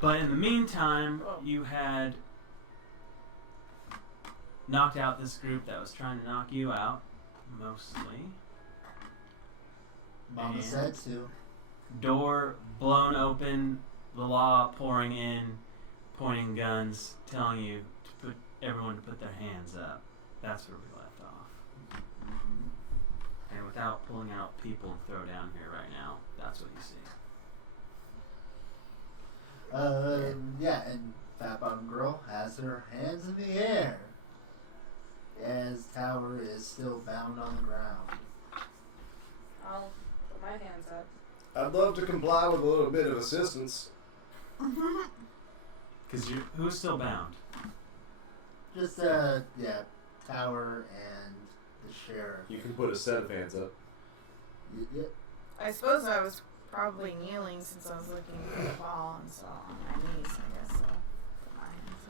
But in the meantime, you had knocked out this group that was trying to knock you out, mostly. Mama said to. Door blown open, the law pouring in, pointing guns, telling you to put everyone to put their hands up. That's where we left off. And without pulling out people to throw down here right now, that's what you see. Yeah, and Fat Bottom Girl has her hands in the air as Tower is still bound on the ground. I'll put my hands up. I'd love to comply with a little bit of assistance. Because who's still bound? Just, Tower and the sheriff. You can put a set of hands up. Yep. I suppose I was probably kneeling since I was looking for the ball and so on my knees, I guess. So put my hands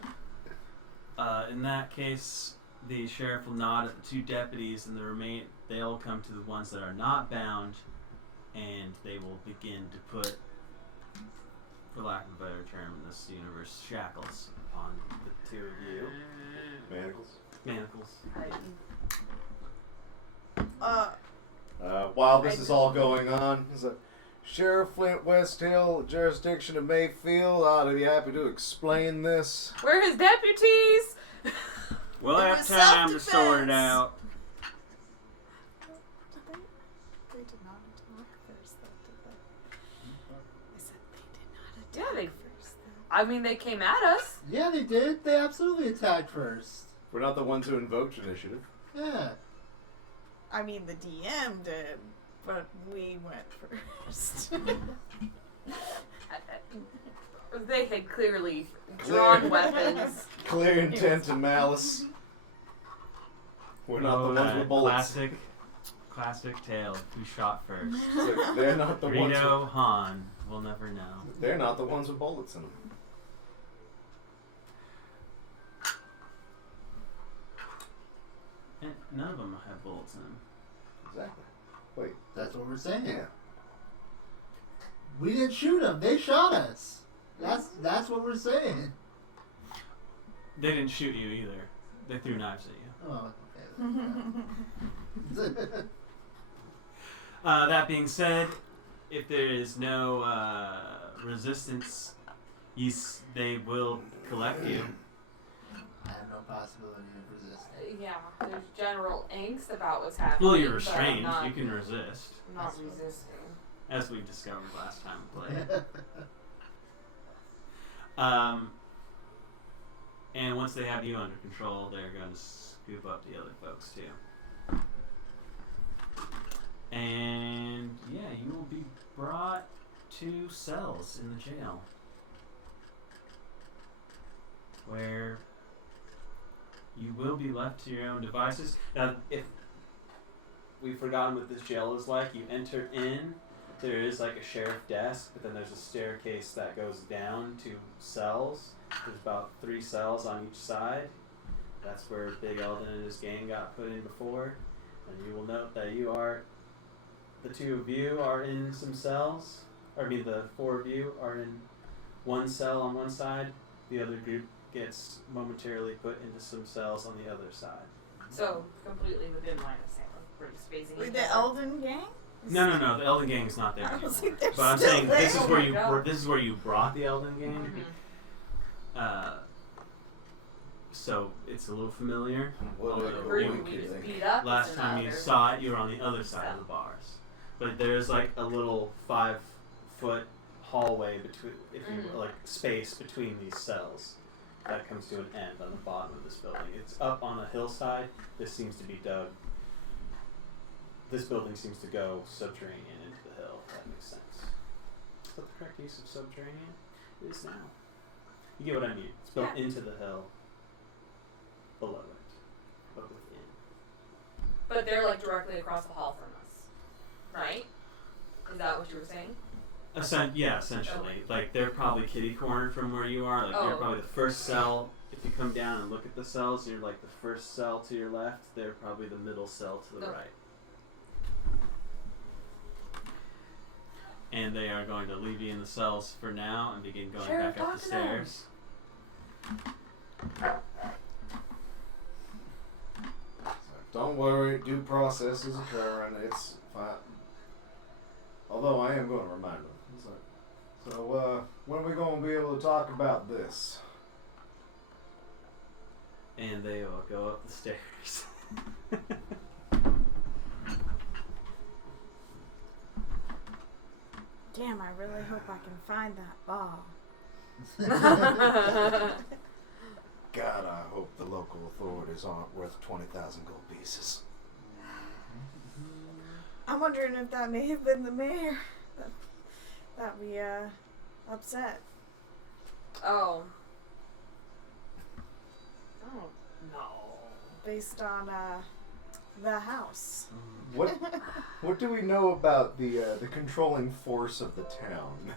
up. In that case, the sheriff will nod at the two deputies, and they'll come to the ones that are not bound, and they will begin to put, for lack of a better term in this universe, shackles upon the two of you. Manacles. While this is all going on, Sheriff Flint Westhill, jurisdiction of Mayfield, ought to be happy to explain this. We're his deputies! We'll have time to sort it out. They did not attack first, though, did they? I said they did not attack first, though. I mean, they came at us. Yeah, they did. They absolutely attacked first. We're not the ones who invoked initiative. Yeah. I mean, the DM did, but we went first. They had clearly drawn weapons. Clear intent and malice. We're not the ones with bullets. Classic tale of who shot first. So they're not the ones. Reno, Han, we'll never know. They're not the ones with bullets in them. And none of them have bullets in them. Exactly. Wait. That's what we're saying. Yeah. We didn't shoot them. They shot us. That's what we're saying. They didn't shoot you either. They threw knives at you. Oh, okay. That being said, if there is no resistance, they will collect you. I have no possibility of resisting. Yeah, there's general angst about what's happening. Well, you're restrained. You can resist. I'm not resisting. As we discovered last time we played. And once they have you under control, they're going to scoop up the other folks too. And yeah, you will be brought to cells in the jail, where you will be left to your own devices. Now, if we've forgotten what this jail is like, you enter in. There is like a sheriff desk, but then there's a staircase that goes down to cells. There's about 3 cells on each side. That's where Big Eldon and his gang got put in before. And you will note that the 2 of you are in some cells. The 4 of you are in one cell on one side. The other group gets momentarily put into some cells on the other side. So, completely within line of sight. We're just phasing With each the other. Eldon gang? No. The Elden gang is not there I anymore. was like, they're But I'm still saying there. this is Oh where my you God. this is where you brought the Elden gang. Mm-hmm. So it's a little familiar. Or you can just beat up. Last it's time you another- saw it, you were on the other side of the bars. But there's like a little 5-foot hallway between, if you will, like space between these cells that comes to an end on the bottom of this building. It's up on a hillside. This seems to be dug. This building seems to go subterranean into the hill. If that makes sense. Is that the correct use of subterranean? It is now. You get what I mean. It's built into the hill. Below it, but within. But they're like directly across the hall from us, right? Is that what you were saying? Essentially. Like, they're probably kitty cornered from where you are. Like, they're probably the first cell. If you come down and look at the cells, you're like the first cell to your left. They're probably the middle cell to the right. And they are going to leave you in the cells for now and begin going Sheriff, back up talk the to them. stairs. Don't worry, due process is occurring. It's fine. Although I am going to remind them. So, when are we going to be able to talk about this? And they will go up the stairs. Damn, I really hope I can find that ball. God, I hope the local authorities aren't worth 20,000 gold pieces. I'm wondering if that may have been the mayor that we upset. Oh. Oh no. Based on the house. What do we know about the controlling force of the town?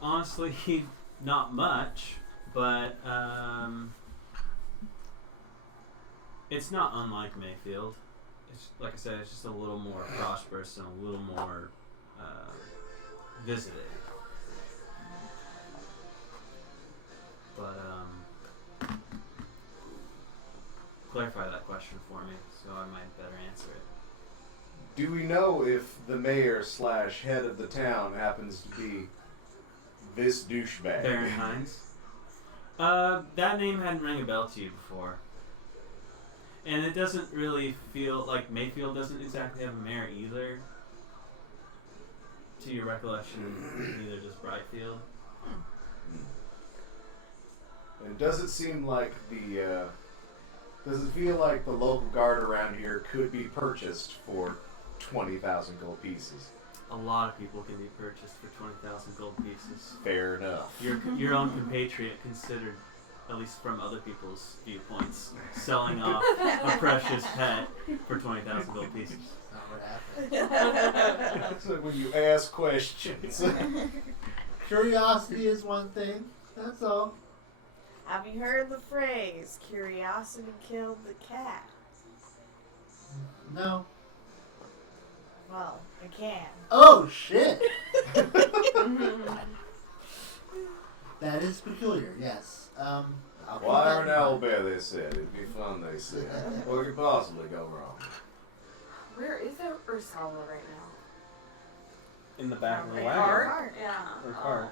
Honestly, not much, but it's not unlike Mayfield. It's like I said, it's just a little more prosperous and a little more visited. But clarify that question for me, so I might better answer it. Do we know if the mayor / head of the town happens to be this douchebag? Baron Hines. That name hadn't rang a bell to you before. And it doesn't really feel like Mayfield doesn't exactly have a mayor either. To your recollection, neither does Brightfield. And does it seem like does it feel like the local guard around here could be purchased for 20,000 gold pieces? A lot of people can be purchased for 20,000 gold pieces. Fair enough. Your own compatriot considered, at least from other people's viewpoints, selling off a precious pet for 20,000 gold pieces. That's not what happened. So when you ask questions. Curiosity is one thing. That's all. Have you heard the phrase, curiosity killed the cat? No. Well, it can. Oh, shit! That is peculiar, yes. I'll keep Wire that and in mind. owlbear, they said. It'd be fun, they said. What could possibly go wrong? Where is Ursula right now? In the back of the Her wagon. cart? Yeah. Her cart.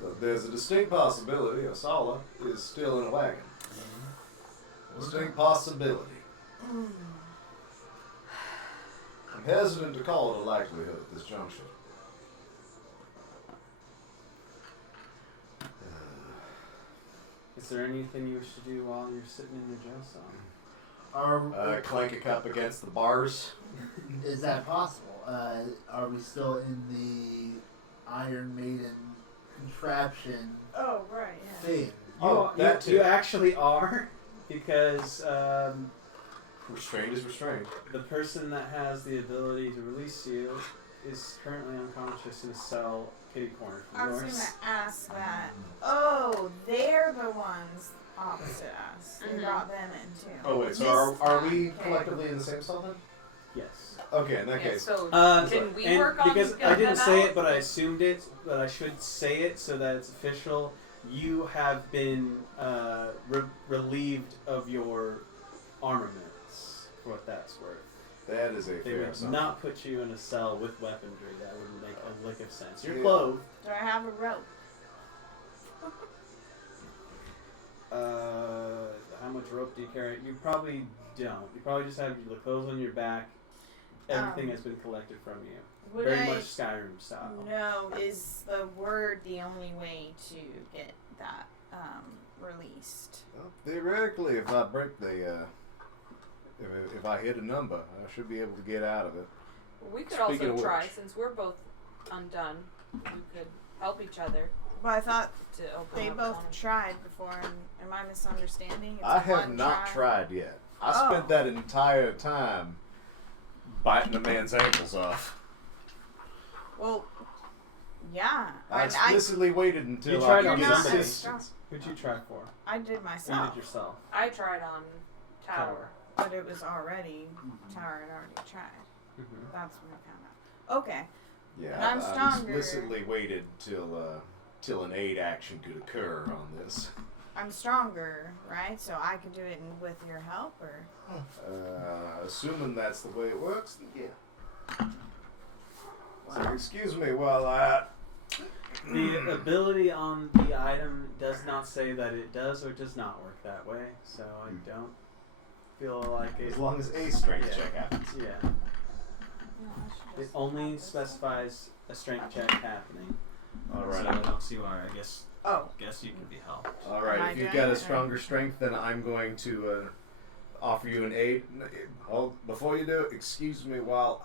So there's a distinct possibility Asala is still in a wagon. Distinct possibility. I'm hesitant to call it a likelihood at this juncture. Is there anything you wish to do while you're sitting in your jail cell? Clank a cup against the bars. Is that possible? Are we still in the Iron Maiden contraption Oh, right, yeah. thing? You actually are, because Restrained is restrained. the person that has the ability to release you is currently unconscious in a cell kitty corner I from was yours. gonna ask that. Oh, they're the ones opposite us. We Mhm. brought them in too. Oh wait, so This- are we okay. collectively in the same cell then? Yes. Okay, in that Yeah, case. so can we and work on because getting I didn't them say out? it, but I assumed it, but I should say it so that it's official. You have been relieved of your armaments, for what that's worth. That is a They fair would assumption. not put you in a cell with weaponry. That wouldn't make a lick of sense. You're Yeah. clothed. Do I have a rope? How much rope do you carry? You probably don't. You probably just have your clothes on your back. Everything has been collected from you. Would Very I much Skyrim style. know, is the word the only way to get that released? Well, theoretically, if I break the, if I hit a number, I should be able to get out of it. We could Speaking also of try, which. since we're both undone, we could help each other Well, I thought to open they up both one. tried before, and am I misunderstanding? It's I have one not try? tried yet. I Oh. spent that entire time biting a man's ankles off. Well, yeah. I I explicitly waited until You I tried could on get somebody. assistance. Who'd you try for? did You myself, did yourself. I tried on Tower. but it was already Tower had already tried. That's what I found out. Okay. Yeah, And I'm I stronger. explicitly waited till an aid action could occur on this. I'm stronger, right? So I can do it with your help, or? Assuming that's the way it works, then yeah. So excuse me while I... The ability on the item does not say that it does or does not work that way, so I don't feel like it. As long as a strength Yeah. check happens. Yeah. No, I should It just only have this specifies a strength check happening. Alright. So I don't see why. I guess one. Oh. you can be helped. Am I Alright, if you've doing got a it, or- stronger strength, then I'm going to offer you an aid. Hold, before you do it, excuse me while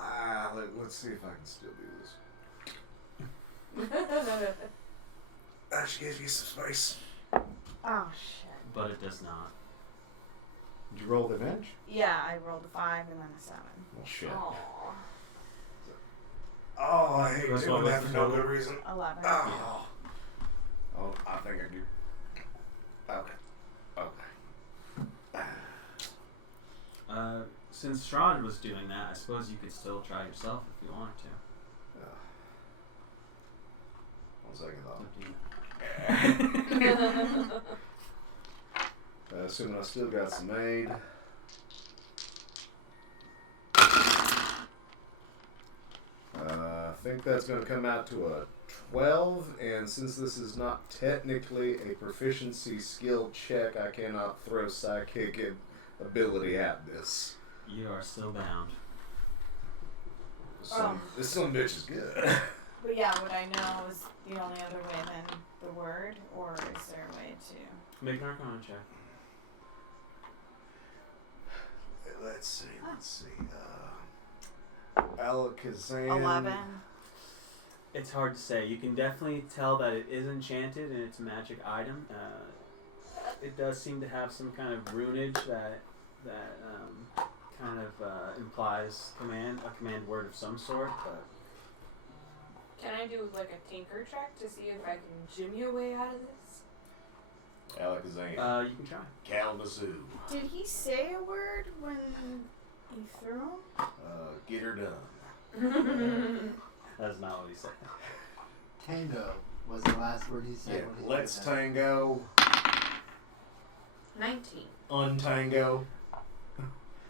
let's see if I can still do this. That should give you some space. Oh shit. But it does not. Did you roll the advantage? Yeah, I rolled a 5 and then a 7. Well, shit. Aw. Oh, I hate Which doing one that was for the no total? good reason. 11. Oh. Oh, I think I do. Okay. Since Strahd was doing that, I suppose you could still try yourself if you wanted to. One second thought. Up to you. Assuming I still got some aid. I think that's going to come out to a 12, and since this is not technically a proficiency skill check, I cannot throw psychic ability at this. You are still bound. This son of a bitch is good. But yeah, would I know is the only other way than the word, or is there a way to? Make an Arcana check. Let's see. Alakazam. 11. It's hard to say. You can definitely tell that it is enchanted and it's a magic item. It does seem to have some kind of runage that kind of implies a command word of some sort. But Can I do like a tinker check to see if I can jimmy a way out of this? Alakazam. you can try. Kalamazoo. Did he say a word when you threw him? Get her done. That's not what he said. Tango was the last word he said. Yeah, when he let's did that. tango. 19. Untango.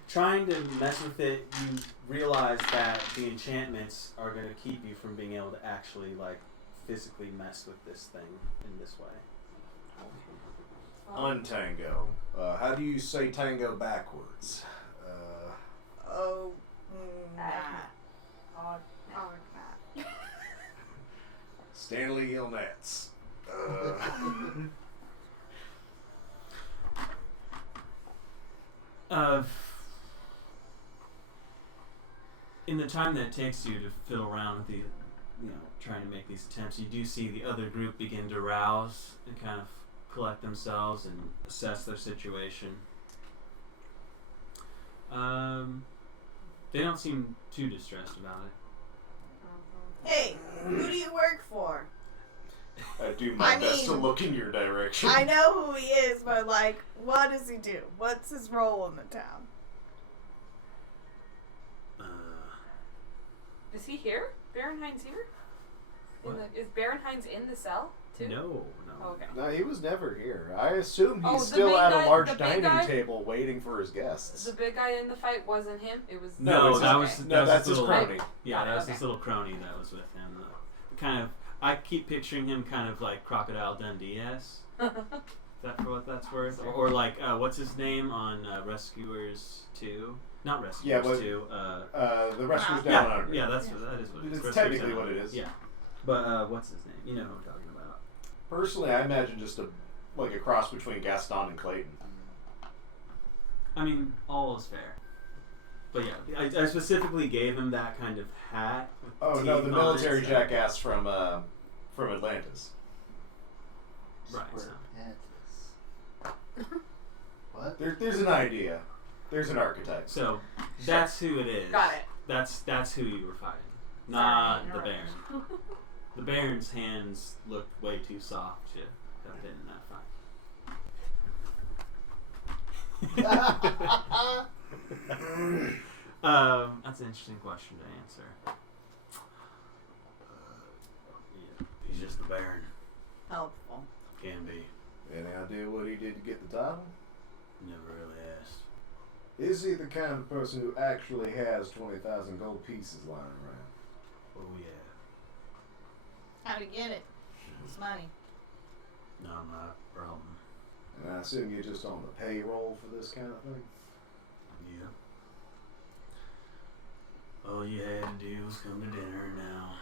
Trying to mess with it, you realize that the enchantments are going to keep you from being able to actually like physically mess with this thing in this way. Untango. How do you say tango backwards? Oh, Matt. Odd. Oh, Matt. Stanley Gilnats. In the time that it takes you to fiddle around with the, trying to make these attempts, you do see the other group begin to rouse and kind of collect themselves and assess their situation. They don't seem too distressed about it. Hey, who do you work for? I do my I best to mean- look in your direction. I know who he is, but like, what does he do? What's his role in the town? Is he here? Baronhein's here? What? Is Baronhein's in the cell too? No. Oh, okay. No, he was never here. I assume Oh, he's the still big at guy- a large the big dining guy? table waiting for his guests. The big guy in the fight wasn't him. It was No, it's that his- was no, that was that's this his little, crony. Yeah, that was Okay. this little crony that was with him. Kind of, I keep picturing him kind of like Crocodile Dundee-esque. Is that for what that's worth? Or like, what's his name on Rescuers 2? Not Rescuers but- 2. The Rescuers Yeah, Down Under. yeah, that is what it is. It's Rescuers technically Down what it Under. is. Yeah, but what's his name? You know who I'm talking about. Personally, I imagine just a cross between Gaston and Clayton. I mean, all is fair. But yeah, I specifically gave him that kind of hat. With Oh no, the teeth on military it, so- jackass from Atlantis. Right. So. Squirpantis. What? There's an idea. There's an archetype. So that's who it is. Got it. That's who you were fighting, Sorry, not the interrupt. Baron. The Baron's hands looked way too soft to have been in that fight. That's an interesting question to answer. Yeah, he's just the Baron. Helpful. Can be. Any idea what he did to get the title? Never really asked. Is he the kind of person who actually has 20,000 gold pieces lying around? Oh yeah. How to get it? It's money. Not my problem. And I assume you're just on the payroll for this kind of thing? Yeah. All you had to do was come to dinner now.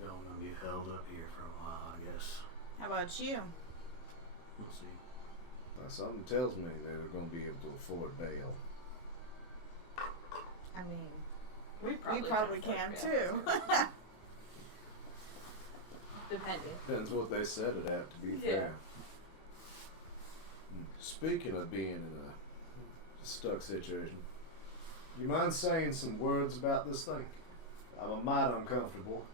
Y'all gonna be held up here for a while, I guess. How about you? We'll see. Now, something tells me that they're going to be able to afford bail. I mean, We we probably can too. Depending. Depends what they said it at, to be Yeah. fair. Speaking of being in a stuck situation, you mind saying some words about this thing? I'm a mite uncomfortable,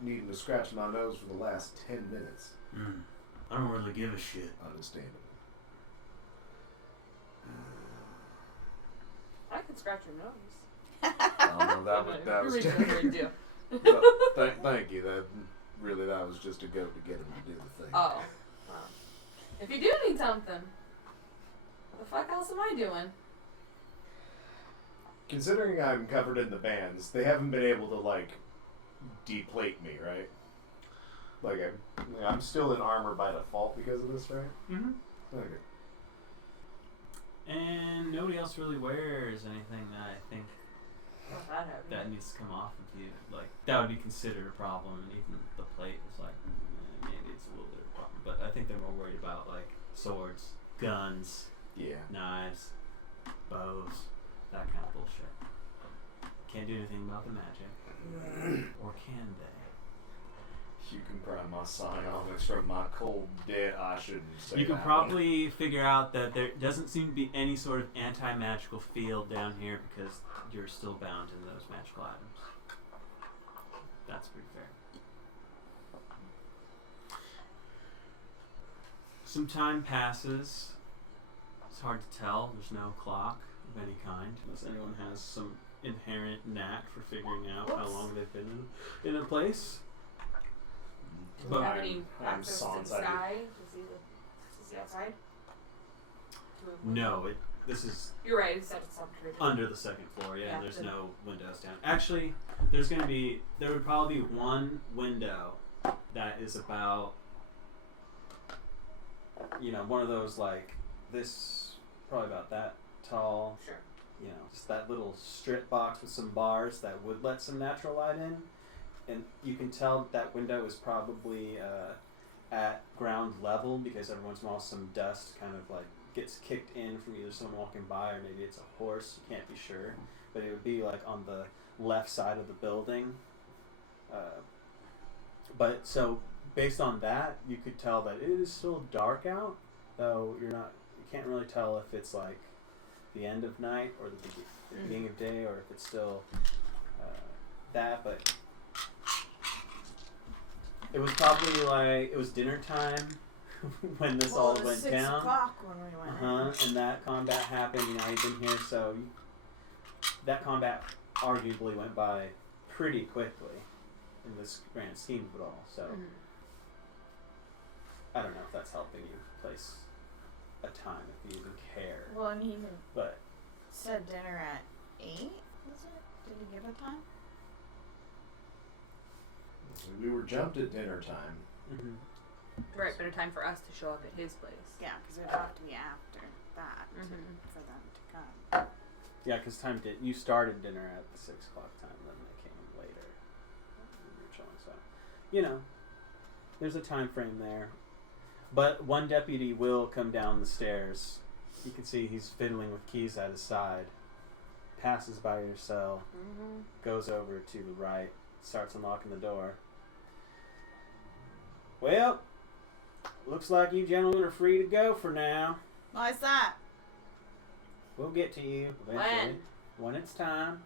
needing to scratch my nose for the last 10 minutes. I don't really give a shit. Understandable. I could scratch your nose. I don't know, that was You're reaching a great deal. thank you. That was just a go to get him to do the thing. Oh. Well. If you do need something, what the fuck else am I doing? Considering I'm covered in the bands, they haven't been able to, like, deplate me, right? Like, I'm still in armor by default because of this, right? Mm-hmm. Okay. And nobody else really wears anything that I think Not that heavy. that needs to come off of you. Like, that would be considered a problem, and even the plate is like, maybe it's a little bit of a problem. But I think they're more worried about, like, swords, guns, Yeah. knives, bows, that kind of bullshit. Can't do anything about the magic. Or can they? You can pry my psionics from my cold dead. I shouldn't say You can that probably figure out that there doesn't seem to be any sort of anti-magical field down here because you're still bound in those magical items. That's pretty fair. Some time passes. It's hard to tell. There's no clock of any kind. Unless anyone has some inherent knack for figuring out how long they've been in a place. Do But you have any I'm access to the sans idea. sky? To see outside? No, this is You're right, it's up here. under the second floor, yeah, Yeah, there's then- no windows down. Actually, there would probably be one window that is about, one of those like this, probably about that tall, Sure. just that little strip box with some bars that would let some natural light in. And you can tell that window is probably at ground level because every once in a while some dust kind of like gets kicked in from either someone walking by or maybe it's a horse. You can't be sure, but it would be like on the left side of the building. But so based on that, you could tell that it is still dark out, though you can't really tell if it's like the end of night or the beginning of day or if it's still that, but. It was probably it was dinner time when this all it was went 6 down. o'clock when we went. And that combat happened. You've been here, so that combat arguably went by pretty quickly in this grand scheme of it all. So I don't know if that's helping you place a time if you even care. Well, and he But said dinner at 8. Was it? Did he give a time? We were jumped at dinner time. Right, but a time for us to show up at his place. Yeah, because it would have to be after that Mhm. for them to come. yeah, because you started dinner at the 6 o'clock time, then they came later. When you were chilling, so there's a time frame there. But one deputy will come down the stairs. You can see he's fiddling with keys at his side. Passes by your cell, goes over to the right, starts unlocking the door. Well, looks like you gentlemen are free to go for now. Why's that? We'll get to you eventually. When it's time.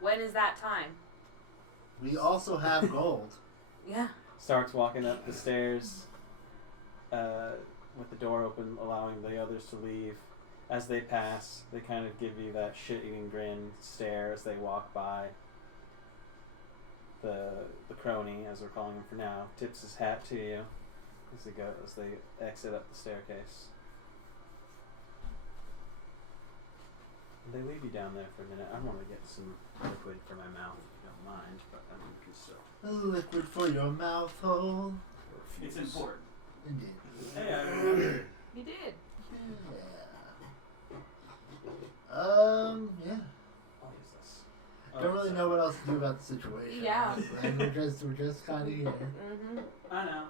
When is that time? We also have gold. Yeah. Starts walking up the stairs with the door open, allowing the others to leave. As they pass, they kind of give you that shit-eating grin stare as they walk by. The crony, as we're calling him for now, tips his hat to you as they exit up the staircase. They leave you down there for a minute. I want to get some liquid for my mouth, if you don't mind, but I mean, you can still. A liquid for your mouth hole. It's important. Indeed. Hey, I remember. You did. Yeah. Yeah. What is this? Don't really know what else to do about the situation. Yeah. And we're just kind of here. Mm-hmm. I know.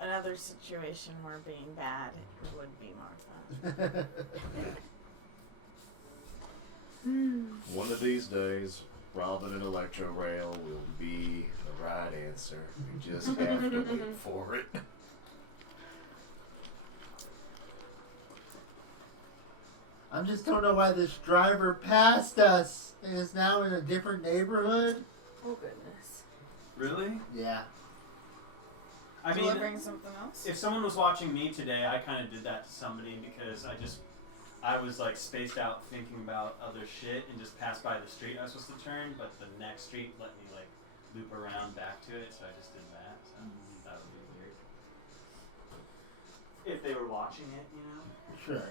Another situation where being bad would be more fun. One of these days, robbing an electro rail will be the right answer. We just have to wait for it. I just don't know why this driver passed us and is now in a different neighborhood. Oh goodness. Really? Yeah. I mean, Delivering something else? if someone was watching me today, I kind of did that to somebody because I was like spaced out thinking about other shit and just passed by the street I was supposed to turn, but the next street let me like loop around back to it, so I just did that. So that would be weird. If they were watching it, you know? Sure.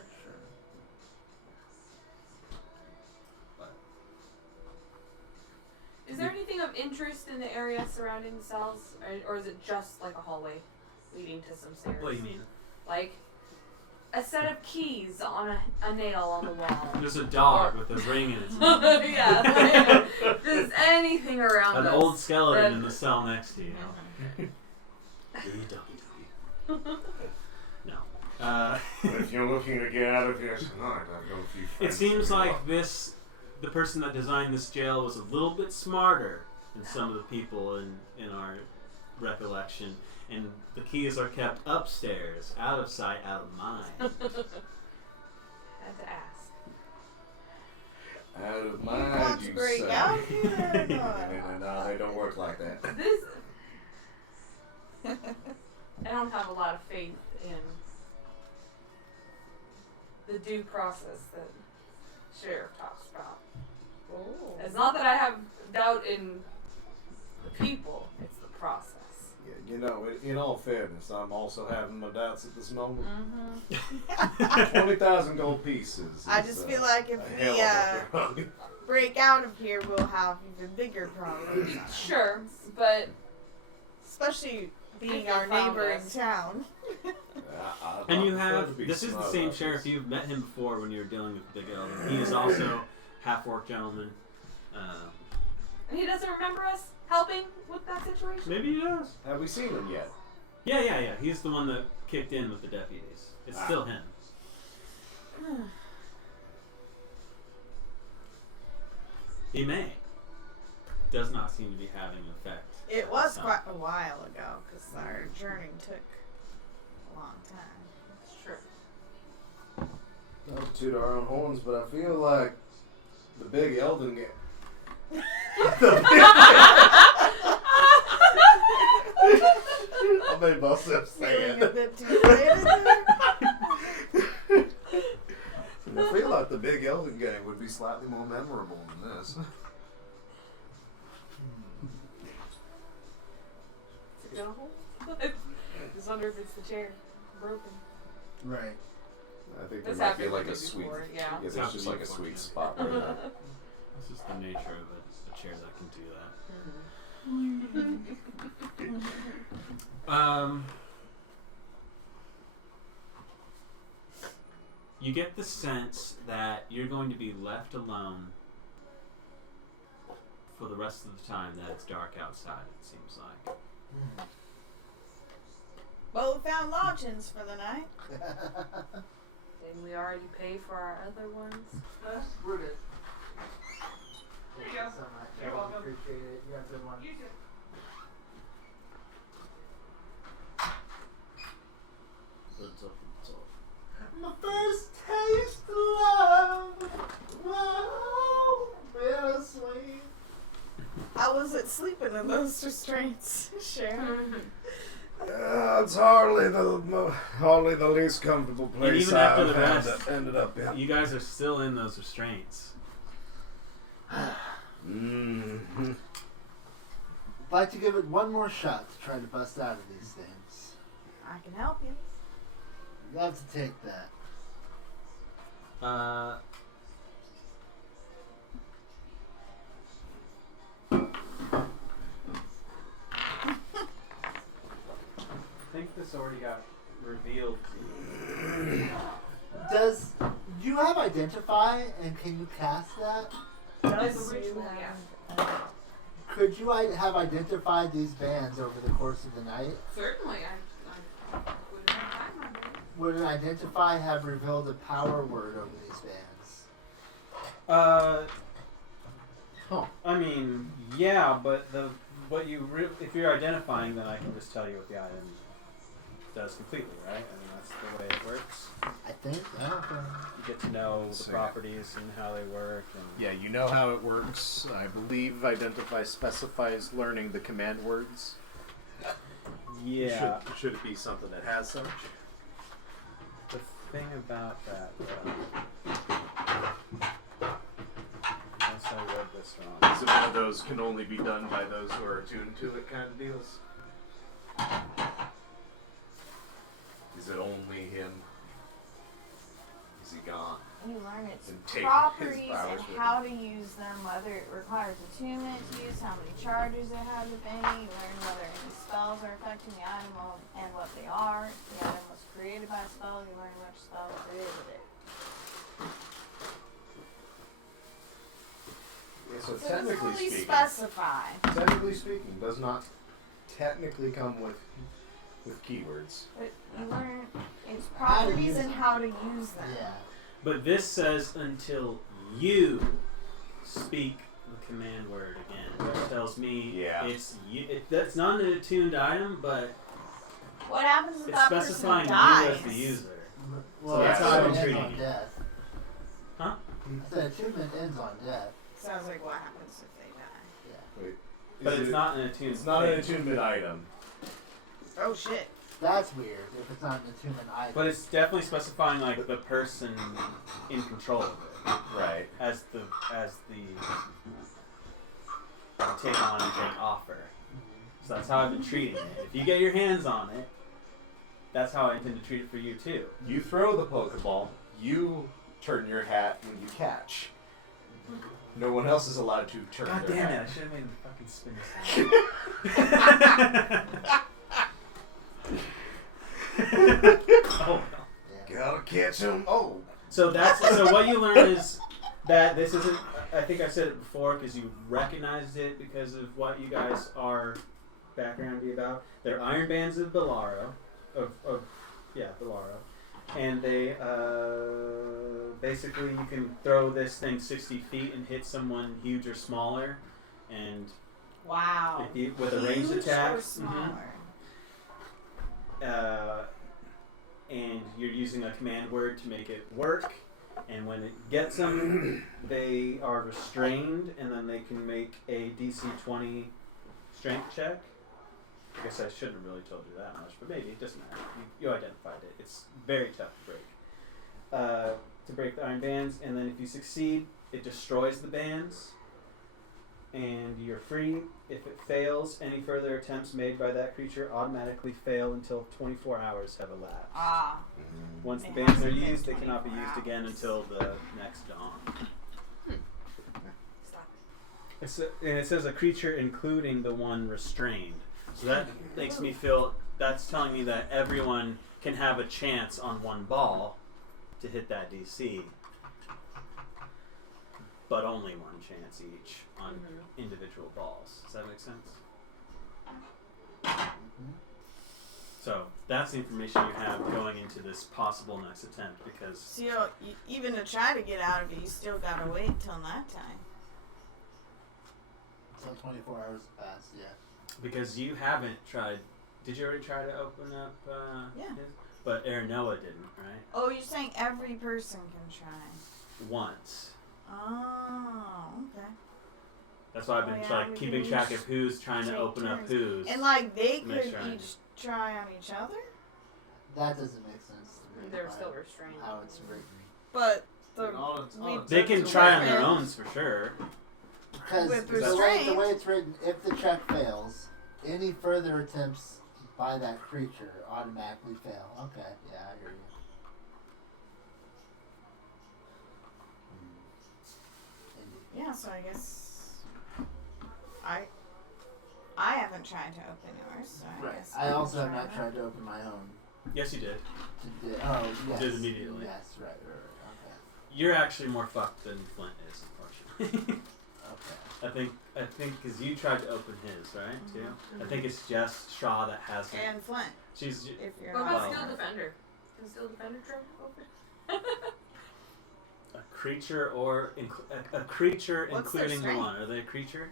Is there anything of interest in the area surrounding the cells, or is it just like a hallway leading to some stairs? What do you mean? Like a set of keys on a nail on the wall. There's a dog with a ring in its mouth. Yeah. Like, just anything around An us. old skeleton in the cell next to you. No. But if you're looking to get out of here tonight, I've got a few friends. It seems to like rob. the person that designed this jail was a little bit smarter than some of the people in our recollection. And the keys are kept upstairs, out of sight, out of mind. Had to ask. Out of Want mind, to you break say. out here? No, they don't work like that. This. I don't have a lot of faith in the due process that Sheriff talks about. Oh. It's not that I have doubt in the people; it's the process. Yeah, you know, in all fairness, I'm also having my doubts at this moment. Mm-hmm. 20,000 gold pieces. I is, just feel like if a we hell of a drug. break out of here, we'll have even bigger problems. Sure, but Especially being I our found neighboring us. town. And you prefer to have, be this is the smart same about sheriff, this. you've met him before when you were dealing with Big Elder. He is also half-orc gentleman. and he doesn't remember us helping with that situation. Maybe he does. Have we seen him yet? Yeah. He's the one that kicked in with the deputies. It's still him. He may. Does not seem to be having an effect. It was So- quite a while ago because our journey took a long time. It's true. Not to toot our own horns, but I feel like the big Elden game. I made myself say Feeling a it. bit too related there. I feel like the big Elden game would be slightly more memorable than this. Is it gonna hold? Just wonder if it's the chair broken. Right. I think This there might be happened like to a me sweet. before, yeah. Yeah, there's just like a sweet spot right there. This is the nature of a chair that can do that. You get the sense that you're going to be left alone for the rest of the time that it's dark outside, it seems like. Well, we found lodgings for the night. Didn't we already pay for our other ones? We're good. There you go. So much. You're I welcome. appreciate it. You have a good one. You too. My first taste of love. Wow, bittersweet. I wasn't sleeping in those restraints, Sharon. It's hardly the least comfortable place even after I've the had rest, ended up in. You guys are still in those restraints. Mm-hmm. I'd like to give it one more shot to try to bust out of these things. I can help you. You have to take that. I think this already got revealed to you. Does you have identify and can you cast that? It's a ritual, yeah. Could you have identified these bands over the course of the night? Certainly, I wouldn't have time on it. Would an identify have revealed a power word over these bands? I mean, yeah, but if you're identifying, then I can just tell you what the item does completely, right? I mean, that's the way it works. I think. I don't think. You get to know the So, properties and how they work. And Yeah, you know how it works. I believe Identify specifies learning the command words. yeah, Should it be something that has such? the thing about that, unless I read this wrong. Is it one of those can only be done by those who are attuned to it kind of deals? Is it only him? Is he gone? You learn its And take his properties powers and with how to use them, whether it requires attunement to use, how many charges it has, if any. You learn whether any spells are affecting the item and what they are. If the item was created by a spell, you learn which spell was created with it. Yeah, So so it doesn't technically really speaking, does not technically come with keywords. But you learn its How to properties use and them. how to use them. Yeah. But this says until you speak the command word again, which tells me Yeah. it's you. That's not an attuned item, but What happens if it's that person specifying dies? you as the user. Well, So that's how attunement I'm ends treating on it. death. Huh? I said attunement ends on death. Sounds like what happens if they die. Wait, But is it's it- not an attuned. It's not an thing. attunement item. Oh shit. That's weird if it's not an attunement item. But it's definitely specifying like the person in control of it Right. as the take on and take offer. So that's how I've been treating it. If you get your hands on it, that's how I intend to treat it for you too. You throw the Pokeball, you turn your hat when you catch. No one else is allowed to turn God their damn it! hat. I should have made him fucking spin his hat. Oh. Yeah. Gotta catch him. Oh. So so what you learn is that this isn't. I think I said it before because you recognized it because of what you guys are background be about. They're iron bands of Bellaro, Bellaro, and they basically you can throw this thing 60 feet and hit someone huge or smaller, and Wow. if you, with a ranged Huge attack. or smaller? And you're using a command word to make it work. And when it gets them, they are restrained, and then they can make a DC 20 strength check. I guess I shouldn't have really told you that much, but maybe it doesn't matter. You identified it. It's very tough to break the iron bands, and then if you succeed, it destroys the bands, and you're free. If it fails, any further attempts made by that creature automatically fail until 24 hours have elapsed. Ah. Once the It bands hasn't are been used, they cannot be 24 used again hours. until the next dawn. Stop. And it says a creature including the one restrained. So that makes me feel, that's telling me that everyone can have a chance on one ball to hit that DC. But only one chance each on individual balls. Does that make sense? So that's the information you have going into this possible next attempt because So even to try to get out of it, you still gotta wait till that time. So 24 hours pass, yeah. because you haven't tried. Did you already try to open up? Yeah. His? But Aranoa didn't, right? Oh, you're saying every person can try. Once. Oh, okay. That's why I've been Oh, yeah, we keeping can track each of who's trying to take open up turns. who's. And like they Make could sure I- each try on each other, That doesn't make sense to me. They're by still restrained. how it's written. but They can try on their Different. own for sure. Because With the way restraint. it's written, if the check fails, any further attempts by that creature automatically fail. Okay, yeah, I hear you. Indeed. yeah. So I guess I haven't tried to open yours, so I Right. guess I can also have try not that. tried to open my own. Yes, you did. Oh, yes. Did immediately. Yes, right. Okay. You're actually more fucked than Flint is, unfortunately. Okay. I think because you tried to open his, right? Too. Mhm. I think it's just Shaw that has it. And Flint, She's if you're What not about Wow. Steel Defender? Can Steel Defender try to open? a creature or a creature What's their including the strength? one. Are they a creature?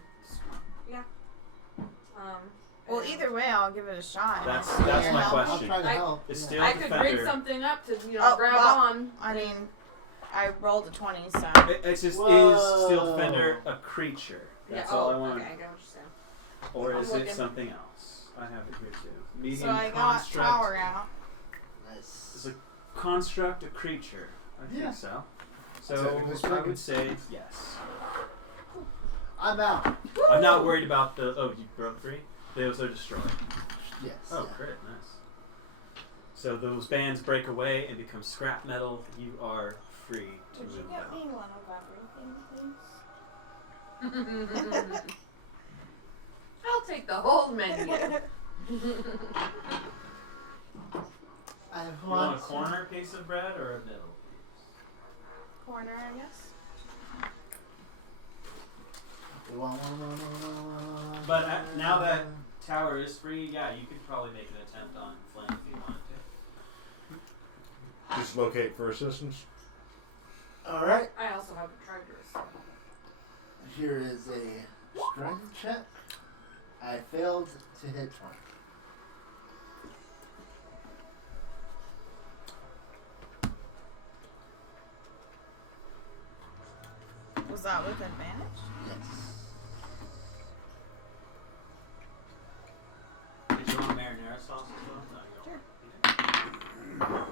well, either way, I'll give it a shot. That's If that's you my help. I'll question. try to I- help. It's yeah. still I could rig Defender. something up to Oh, grab well, on. I mean, I rolled a 20, so It's just Whoa. is Steel Defender a creature? That's yeah. all Oh, I want. okay, I got what you're saying. Or I'm is it looking. something else? I have it here too. Medium so I got construct. power out. Nice. Is a construct a creature? I Yeah. think so. So Technically I speaking. would say yes. I'm out. I'm not worried about the. Oh, you broke 3. Those are destroyed. Yes. Oh, yeah. crit, nice. So those bands break away and become scrap metal. You are free to Would you move get now. me one of everything, please? I'll take the whole menu. I have You want one. a corner piece of bread or a middle? Corner, I guess. One. But now that Tower is free, yeah, you could probably make an attempt on Flint if you wanted to. Dislocate for assistance. All right. I also haven't tried yours. Here is a strength check. I failed to hit 20. Was that with advantage? Yes. Did you want marinara sauce as well? No, you don't.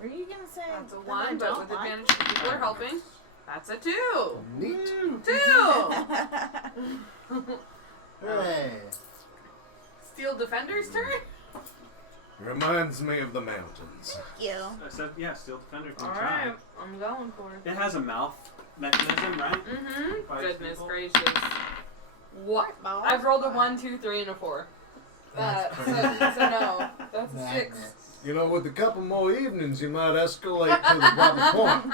Were you gonna say That's a that 1, I but don't with like advantage, people are helping. That's a 2. Neat. 2! Hooray. Steel Defender's turn? Reminds me of the mountains. you? I said, yeah, Steel Defender can try. Alright, I'm going for it. It has a mouth mechanism, right? Mm-hmm. Five Goodness people. gracious. What? Ball? I've rolled a 1, 2, 3, and a 4. That's So crazy. no. That's a 6. Magnets. You know, with a couple more evenings, you might escalate to the proper point.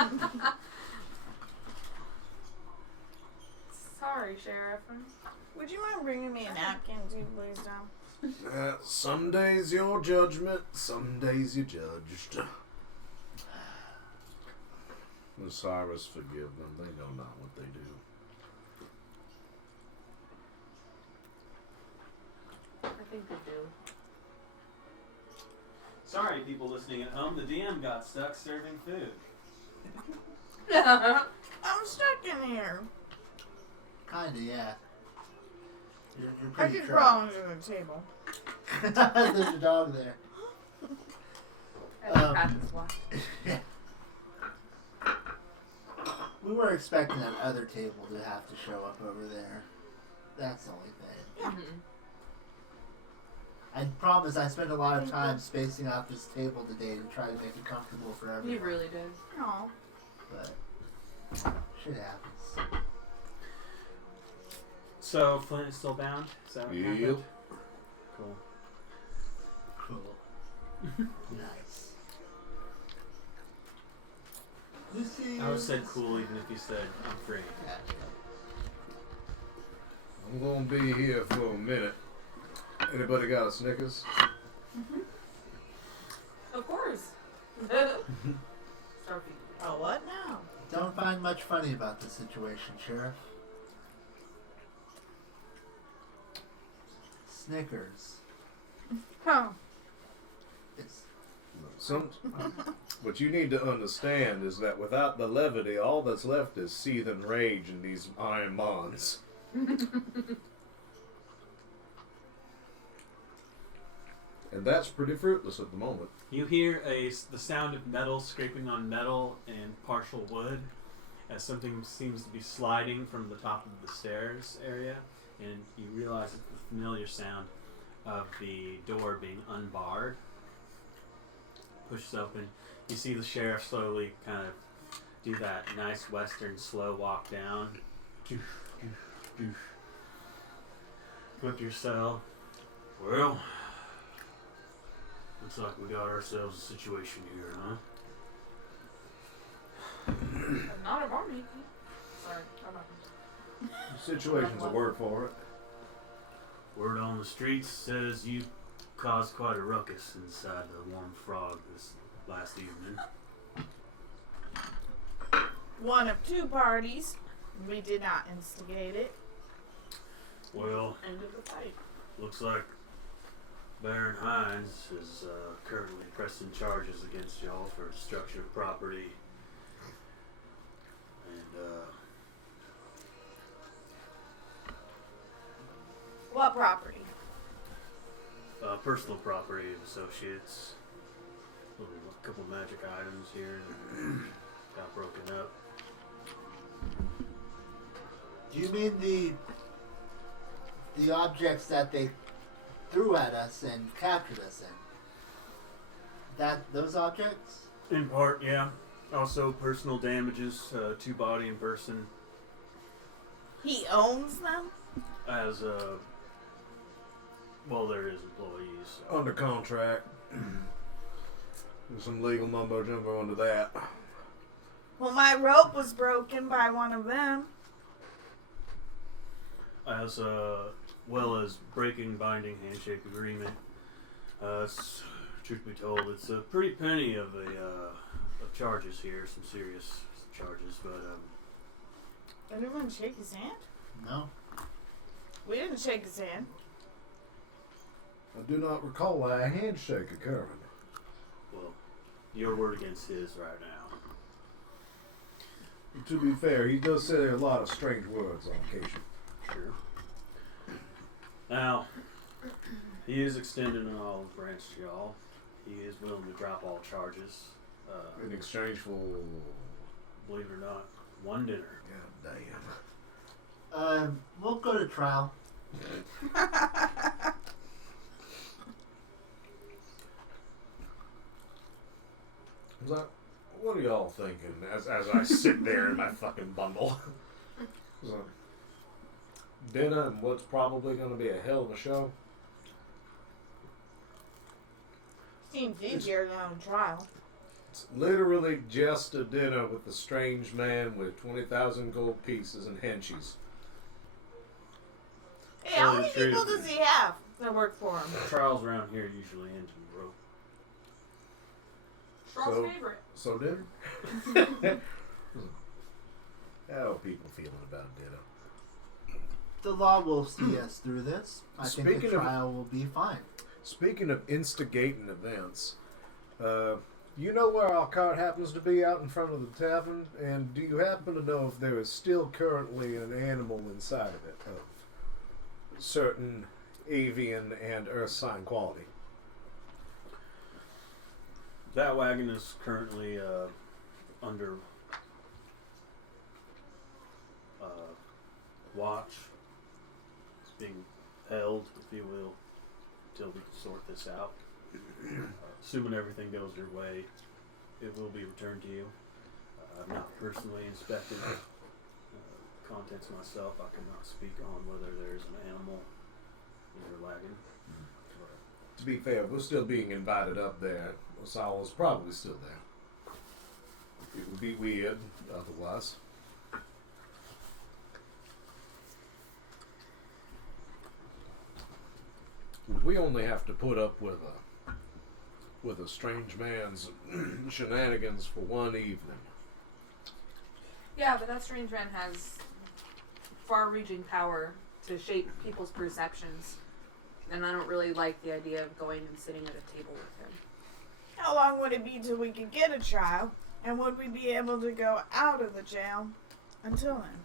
Sorry, Sheriff. Would you mind bringing me a napkin, too, please, Tom? Some days you're judgment, some days you're judged. Osiris, forgive them. They know not what they do. I think they do. Sorry, people listening at home. The DM got stuck serving food. I'm stuck in here. Kinda, yeah. You're I pretty could trapped. crawl under the table. There's a dog there. I think Pat is watching. Yeah. We were expecting that other table to have to show up over there. That's the only thing. Mhm. I promise I spent a lot of time spacing out this table today to try to make it comfortable for everyone. You really did. Oh. But shit happens. So Flint is still bound? Is that what Yep. happened? Cool. Cool. Nice. Lucy. I would have said cool even if you said I'm free. I'm gonna be here for a minute. Anybody got a Snickers? Of course. Starfy. Oh, what now? Don't find much funny about this situation, Sheriff. Snickers. Oh. It's What you need to understand is that without the levity, all that's left is seething rage in these iron bonds. And that's pretty fruitless at the moment. You hear the sound of metal scraping on metal and partial wood as something seems to be sliding from the top of the stairs area, and you realize it's the familiar sound of the door being unbarred. Pushes open. You see the sheriff slowly kind of do that nice western slow walk down. Doof, doof, doof. Go up to your cell. Well, looks like we got ourselves a situation here, huh? Not of our making. Sorry, I'm not. Situation's a word for it. Word on the streets says you caused quite a ruckus inside the Warm Frog this last evening. One of two parties. We did not instigate it. Well, End of the fight. looks like Baron Hines is currently pressing charges against y'all for destruction of property. And, What property? personal property of associates. A couple magic items here that got broken up. Do you mean the objects that they threw at us and captured us in? Those objects? In part, yeah. Also personal damages to body and person He owns them? as well, there is employees. So. Under contract. There's some legal mumbo jumbo under that. Well, my rope was broken by one of them. As well as breaking binding handshake agreement. Truth be told, it's a pretty penny of charges here, some serious charges, but Anyone shake his hand? No. We didn't shake his hand. I do not recall a handshake occurring. well, your word against his right now. To be fair, he does say a lot of strange words on occasion. Sure. Now, he is extending an olive branch to y'all. He is willing to drop all charges. In exchange for... Believe it or not, one dinner. God damn. We'll go to trial. What are y'all thinking as I sit there in my fucking bundle? So, dinner and what's probably going to be a hell of a show. Seems easier than on trial. It's literally just a dinner with a strange man with 20,000 gold pieces and henchies. Hey, how Well, many it's true. people does he have that work for him? Trials around here usually end in rope. Straw's So- favorite. So dinner? How are people feeling about dinner? The law will see us through this. I think the Speaking of- trial will be fine. Speaking of instigating events, you know where our cart happens to be out in front of the tavern? And do you happen to know if there is still currently an animal inside of it of certain avian and earth sign quality? That wagon is currently under watch. It's being held, if you will, until we can sort this out. Assuming everything goes your way, it will be returned to you. I've not personally inspected contents myself. I cannot speak on whether there's an animal in your wagon. To be fair, we're still being invited up there. Osala's probably still there. It would be weird otherwise. We only have to put up with a strange man's shenanigans for one evening. Yeah, but that strange man has far-reaching power to shape people's perceptions, and I don't really like the idea of going and sitting at a table with him. How long would it be till we could get a trial? And would we be able to go out of the jail until then?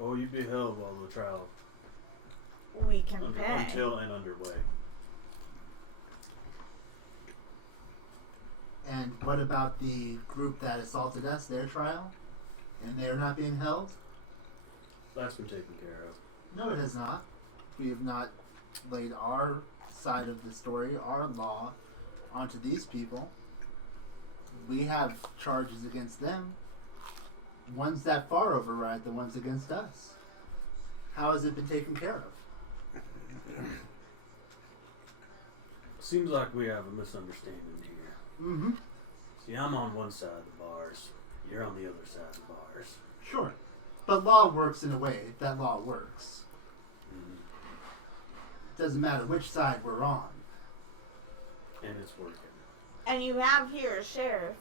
Oh, you'd be held while the trial We can pay. until and underway. And what about the group that assaulted us, their trial? And they're not being held? That's been taken care of. No, it has not. We have not laid our side of the story, our law, onto these people. We have charges against them. Ones that far override the ones against us. How has it been taken care of? Seems like we have a misunderstanding here. Mm-hmm. See, I'm on one side of the bars. You're on the other side of the bars. Sure. But law works in a way that law works. Mm-hmm. Doesn't matter which side we're on. And it's working. And you have here a sheriff.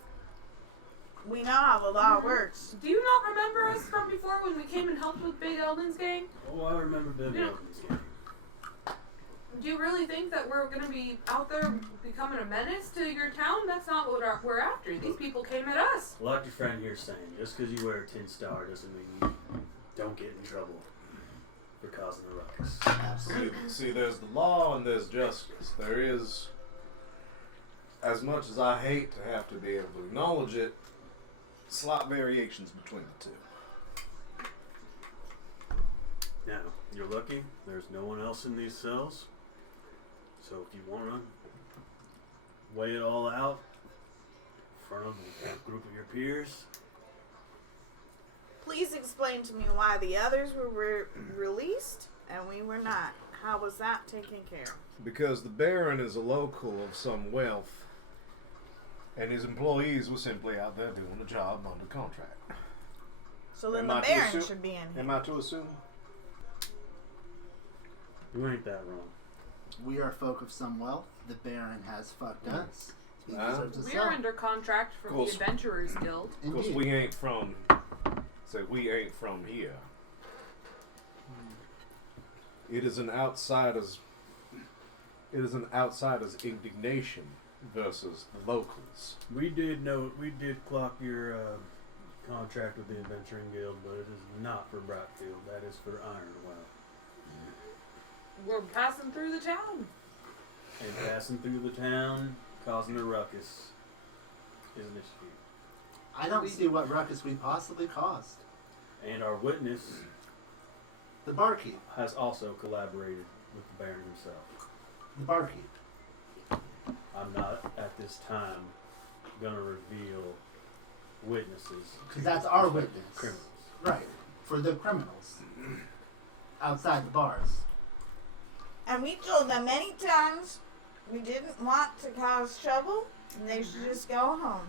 We know how the law works. Do you not remember us from before when we came and helped with Big Eldon's gang? Oh, I remember Bill Yeah. Wilkins' game. Do you really think that we're going to be out there becoming a menace to your town? That's not what we're after. These people came at us. Like your friend here saying, just because you wear a tin star doesn't mean you don't get in trouble for causing a ruckus. Absolutely. See, there's the law and there's justice. There is, as much as I hate to have to be able to acknowledge it, slight variations between the two. Now, you're lucky. There's no one else in these cells. So if you want to weigh it all out in front of a group of your peers, Please explain to me why the others were released and we were not. How was that taken care of? Because the Baron is a local of some wealth, and his employees were simply out there doing a job under contract. So then Am the I to Baron assume- should be in here. Am I to assume? you ain't that wrong. We are folk of some wealth. The Baron has fucked us. He Ah. deserves a We're cell. under contract from the Course. Adventurers Guild. Of course, Indeed. we ain't from here. It is an outsider's indignation versus the locals. We did clock your contract with the Adventuring Guild, but it is not for Brightfield. That is for Ironwell. We're passing through the town. And passing through the town, causing a ruckus, is an issue. I don't see what ruckus we possibly caused. And our witness The barkeep. has also collaborated with the Baron himself. The barkeep. I'm not at this time gonna reveal witnesses. Because that's our witness. Criminals. Right. For the criminals. Outside the bars. And we told them many times we didn't want to cause trouble and they should just go home.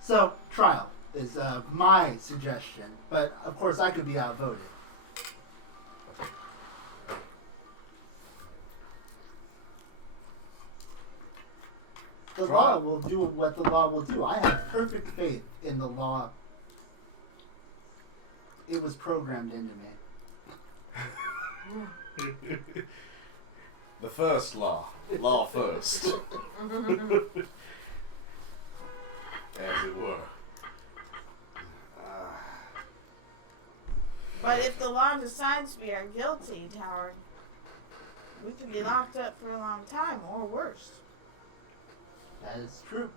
So, trial is my suggestion. But, of course, I could be outvoted. The law will do what the law will do. I have perfect faith in the law. It was programmed into me. The first law. Law first. As it were. But if the law decides we are guilty, Howard, we could be locked up for a long time or worse. That is true.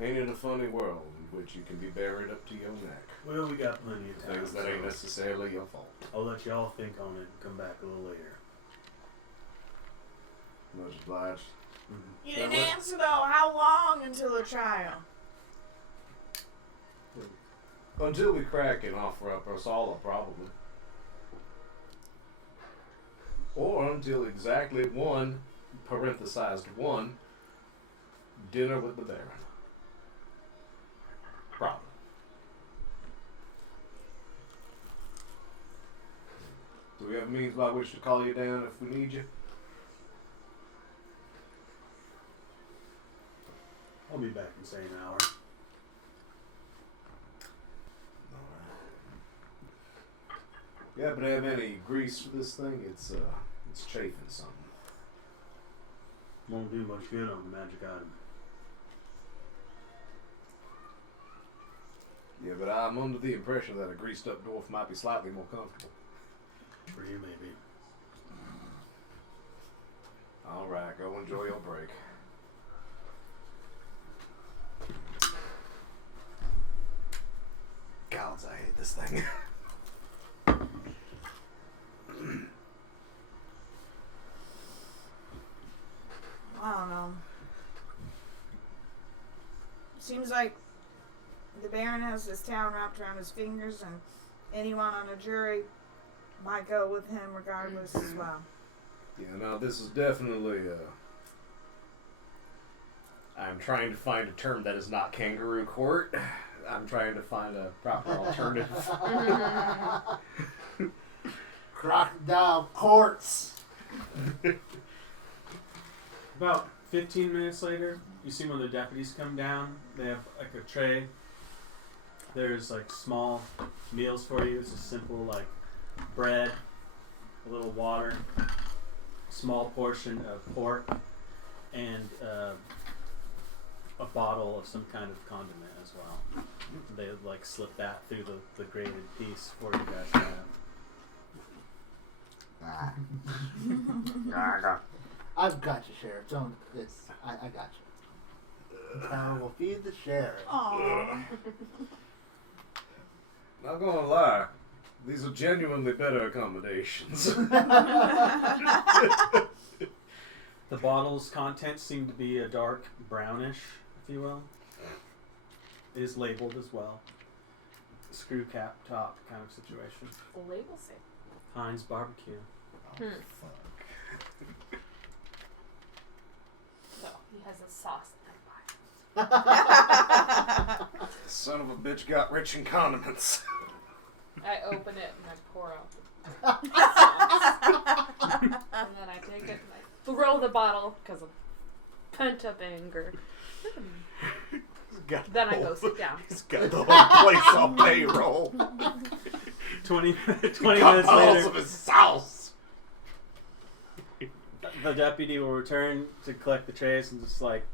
Ain't it a funny world in which you can be buried up to your neck? Well, we got plenty of time. Things that ain't necessarily your fault. I'll let y'all think on it and come back a little later. Much obliged. You didn't answer though. How long until the trial? Until we crack and offer up us all, probably. Or until exactly one, parenthesized one, dinner with the Baron. Probably. Do we have means by which to call you down if we need you? I'll be back in say an hour. Yeah, but have any grease for this thing? It's chafing something. Won't do much good on the magic item. Yeah, but I'm under the impression that a greased up dwarf might be slightly more comfortable. For you, maybe. Alright, go enjoy your break. Gods, I hate this thing. I don't know. Seems like the Baron has this town wrapped around his fingers, and anyone on a jury might go with him regardless as well. Yeah, no, this is definitely, I'm trying to find a term that is not kangaroo court. I'm trying to find a proper alternative. Crocodile courts. About 15 minutes later, you see one of the deputies come down. They have like a tray. There's like small meals for you. It's a simple like bread, a little water, small portion of pork, and a bottle of some kind of condiment as well. They like slip that through the grated piece for you guys to have. I've got you, Sheriff. Don't this. I got you. Tower will feed the sheriff. Aww. not gonna lie, these are genuinely better accommodations. The bottle's contents seem to be a dark brownish, if you will. It is labeled as well. Screw cap top kind of situation. The label say. Heinz barbecue. So he has a sauce in that pie. Son of a bitch got rich in condiments. I open it and I pour out the sauce. And then I take it and I throw the bottle because of pent up anger. Then I go sit down. He's got the whole place on payroll. 20 minutes Bottles later, of his sauce. the deputy will return to collect the trays and just like,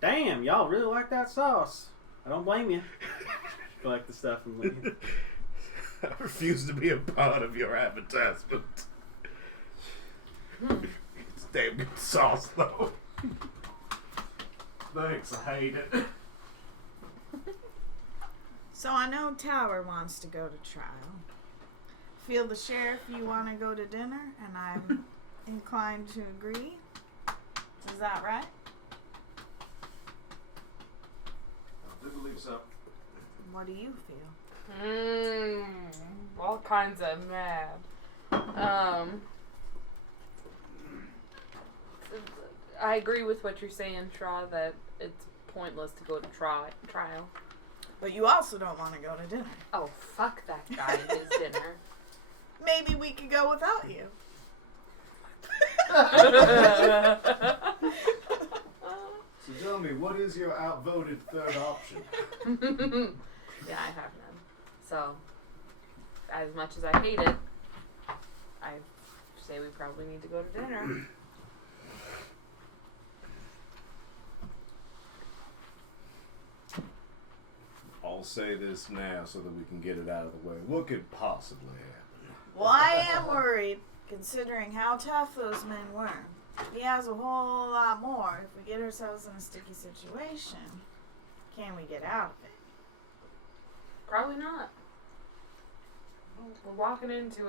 damn, y'all really like that sauce. I don't blame you. Collect the stuff and leave. I refuse to be a part of your advertisement. It's damn good sauce, though. Thanks, I hate it. So I know Tower wants to go to trial. Feel the sheriff you want to go to dinner, and I'm inclined to agree. Is that right? I do believe so. What do you feel? All kinds of mad. I agree with what you're saying, Shaw, that it's pointless to go to trial. But you also don't want to go to dinner. Oh, fuck that guy and his dinner. Maybe we could go without you. So tell me, what is your outvoted third option? Yeah, I have none. So, as much as I hate it, I say we probably need to go to dinner. I'll say this now so that we can get it out of the way. What could possibly happen? Well, I am worried, considering how tough those men were. He has a whole lot more. If we get ourselves in a sticky situation, can we get out of it? Probably not. We're walking into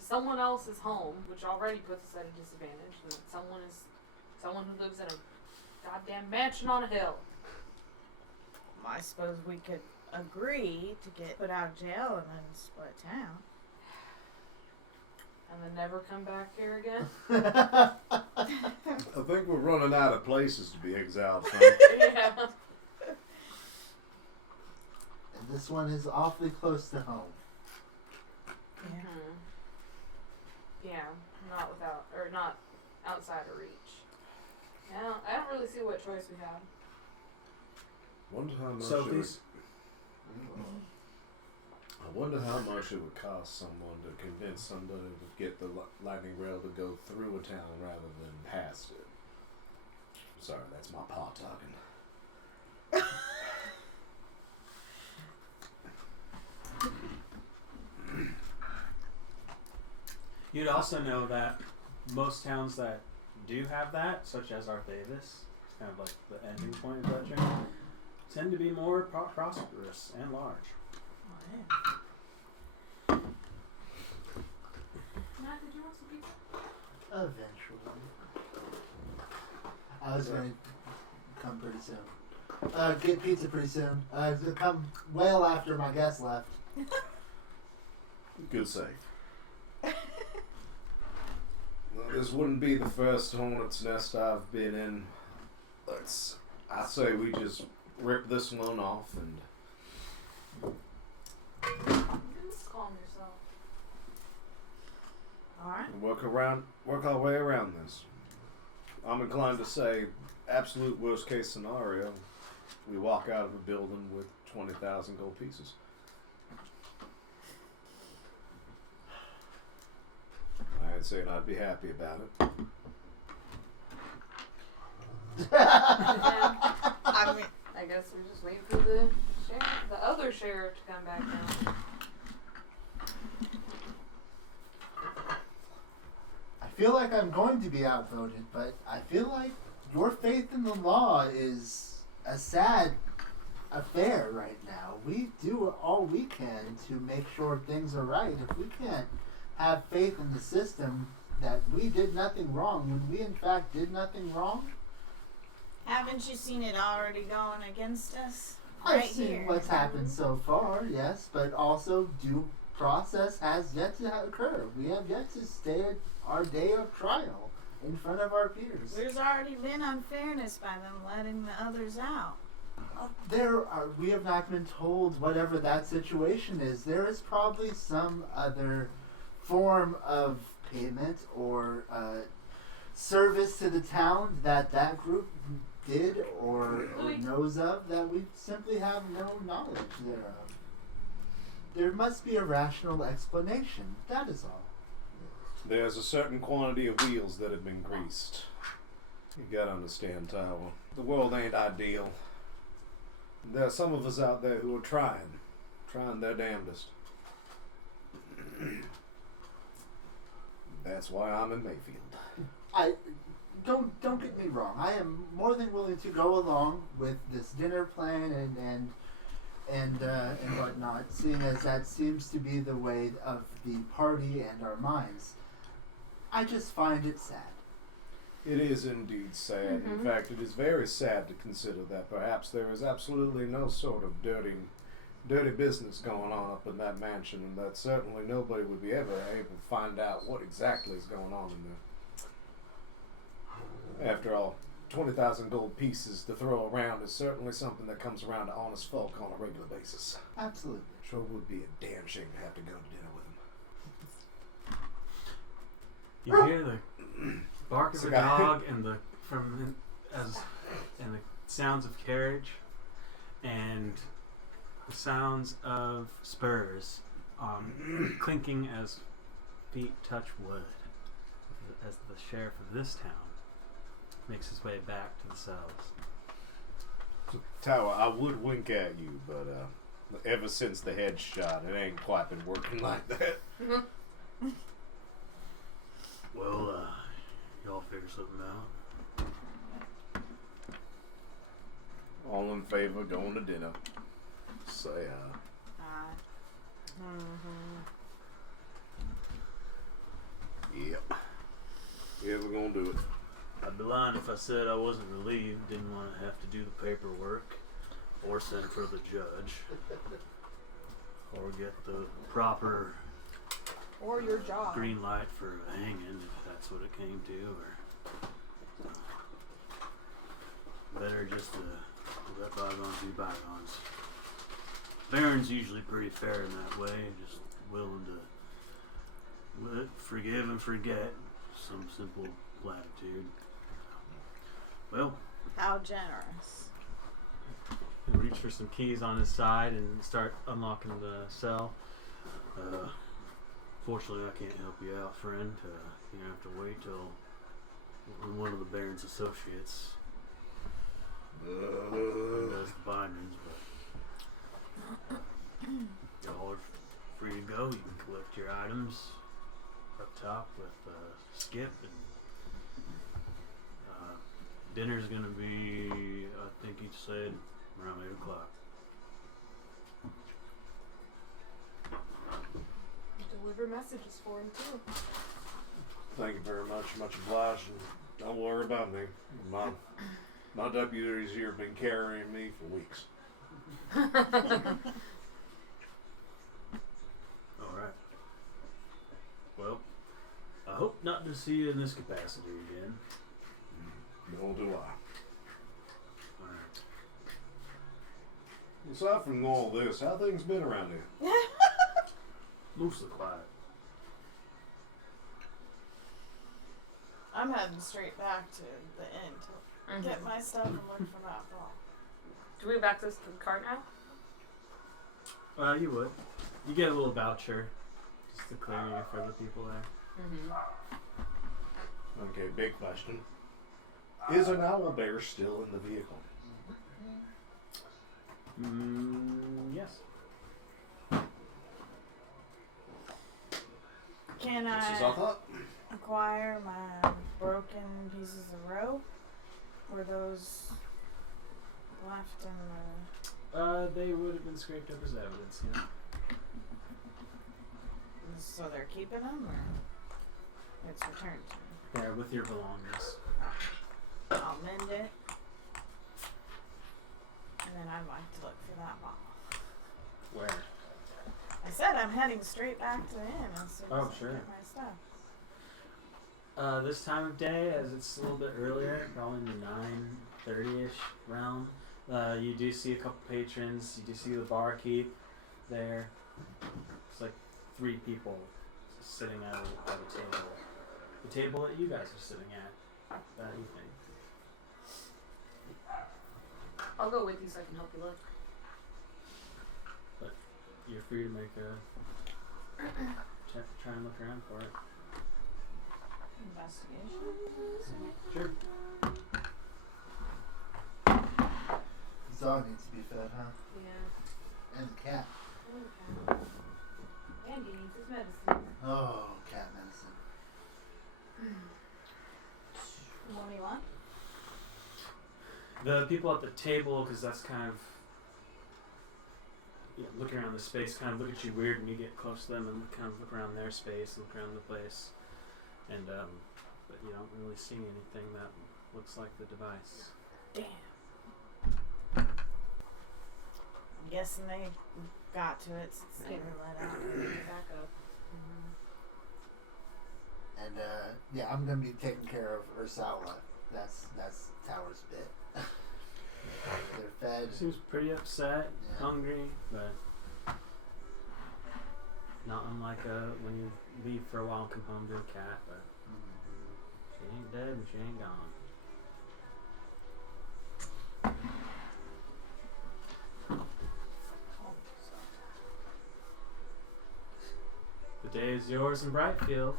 someone else's home, which already puts us at a disadvantage. And that someone who lives in a goddamn mansion on a hill. I suppose we could agree to get put out of jail and then split town. And then never come back here again. I think we're running out of places to be exiled from. Yeah. And this one is awfully close to home. Yeah. Yeah, not outside of reach. Yeah, I don't really see what choice we have. Wonder how much Sophie's. I wonder how much it would cost someone to convince somebody to get the lightning rail to go through a town rather than past it. Sorry, that's my paw talking. You'd also know that most towns that do have that, such as Arthavis, it's kind of like the ending point of that journey, tend to be more prosperous and large. Oh, yeah. Matt, did you want some pizza? Eventually. I was going to come pretty soon. Get pizza pretty soon. Come well after my guest left. Good save. Well, this wouldn't be the first hornet's nest I've been in. I say we just rip this one off and Calm yourself. Alright. work our way around this. I'm inclined to say, absolute worst case scenario, we walk out of a building with 20,000 gold pieces. I'd say I'd be happy about it. I mean, I guess we're just waiting for the other sheriff to come back down. I feel like I'm going to be outvoted, but I feel like your faith in the law is a sad affair right now. We do all we can to make sure things are right. If we can't have faith in the system that we did nothing wrong when we in fact did nothing wrong, haven't you seen it already going against us? I've Right seen here. what's happened so far, yes, but also due process has yet to occur. We have yet to stay at our day of trial in front of our peers. There's already been unfairness by them letting the others out. We have not been told whatever that situation is. There is probably some other form of payment or service to the town that group did or knows of that we simply have no knowledge thereof. There must be a rational explanation. That is all. There's a certain quantity of wheels that have been greased. You gotta understand, Tower. The world ain't ideal. There are some of us out there who are trying their damnedest. That's why I'm in Mayfield. Don't get me wrong. I am more than willing to go along with this dinner plan and whatnot, seeing as that seems to be the way of the party and our minds. I just find it sad. It is indeed sad. In fact, it is very sad to consider that perhaps there is absolutely no sort of dirty business going on up in that mansion, and that certainly nobody would be ever able to find out what exactly is going on in there. After all, 20,000 gold pieces to throw around is certainly something that comes around to honest folk on a regular basis. Absolutely. Sure would be a damn shame to have to go to dinner with him. You hear the bark of a Cigar. dog and the sounds of carriage and the sounds of spurs clinking as feet touch wood as the sheriff of this town makes his way back to the cells. Tower, I would wink at you, but ever since the headshot, it ain't quite been working like that. Well, y'all figure something out. All in favor of going to dinner. Say Yep. Yeah, we're gonna do it. I'd be lying if I said I wasn't relieved, didn't want to have to do the paperwork or send for the judge or get the proper Or your job. green light for a hanging if that's what it came to, or better just to let bygones be bygones. Baron's usually pretty fair in that way, just willing to forgive and forget, some simple platitude. Well, How generous. he'll reach for some keys on his side and start unlocking the cell. Fortunately, I can't help you out, friend. You're gonna have to wait till one of the Baron's associates does the bindings, but y'all are free to go. You can collect your items up top with Skip, and dinner's gonna be, I think he said, around 8 o'clock. Deliver messages for him too. Thank you very much. Much obliged. And don't worry about me. My deputies here have been carrying me for weeks. Alright. Well, I hope not to see you in this capacity again. Nor do I. Alright. Aside from all this, how things been around here? Mostly quiet. I'm heading straight back to the inn to get my stuff and look for that ball. Do we have access to the cart now? You would. You get a little voucher just to clear you for the people there. Okay, big question. Is an owl bear still in the vehicle? Yes. Can Just as I I thought. acquire my broken pieces of rope? Were those left in the... They would have been scraped up as evidence, yeah. So they're keeping them, or it's returned to me? Yeah, with your belongings. I'll mend it. And then I'd like to look for that ball. Where? I said I'm heading straight back to the inn as soon as I sure. get my stuff. This time of day, as it's a little bit earlier, probably in the 9:30ish realm, you do see a couple patrons. You do see the barkeep there. It's like 3 people sitting at a table. The table that you guys are sitting at that evening. I'll go with you so I can help you look. You're free to make a check to try and look around for it. Investigation? Sure. The dog needs to be fed, huh? Yeah. And the cat. Andy needs his medicine. Oh, cat medicine. What do you want? The people at the table, because that's kind of, looking around the space, kind of look at you weird when you get close to them and kind of look around their space, look around the place, and but you don't really see anything that looks like the device. Damn. I'm guessing they got to it since they were let out. Back up. And yeah, I'm gonna be taking care of Ursaula. That's Tower's bit. They're fed. Seems pretty upset, Yeah. hungry, but not unlike when you leave for a while and come home to a cat. But she ain't dead and she ain't gone. The day is yours in Brightfield.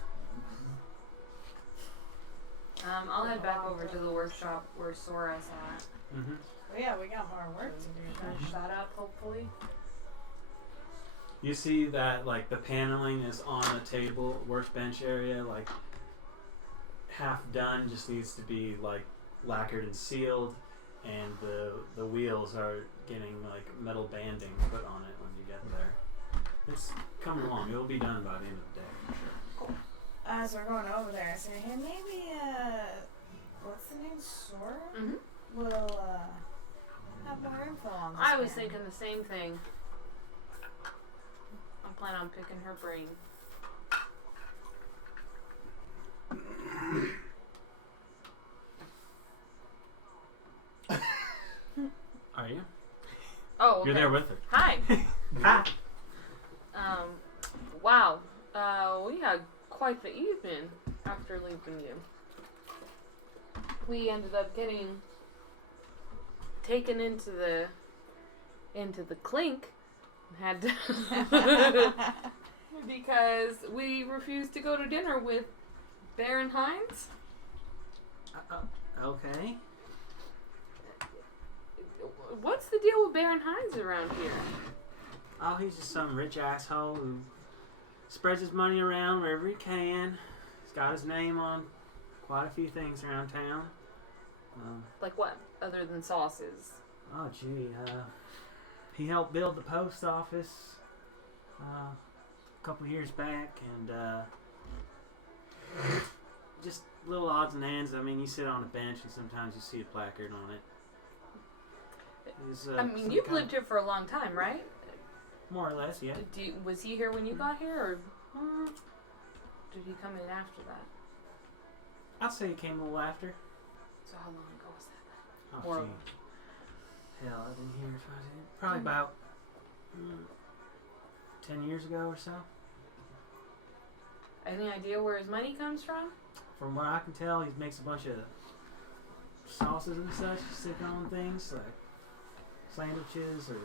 I'll head back over to the workshop where Sora's at. Mm-hmm. Well, yeah, we got more work to do. Finish that up, hopefully. You see that like the paneling is on the table, workbench area, like half done, just needs to be like lacquered and sealed, and the wheels are getting like metal banding put on it when you get there. It's coming along. It'll be done by the end of the day, for sure. As we're going over there, I say, hey, maybe, what's the name? Sora? Mm-hmm. We'll, have more info on this. I was man. thinking the same thing. I plan on picking her brain. Are you? Oh, okay. You're there with her. Hi. Hi. Wow. We had quite the evening after leaving you. We ended up getting taken into the clink and had to because we refused to go to dinner with Baron Hines. Okay. What's the deal with Baron Hines around here? Oh, he's just some rich asshole who spreads his money around wherever he can. He's got his name on quite a few things around town. Like what? Other than sauces? Oh, gee. He helped build the post office a couple years back, and just little odds and ends. I mean, you sit on a bench and sometimes you see a placard on it. I mean, you've lived here for a long time, right? More or less, yeah. Was he here when you got here, or did he come in after that? I'd say he came a little after. So how long ago was that? Oh, Or- gee. Hell, I've been here probably about 10 years ago or so. Any idea where his money comes from? From what I can tell, he makes a bunch of sauces and such, stick on things like sandwiches, or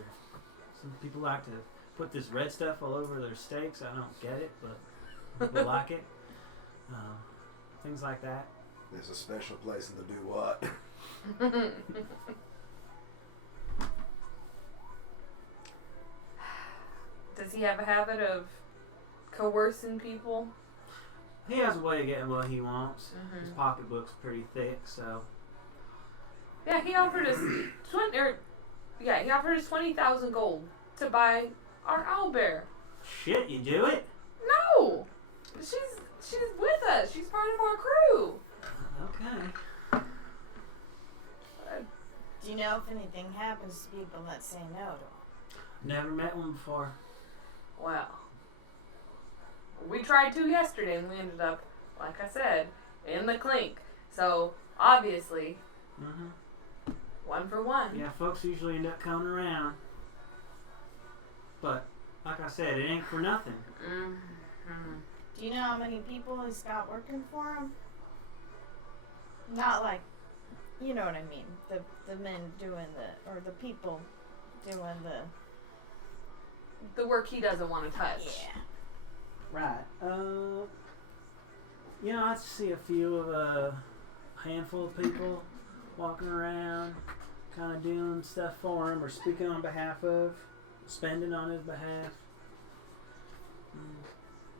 some people like to put this red stuff all over their steaks. I don't get it, but people like it. Things like that. There's a special place in the do what? Does he have a habit of coercing people? He has a way of getting what he wants. Mm-hmm. His pocketbook's pretty thick, so Yeah, he offered us he offered us 20,000 gold to buy our owlbear. shit, you do it? No, she's with us. She's part of our crew. Okay. Do you know if anything happens to people that say no to him? Never met one before. Well, we tried to yesterday, and we ended up, like I said, in the clink. So obviously, Mm-hmm. 1 for 1. Yeah, folks usually end up coming around. But, like I said, it ain't for nothing. Mm-hmm. Do you know how many people he's got working for him? Not like, you know what I mean. The men doing or the people doing The work he doesn't want to touch. yeah. Right. I'd see a few of a handful of people walking around, kind of doing stuff for him or speaking on behalf of, spending on his behalf.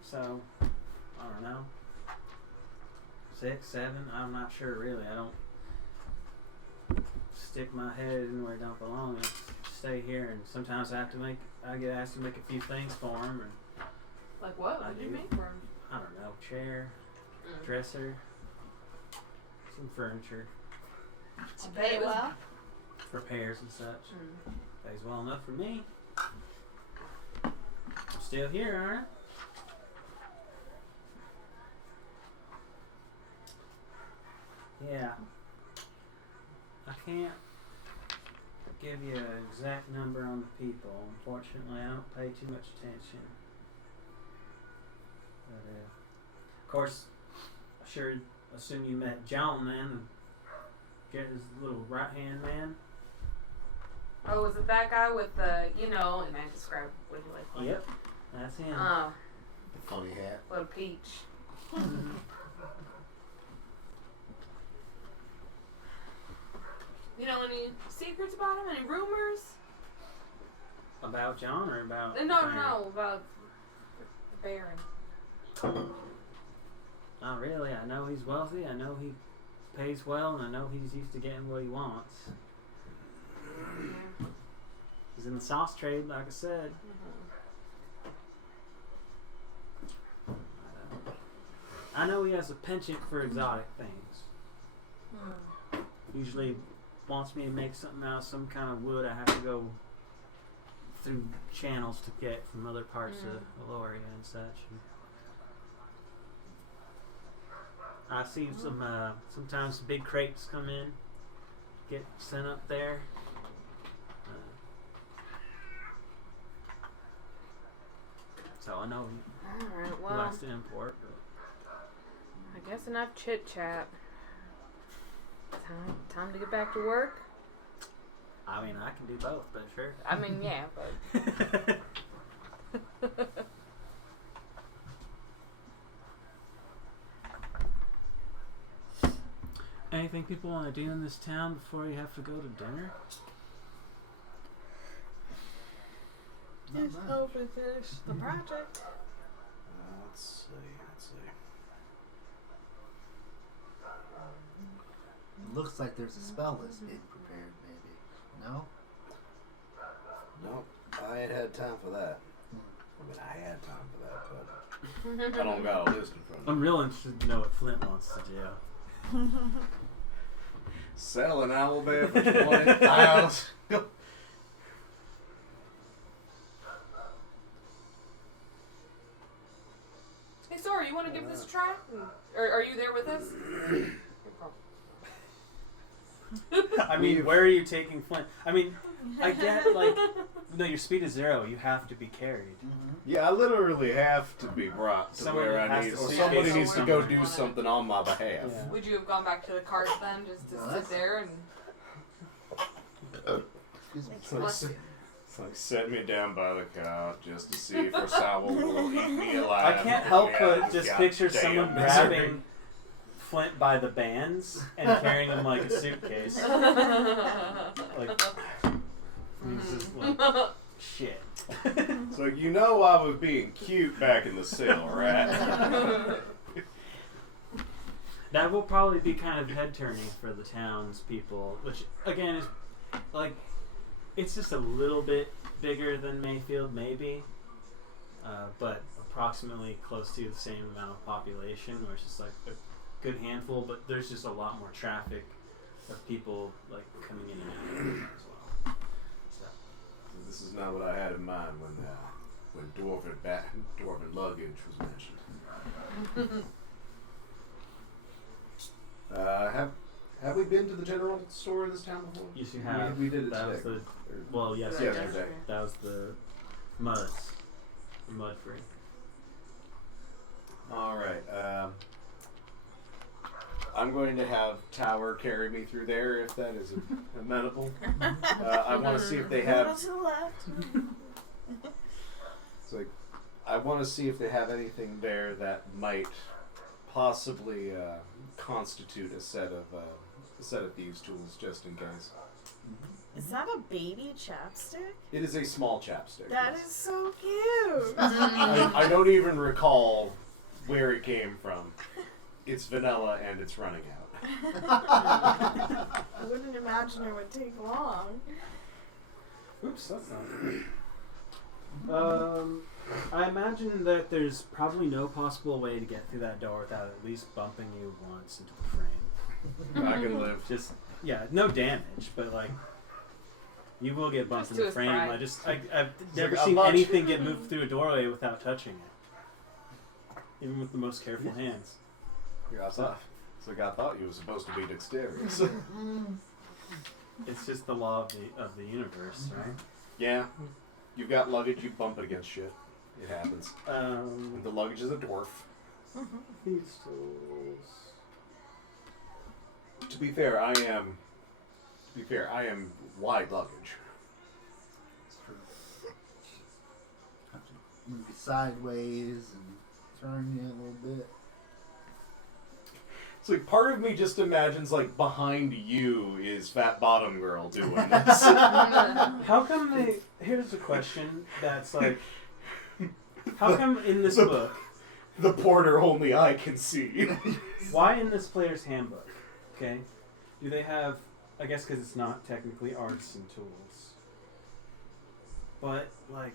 So, I don't know. 6, 7, I'm not sure really. I don't stick my head in where it don't belong. I stay here, and sometimes I get asked to make a few things for him, or Like what? I What did you do. make for him? I don't know, chair, dresser, some furniture, To pay well? repairs and such. Mm. Pays well enough for me. I'm still here, aren't I? Yeah. I can't give you an exact number on the people. Unfortunately, I don't pay too much attention. But, of course, I sure assume you met John then. Get his little right-hand man. Oh, was it that guy with the, and I described what he looked like? Yep, that's him. Oh, The funny hat. what a peach. You know any secrets about him? Any rumors? About John or about? No, about the Baron. Not really. I know he's wealthy. I know he pays well, and I know he's used to getting what he wants. He's in the sauce trade, like I said. I know he has a penchant for exotic things. Usually wants me to make something out of some kind of wood I have to go through channels to get from other parts of Elloria and such. I see sometimes big crates come in, get sent up there. So I know he Alright, well, likes to import. But I guess enough chit chat. Time to get back to work. I mean, I can do both, but sure. I mean, yeah, but Anything people want to do in this town before you have to go to dinner? Not Just much. hope we finish the project. looks like there's a spell list being prepared, maybe. No? No, I ain't had time for that. I mean, I had time for that, but I don't got a list in front of me. I'm real interested to know what Flint wants to do. Sell an owlbear for 20,000. Hey, Sora, you want to give this a try? Or are you there with us? I mean, where are you taking Flint? I mean, I get, like, no, your speed is 0. You have to be carried. Yeah, I literally have to be brought to Someone where I has need, to or see somebody it needs to go somewhere. do something on my behalf. Yeah. Would you have gone back to the cart then, just to sit there and... Excuse me. It's like, Bless you. it's like set me down by the couch just to see if Osawa will eat me alive. I can't help Yeah, but just goddamn picture someone misery. grabbing Flint by the bands and carrying him like a suitcase. Like, he's just like, shit. So you know I was being cute back in the cell, right? That will probably be kind of head turning for the townspeople, which again is like, it's just a little bit bigger than Mayfield, maybe, but approximately close to the same amount of population, where it's just like a good handful, but there's just a lot more traffic of people like coming in and out as well. So. This is not what I had in mind when dwarven luggage was mentioned. Have we been to the general store in this town before? Yes, you have. We did it that today. was the well, yes, Yeah, Yesterday. that was the muds, the mud free. All right. I'm going to have Tower carry me through there if that is amenable. I want to see if they Little have. to the left. It's like I want to see if they have anything there that might possibly constitute a set of thieves' tools, just in case. Is that a baby chapstick? It is a small chapstick. That yes. is so cute. I don't even recall where it came from. It's vanilla and it's running out. I wouldn't imagine it would take long. Oops, that's not. I imagine that there's probably no possible way to get through that door without at least bumping you once into the frame. I can live. Just no damage, but like you will get bumped Just in to the his frame. pride. I've never like a seen bunch. anything get moved through a doorway without touching it, even with the most careful hands. Yeah, I thought you were supposed to be dexterous. It's just the law of the universe, right? Yeah, you've got luggage, you bump it against shit. It happens. The luggage is a dwarf. Thieves' tools. To be fair, I am wide luggage. Have to move you sideways and turn you a little bit. It's like part of me just imagines like behind you is Fat Bottom Girl doing this. How come they? Here's a question that's like, how come in this book? The porter only I can see. Why in this player's handbook? Okay, do they have? I guess because it's not technically arts and tools. But like,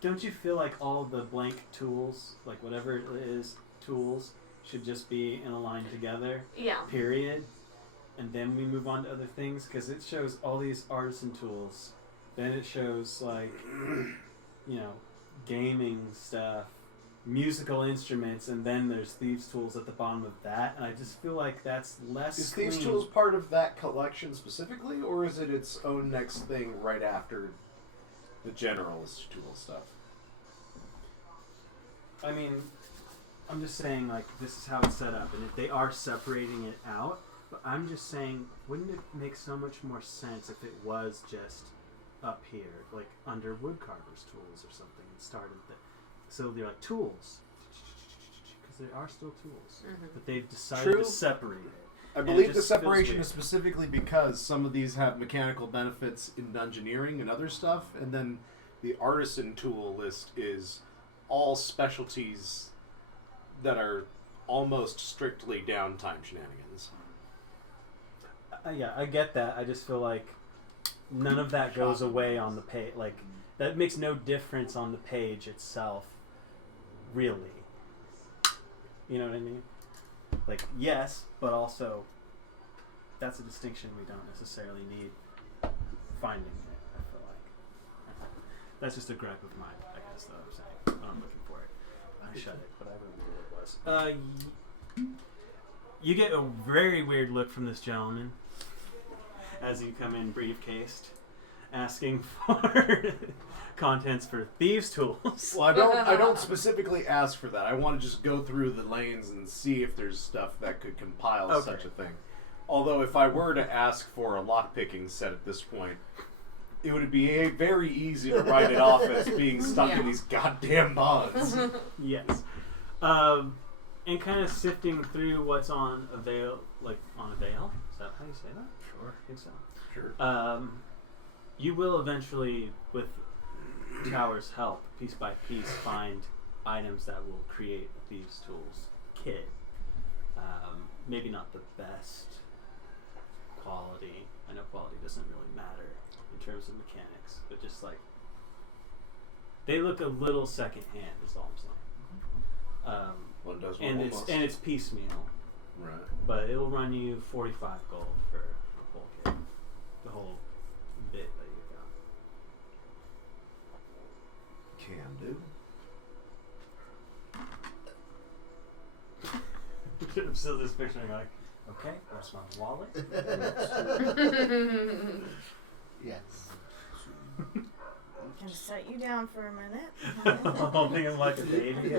don't you feel like all the blank tools, like whatever it is, tools, should just be in a line together? Yeah. Period. And then we move on to other things because it shows all these artisan tools. Then it shows like, gaming stuff, musical instruments, and then there's thieves' tools at the bottom of that. And I just feel like that's less. Is Thieves' clean. Tools part of that collection specifically, or is it its own next thing right after the generalist tool stuff? I mean, I'm just saying like this is how it's set up, and if they are separating it out. But I'm just saying, wouldn't it make so much more sense if it was just up here, like under woodcarver's tools or something, and started the. So they're like tools, because they are still tools, but they've decided True. to separate it. I And believe it the just feels separation weird. is specifically because some of these have mechanical benefits in engineering and other stuff, and then the artisan tool list is all specialties that are almost strictly downtime shenanigans. Yeah, I get that. I just feel like none of that goes away on the page. Like, that makes no difference on the page itself, really. You know what I mean? Like, yes, but also that's a distinction we don't necessarily need finding it, I feel like. That's just a gripe of mine, I guess, though I'm saying. I'm looking for it. I shut it, but I remember what it was. You get a very weird look from this gentleman as you come in briefcased, asking for contents for thieves' tools. Well, I don't specifically ask for that. I want to just go through the lanes and see if there's stuff that could compile such a thing. Although, if I were to ask for a lockpicking set at this point, it would be very easy to write it off as being stuck in these goddamn bonds. Yes. And kind of sifting through what's on Avail, like on Avail. Is that how you say that? Sure. I think so. Sure. You will eventually, with Tower's help, piece by piece, find items that will create a thieves' tools kit. Maybe not the best quality. I know quality doesn't really matter in terms of mechanics, but just like they look a little secondhand, is all I'm saying. One does one and almost. it's piecemeal, Right. but it'll run you 45 gold for the whole kit, the whole bit that you got. Can do. I'm still just picturing like, okay, where's my wallet? Yes. Can set you down for a minute. Holding him like a baby.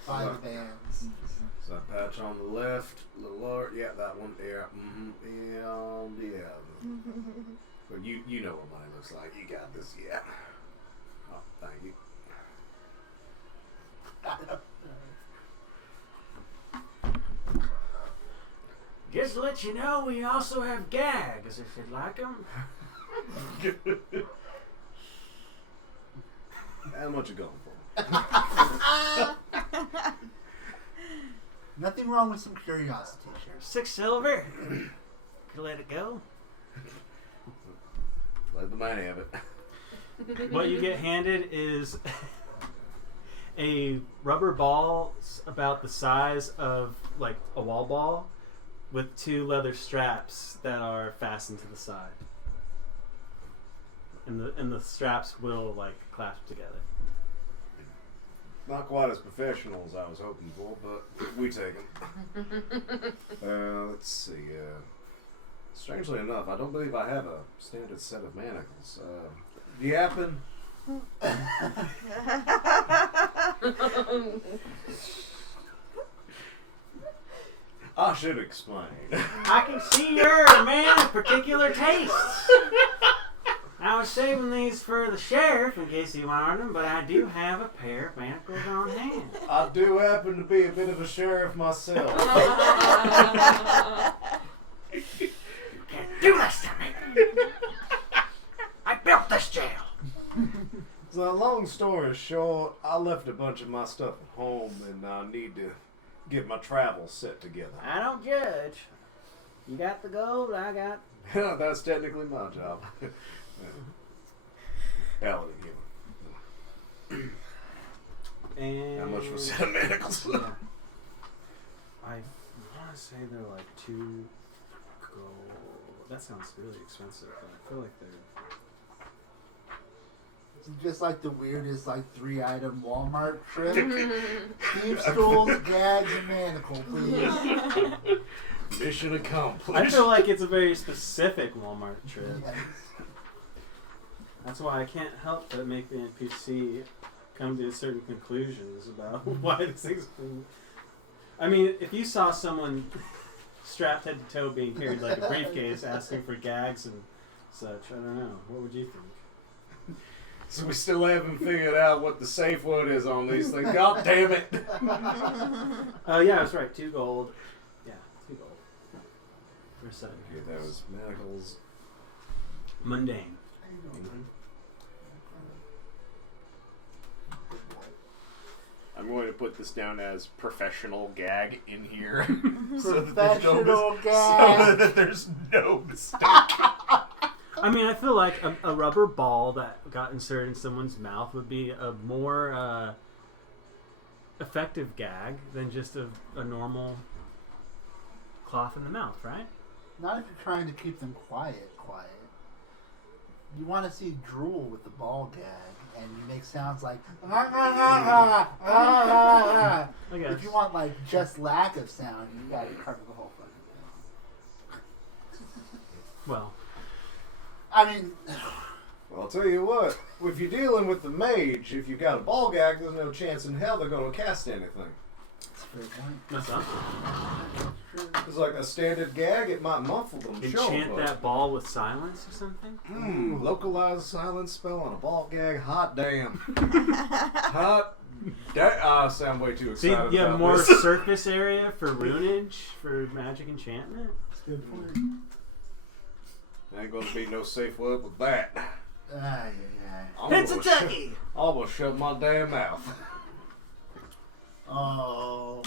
Five bands. So that patch on the left, a little lower. Yeah, that one. Yeah. Mm-hmm. Yeah. Well, you know what mine looks like. You got this. Yeah. Oh, thank you. Just to let you know, we also have gags if you'd like them. How much you going for? Nothing wrong with some curiosity, Sheriff. 6 silver. Could let it go. Let the man have it. What you get handed is a rubber ball about the size of like a wall ball with 2 leather straps that are fastened to the side. And the straps will like clasp together. Not quite as professional as I was hoping for, but we take them. Let's see. Strangely enough, I don't believe I have a standard set of manacles. Do you happen? I should explain. I can see you're a man of particular tastes. I was saving these for the sheriff in case he wanted them, but I do have a pair of manacles on hand. I do happen to be a bit of a sheriff myself. You can't do this to me. I built this jail. So long story short, I left a bunch of my stuff at home and I need to get my travels set together. I don't judge. You got the gold, I got... That's technically my job. Paladin human. And How much for a set of manacles? Yeah. I want to say they're like 2 gold. That sounds really expensive, but I feel like they're... It's just like the weirdest, like 3-item Walmart trip. Thieves' tools, gags, and manacle, please. Mission accomplished. I feel like it's a very specific Walmart trip. Yes. That's why I can't help but make the NPC come to certain conclusions about why this thing's been... I mean, if you saw someone strapped head to toe being carried like a briefcase asking for gags and such, I don't know. What would you think? So we still haven't figured out what the safe word is on these things. God damn it! Oh, yeah, that's right. 2 gold. Yeah, 2 gold. For a set. Get those manacles. Mundane. I'm going to put this down as professional gag in here, so that there's no Professional gag. so that there's no mistake. I mean, I feel like a rubber ball that got inserted in someone's mouth would be a more effective gag than just a normal cloth in the mouth, right? Not if you're trying to keep them quiet. You want to see drool with the ball gag, and you make sounds like I guess. If you want like just lack of sound, you gotta cover the whole fucking thing. Well, I mean, Well, I'll tell you what. If you're dealing with the mage, if you've got a ball gag, there's no chance in hell they're going to cast anything. that's a fair point. that's up. It's like a standard gag, it might muffle them. Enchant that ball with silence or something? Localized silence spell on a ball gag. Hot damn. Sound way too See, excited you have about more this. surface area for runage, for magic enchantment? That's a good point. Ain't going to be no safe word with that. Aye. Almost shut my damn mouth. Oh.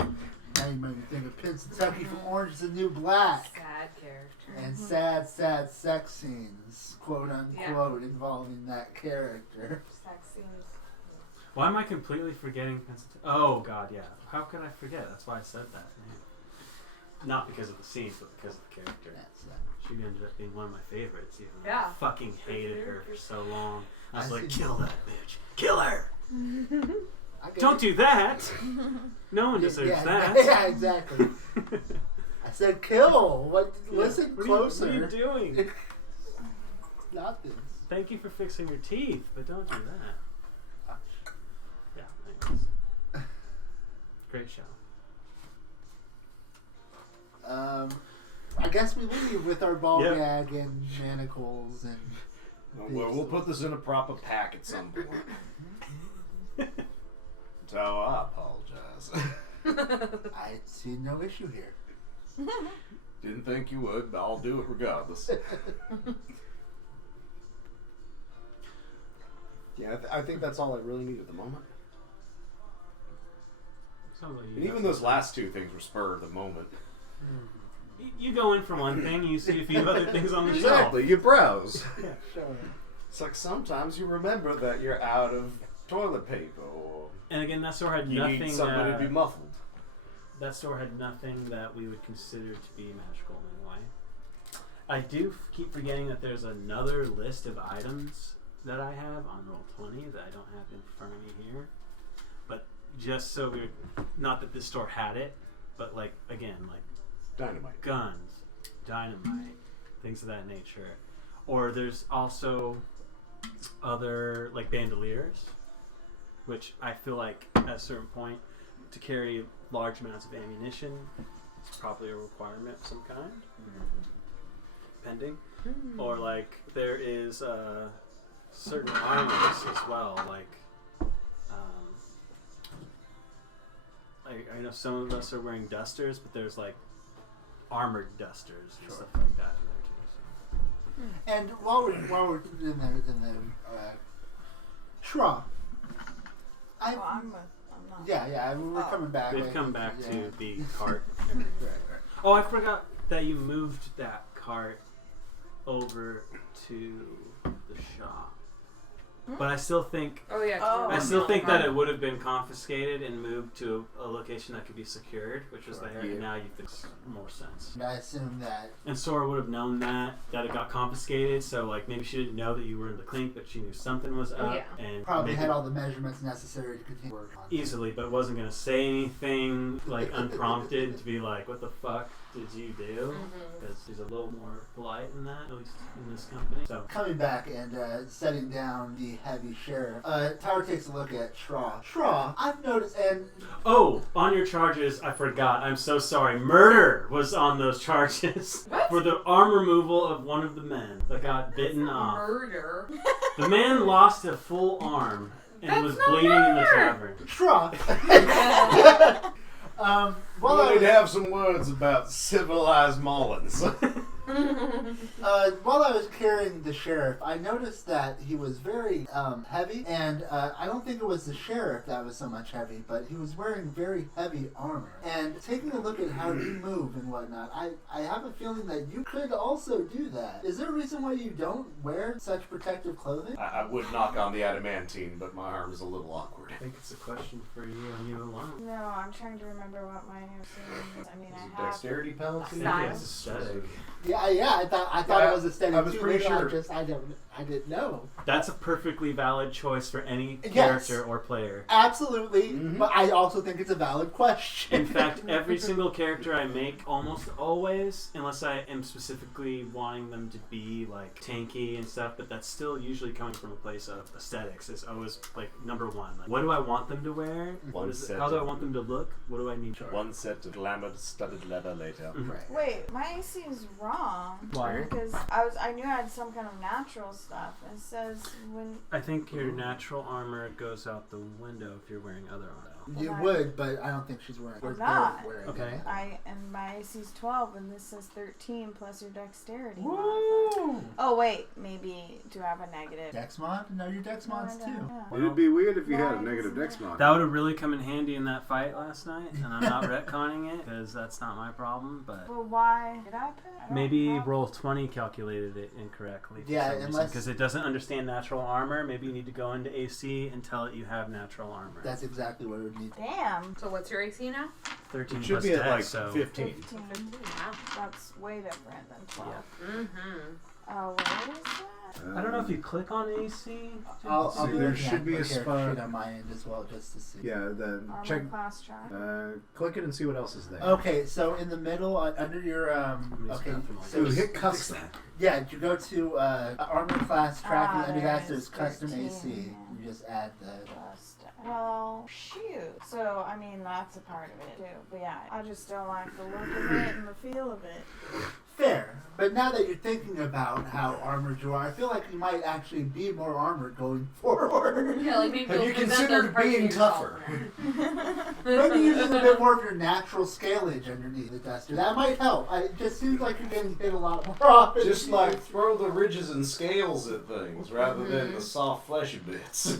Now you make me think of Pennsylvania from Orange is the New Black. Sad character. And sad sex scenes, quote unquote, involving that character. Sex scenes. Why am I completely forgetting Oh, God, yeah. How could I forget? That's why I said that. Man. Not because of the scenes, but because of the character. She ended up being one of my favorites, even though Yeah. I fucking hated her for so long. I was I like, see. kill that bitch. Kill her! I get Don't it. do that! No one deserves yeah, that. Yeah, exactly. I said kill. What? Listen What closer. are you doing? Not this. Thank you for fixing your teeth, but don't do that. Yeah, anyways. Great show. I guess we leave with our ball Yep. gag and manacles and. Well, we'll put this in a proper pack at some point. So I apologize. I see no issue here. Didn't think you would, but I'll do it regardless. Yeah, I think that's all I really need at the moment. Sounds like you And got even those something. last two things were spur of the moment. You go in for one thing, you see a few other things on the Exactly, you browse. shelf. Yeah. It's like sometimes you remember that you're out of toilet paper, or And again, that store had you nothing. need somebody to be muffled. That store had nothing that we would consider to be magical in any way. I do keep forgetting that there's another list of items that I have on Roll20 that I don't have in front of me here. But just so we're not that this store had it, but like again, like Dynamite. guns, dynamite, things of that nature. Or there's also other like bandoliers, which I feel like at a certain point to carry large amounts of ammunition is probably a requirement of some kind, depending. Or like there is certain armors as well, like I know some of us are wearing dusters, but there's like armored dusters and stuff like that in there too. So. And while we're in the Shra, I'm not. yeah, we're coming back. They've like, come back yeah. to the cart. Right. Oh, I forgot that you moved that cart over to the shop. But I still think Oh yeah. Oh. I still think that it would have been confiscated and moved to a location that could be secured, which was Sure. there. And now you think it's more sense. And I assume that And Sora would have known that it got confiscated. So like maybe she didn't know that you were in the clink, but she knew something was up, Yeah. and probably maybe had all the measurements necessary to continue work on. easily, but wasn't gonna say anything like unprompted to be like, "What the fuck did you do?" Because she's a little more polite than that, at least in this company. So Coming back and setting down the heavy sheriff, Tower takes a look at Shra. Shra, I've noticed, and oh, on your charges, I forgot. I'm so sorry. Murder was on those charges What? for the arm removal of one of the men that got bitten off. Murder. The man lost a full arm and That's was not bleeding in the murder. tavern. Shra. Well, Well, we'd have some words about civilized Mullins. While I was carrying the sheriff, I noticed that he was very heavy, and I don't think it was the sheriff that was so much heavy, but he was wearing very heavy armor. And taking a look at how you move and whatnot, I have a feeling that you could also do that. Is there a reason why you don't wear such protective clothing? I would knock on the adamantine, but my arm is a little awkward. I think it's a question for you and you alone. No, I'm trying to remember what mine is. I mean, Is it I have. dexterity penalty? Style. It's aesthetic. Yeah, I thought Yeah, it was a steady I was too. pretty Later, sure. I didn't know. That's a perfectly valid choice for any Yes. character or player. Absolutely, Mhm. but I also think it's a valid question. In fact, every single character I make, almost always, unless I am specifically wanting them to be like tanky and stuff, but that's still usually coming from a place of aesthetics. Is always like number one. Like, what do I want them to wear? One What is it? set How do I of- want them to look? What do I need? One set of glamour-studded leather later. Mhm. Right. Wait, my AC is wrong. Why? Because I knew I had some kind of natural stuff. It says when I think your natural armor goes out the window if you're wearing other armor. You Okay. would, but I don't think she's wearing. I'm or not. they're wearing Okay. it. and my AC is 12 and this says 13 plus your dexterity. Woo! modifier. Oh wait, maybe do I have a negative? Dex mod? No, your Dex No, I mods don't. too. Yeah. It'd be weird if you had a Why negative isn't dex it? mod. That would have really come in handy in that fight last night, and I'm not retconning it because that's not my problem. But Well, why did I put? I don't maybe have- roll 20 calculated it incorrectly. Yeah, unless- because it doesn't understand natural armor. Maybe you need to go into AC and tell it you have natural armor. That's exactly what it would need. Damn. So what's your AC now? 13 It should plus be at dex, like so 15. 15. Wow. That's way different than 12. Mm-hmm. Oh, what is that? I don't know if you click on AC. I'll See, be there looking should at be the a character spot- sheet on my end as well, just to see. Yeah, then Armor check. class track. Click it and see what else is there. Okay, so in the middle, under your Somebody's okay, bathroom so Ooh, light. hit custom. yeah, you go to armor class tracking. Under there that, it there's is, custom 13, AC. yeah. You just add the. Well, shoot. So, I mean, that's a part of it, too. But yeah, I just don't like the look of it and the feel of it. Fair, but now that you're thinking about how armored you are, I feel like you might actually be more armored going forward. Yeah, like maybe Have you'll you put that considered those parts of being yourself tougher? Maybe using a bit more of your natural scalage underneath the duster. That might help. It just seems like you're getting hit a lot more often. Just like throw the ridges and scales at things rather than the soft fleshy bits.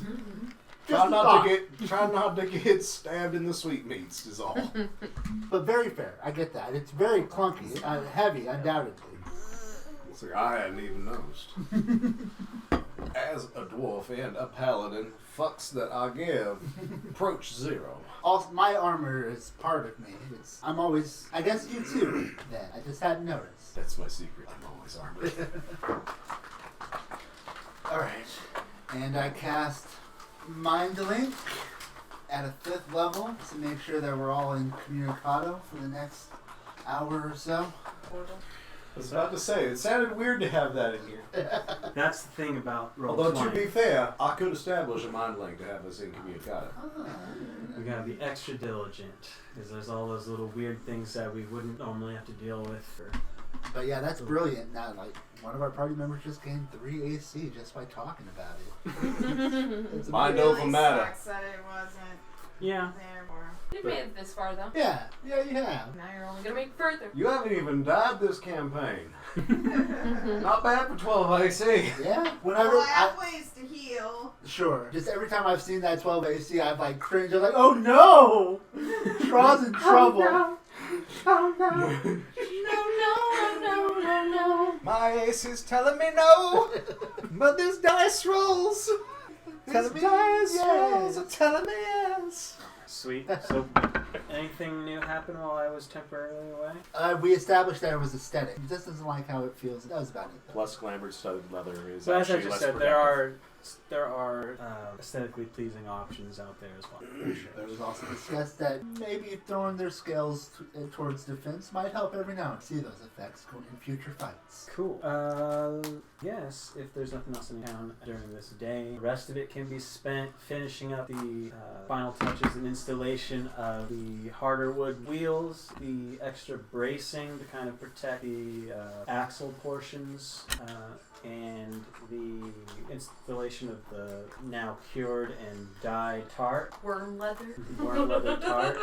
Just a Try not to get stabbed in the sweetmeats is all. But very fair. I get that. It's very clunky, heavy, undoubtedly. It's like I hadn't even noticed. As a dwarf and a paladin, fucks that I give approach 0. Also, my armor is part of me. I'm always. I guess you too. Then I just hadn't noticed. That's my secret. I'm always armored. All right, and I cast Mind Link at a 5th level to make sure that we're all in communicado for the next hour or so. I was about to say, it sounded weird to have that in here. That's the thing about roll Although 20. to be fair, I could establish a mind link to have us incommunicado. We gotta be extra diligent because there's all those little weird things that we wouldn't normally have to deal with. But yeah, that's brilliant. Now, like, one of our party members just gained 3 AC just by talking about it. It's Mind amazing. over matter. Sucks that it wasn't Yeah. there more. You made it this far though. Yeah, you have. Now you're only gonna make it further. You haven't even died this campaign. Not bad for 12 AC. Yeah. Whenever Well, I have ways to heal. sure. Just every time I've seen that 12 AC, I've like cringed. I'm like, oh no! Traw's in trouble. Oh no! No. My AC's telling me no, but this dice rolls. Telling me dice yes. rolls are telling me yes. Sweet. So, anything new happened while I was temporarily away? We established that it was aesthetic. He just doesn't like how it feels. That was about it. Though. Plus glamour studded leather is So as I actually just less said, protective. there are aesthetically pleasing options out there as well. It was also discussed that maybe throwing their scales towards defense might help every now and see those effects go in future fights. Cool. Yes, if there's nothing else in town during this day, the rest of it can be spent finishing up the final touches and installation of the harder wood wheels, the extra bracing to kind of protect the axle portions, and the installation of the now cured and dyed tart, Worm leather. worm leather tart,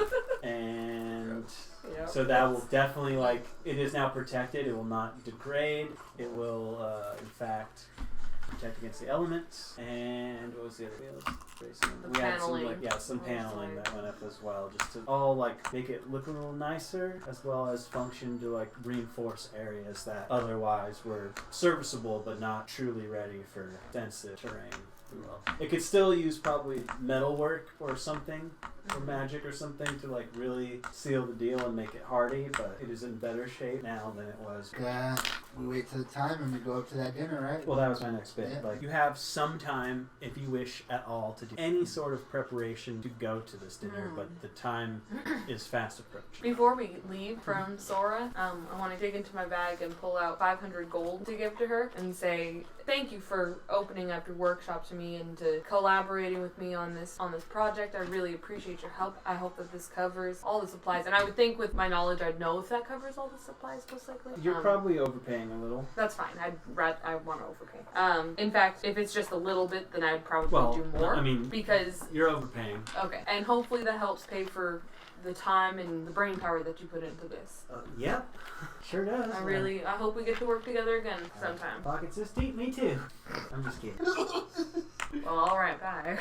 and Yep. So that will definitely, like, it is now protected. It will not degrade. It will, in fact, protect against the elements. And what was the other deal? The We had some, paneling. like, some paneling that went up as well, just to all, like, make it look a little nicer, as well as function to, like, reinforce areas that otherwise were serviceable but not truly ready for extensive terrain. It could still use probably metalwork or something, or magic or something to like really seal the deal and make it hardy, but it is in better shape now than it was. We wait till the time and we go up to that dinner, right? Well, that was my next bit. Yeah. Like, you have some time, if you wish at all, to do any sort of preparation to go to this dinner, but the time is fast approaching. Before we leave from Sora, I want to dig into my bag and pull out 500 gold to give to her and say thank you for opening up your workshop to me and to collaborating with me on this project. I really appreciate your help. I hope that this covers all the supplies, and I would think with my knowledge I'd know if that covers all the supplies most likely. You're probably overpaying a little. That's fine. I want to overpay. In fact, if it's just a little bit, then I'd probably do more. I mean, because you're overpaying. okay, and hopefully that helps pay for the time and the brain power that you put into this. Yep, sure does. I hope we get to work together again sometime. Pockets this deep, me too. I'm just kidding. Well, all right, bye.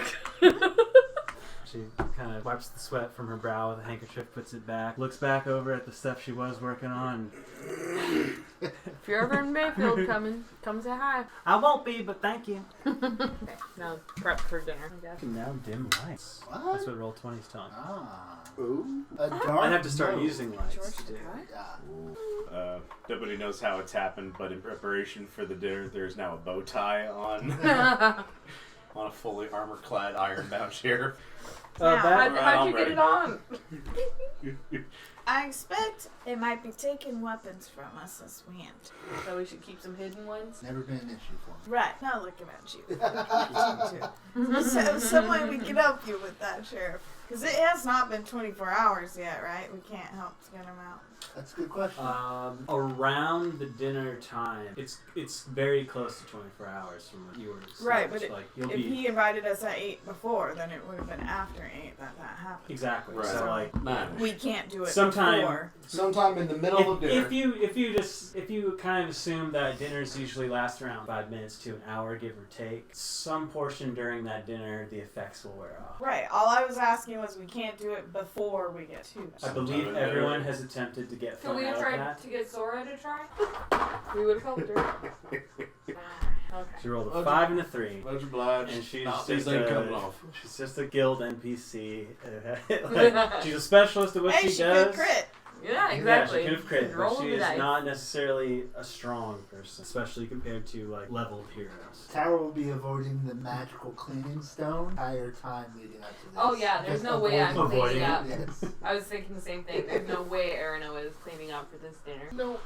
She kind of wipes the sweat from her brow with a handkerchief, puts it back, looks back over at the stuff she was working on. If you're ever in Mayfield, come say hi. I won't be, but thank you. Okay, now prep for dinner, I guess. Now dim lights. What? That's what Roll20's telling me. Ooh. A dark I'd have to start note. using lights. too. Yeah. Nobody knows how it's happened, but in preparation for the dinner, there's now a bow tie on on a fully armor-clad, iron-bound sheriff. How'd you get it on? I expect it might be taking weapons from us this weekend. So we should keep some hidden ones. Never been an issue for me. Right, not looking at you. So, some way we can help you with that, Sheriff. Because it has not been 24 hours yet, right? We can't help to get him out. That's a good question. Around the dinner time, it's very close to 24 hours from what you were saying. Right, but you'll if he invited us at 8 before, then it would have been after 8 that happened. exactly. Right. So like Man. We can't do it Sometime- before. Sometime in the middle of dinner. if you kind of assume that dinners usually last around 5 minutes to an hour, give or take, some portion during that dinner the effects will wear off. Right, all I was asking was we can't do it before we get to it. I believe Sometime in everyone there. has attempted to get Could fun we have out of tried that. to get Sora to try? We would have helped her. Okay. She rolled a Okay. 5 and a 3. Much obliged. And she's Nah, just these ain't coming off. She's just a guild NPC. Like, she's a specialist at what Hey, she she does. could crit. Yeah, exactly. Yeah, she could have crit, but Roll she the is dice. not necessarily a strong person, especially compared to like leveled heroes. Tara will be avoiding the magical cleaning stone entire time leading up to this. Oh yeah, there's Just no way I'm avoiding cleaning it. up. Yes. I was thinking the same thing. There's no way Arano is cleaning up for this dinner. No.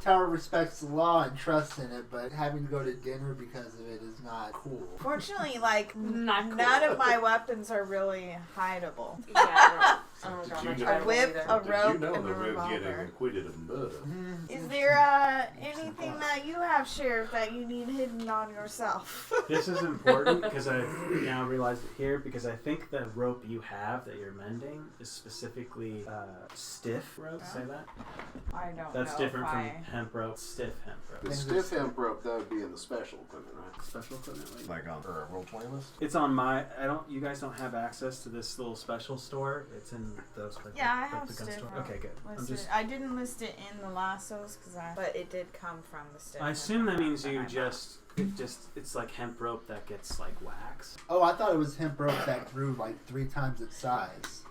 Tara respects the law and trusts in it, but having to go to dinner because of it is not cool. Fortunately, like, Not cool. none of my weapons are really hideable. Yeah, I don't Did got you much know- Bible A whip, either. a Did rope, you know and a that we're getting revolver. acquitted of murder? Is there anything that you have, Sheriff, that you need hidden on yourself? This is important because I now realized it here because I think the rope you have that you're mending is specifically stiff rope. Say that? I don't That's know different if from I... hemp rope. Stiff hemp rope. The stiff hemp rope, that would be in the special equipment, right? Special equipment. Like on her Roll20 list? It's on my. I don't. You guys don't have access to this little special store. It's in those. Like, Yeah, I like have the gun stiff store. rope Okay, good. I'm listed. just. I didn't list it in the lassos, but it did come from the stiff. I assume that means you I just. It's like hemp rope that gets like wax. Oh, I thought it was hemp rope that grew like 3 times its size.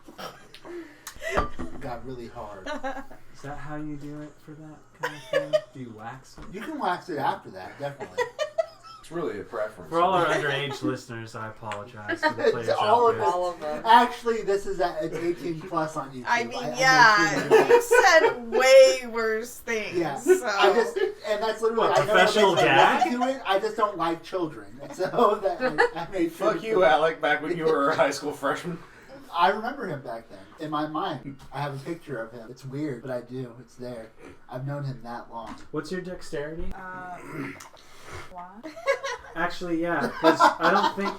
Got really hard. Is that how you do it for that kind of thing? Do you wax it? You can wax it after that, definitely. It's really a preference. For all our underage listeners, I apologize for the players all out of there. us. All of them. Actually, this is it's 18 plus on YouTube. I mean, I yeah, made sure you said way worse things. Yeah, So. I just, and that's literally, What, I know professional it makes dad? sense to it, I just don't like children. So that I made sure. Fuck you, Alec, back when you were a high school freshman. I remember him back then. In my mind, I have a picture of him. It's weird, but I do. It's there. I've known him that long. What's your dexterity? What? Actually, yeah, because I don't think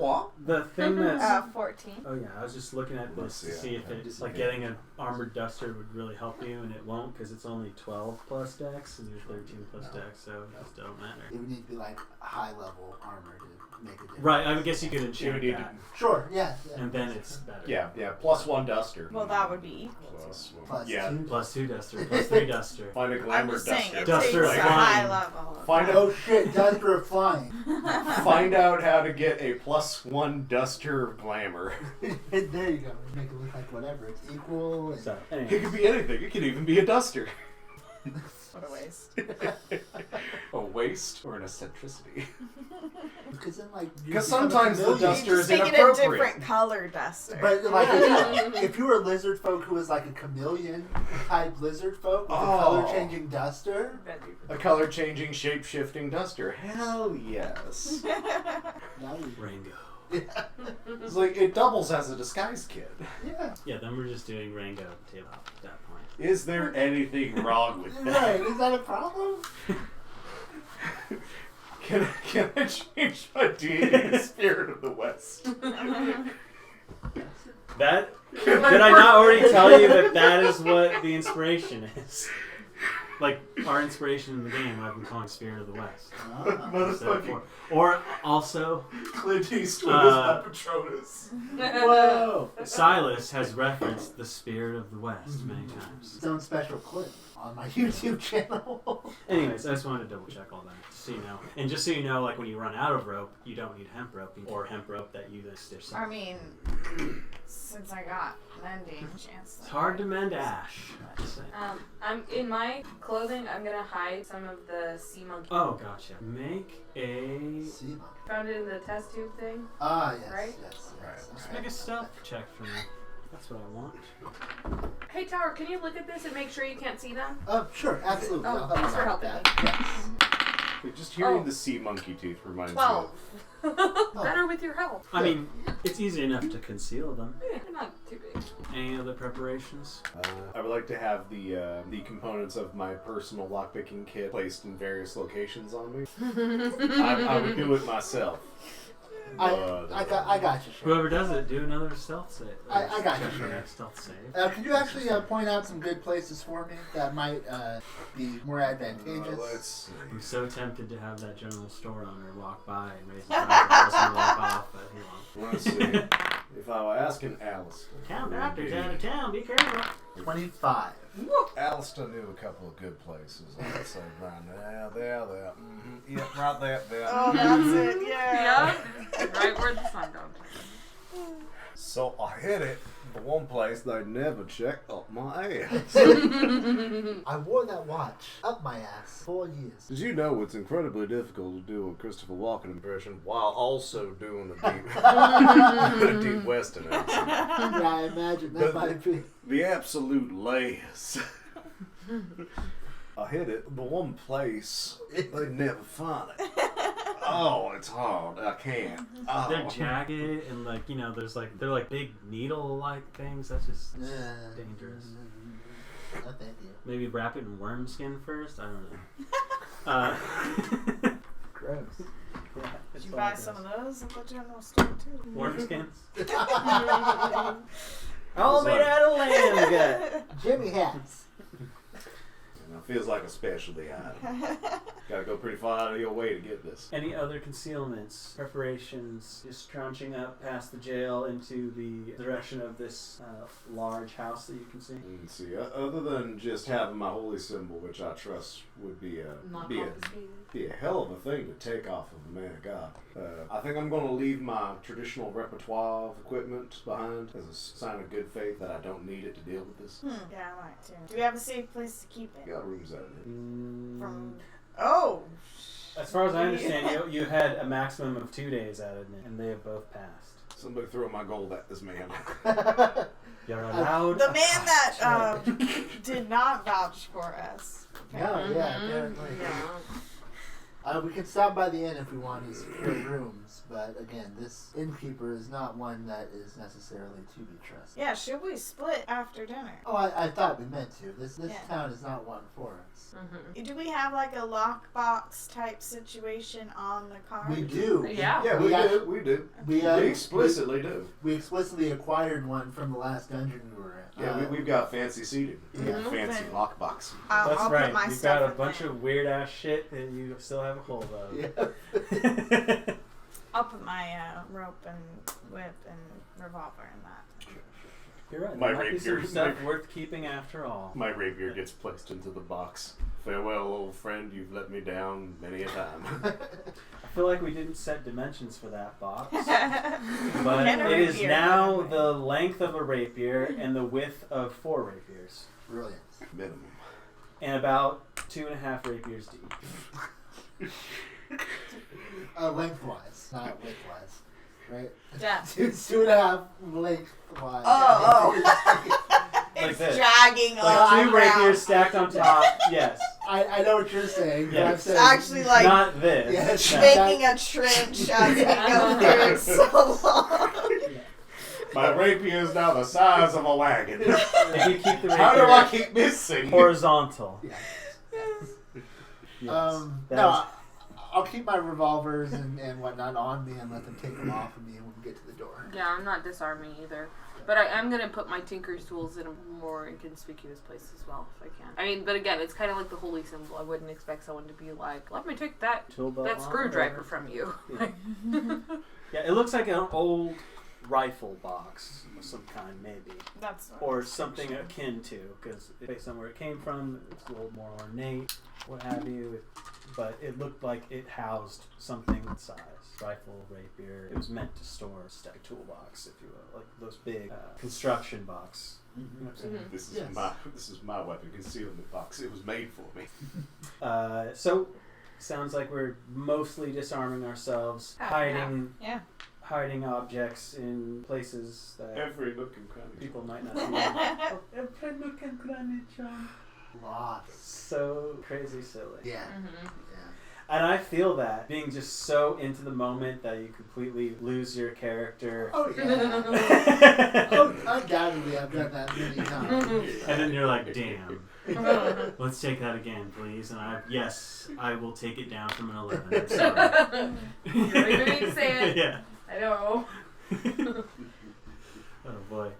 What? the thing that's 14. oh yeah, I was just looking at this to Let's see see, if it's yeah. like getting an armored duster would really help you, and it won't because it's only 12 plus dex and you're 13 plus dex, so it just don't matter. It would need to be like high level armor to make a difference. Right, I guess you could You enchant would need that, Sure, yeah. and then it's better. Yeah, +1 duster. Well, that would be equal. Plus Yeah. 2. Plus 2 duster, plus 3 duster. Find a I'm glamour just saying, duster. it Duster takes a flying. high level. Find Oh shit, Duster of Flying. Find out how to get a +1 duster of glamour. There you go. Make it look like whatever. It's equal. And So, It anyway. could be anything. It could even be a duster. What a waste. A waste or an eccentricity. because then, like, you Because become a sometimes the chameleon. duster You is just make it a inappropriate. different color duster. But like, if you were a lizard folk who was like a chameleon type lizard folk with a Oh. color changing duster, A color changing, shape shifting duster. Hell yes. now you, Rango. It's like it doubles as a disguise kit. yeah, Yeah, then we're just doing Rango at the tabletop at that point. Is there anything wrong with that? right. Is that a problem? Can I change my deity to Spirit of the West? That did I not already tell you that is what the inspiration is? Like our inspiration in the game, I've been calling Spirit of the West. Instead of four. Or also, Clint Eastwood is my Patronus. Whoa! Silas has referenced the Spirit of the West many times. Its own special clip on my YouTube channel. Anyways, I just wanted to double check all that, just so you know. And just so you know, like when you run out of rope, you don't need hemp rope or hemp rope that you then stitch. I mean, since I got mending chance. It's hard to mend ash. Just saying. I'm in my clothing. I'm gonna hide some of the sea monkey. Oh, gotcha. Make a See, Mom. Found it in the test tube thing. Ah, yes, Right? yes, yes. Just make a stealth check for me. That's what I want. Hey Tower, can you look at this and make sure you can't see them? Sure, absolutely. Oh, I'll help thanks you for out with helping that. Yes. Just hearing Oh. the sea monkey teeth reminds 12. me. Better with your help. I mean, it's easy enough to conceal them. Yeah, they're not too big. Any other preparations? I would like to have the components of my personal lockpicking kit placed in various locations on me. I would do it myself. I got you. Sure. Whoever does it, do another stealth save. I got you, sure. Stealth save. Could you actually point out some good places for me that might be more advantageous? Let's see. I'm so tempted to have that general store owner walk by and raise his eyebrows and walk off, but he won't. Let's see. If I were asking Alistair. Town doctor's out of town, be careful. 25. Alistair knew a couple of good places. I would say right there. Mm-hmm. Yep, right there. Oh, that's it. Yeah. Right where the sun goes. So I hit it. The one place they never check up my ass. I wore that watch up my ass 4 years. Did you know it's incredibly difficult to do a Christopher Walken impression while also doing a deep Western accent? Yeah, I imagine that might be. The absolute layers. I hit it. The one place they never find it. Oh, it's hard. I can't. Oh. They're jagged and like, you know, they're like big needle-like things. That's just dangerous. No, thank you. Maybe wrap it in worm skin first. I don't know. Gross. Yeah, Did you buy some of those at the general store too? worm skins? All made out of lamb gut. Jimmy hats. It feels like a specialty item. Gotta go pretty far out of your way to get this. Any other concealments, preparations, just trunching up past the jail into the direction of this large house that you can see? Let's see. Other than just having my holy symbol, which I trust would be Not a confiscated. hell of a thing to take off of a man of God. I think I'm going to leave my traditional repertoire of equipment behind as a sign of good faith that I don't need it to deal with this. Yeah, I might too. Do we have a safe place to keep it? Got rooms out in it. From As far as I understand, you had a maximum of 2 days out of it, and they have both passed. Somebody throw my gold at this man. You're allowed. the man that did not vouch for us. No, yeah, apparently. We can stop by the inn if we want to secure rooms, but again, this innkeeper is not one that is necessarily to be trusted. Yeah, should we split after dinner? Oh, I thought we meant to. This Yeah. town is not one for us. Mm-hmm. Do we have like a lockbox type situation on the card? We do. Yeah. Yeah, We we do. We We explicitly do. We explicitly acquired one from the last dungeon we were in. Yeah, we've got fancy seating. Yeah. Fancy Then lockbox. That's I'll right. put my You've stuff got a in bunch there. of weird ass shit that you still have a hold of. Yeah. I'll put my rope and whip and revolver in that. You're right. My There might be some rapier- stuff worth keeping after all. My rapier gets placed into the box. Farewell, old friend. You've let me down many a time. I feel like we didn't set dimensions for that box. But But it is now the length of a rapier and the width of 4 rapiers. Brilliant. Minimum. And about 2.5 rapiers deep. Lengthwise, not widthwise. Right? Yeah. 2.5 lengthwise. It's this. dragging Like all 2 around. rapiers stacked on top. Yes. I know what you're saying. But Yeah. I'm It's saying actually like Not this. Yes. No. making a trench as we go through it so long. My rapier is now the size of a wagon. If you keep the How do rapier I keep missing? horizontal. Yeah. Yes. That No, is- I'll keep my revolvers and whatnot on me and let them take them off of me when we get to the door. Yeah, I'm not disarming either. But I am going to put my tinker's tools in a more inconspicuous place as well, if I can. I mean, but again, it's kind of like the holy symbol. I wouldn't expect someone to be like, let me take that Tool belt on, screwdriver or- from you. Yeah. Yeah, it looks like an old rifle box of some kind, maybe. That's Or something akin to, because based on where it came from, it's a little more ornate, what have you. But it looked like it housed something with size. Rifle, rapier. It was meant to store a stack toolbox, if you will. Like those big construction box. You know what I'm saying? Mhm. This is Yes. this is my weapon concealment box. It was made for me. So, sounds like we're mostly disarming ourselves, hiding hiding objects in places that Every nook and cranny. people might not see. Every nook and cranny, John. Lots. So crazy silly. Yeah. Mm-hmm. Yeah. And I feel that being just so into the moment that you completely lose your character. Oh yeah. Oh, undoubtedly, I've done that many times. And then you're like, damn. Let's take that again, please. And I will take it down from an 11. I'm sorry. You're making me say it. Yeah. I know. Oh boy.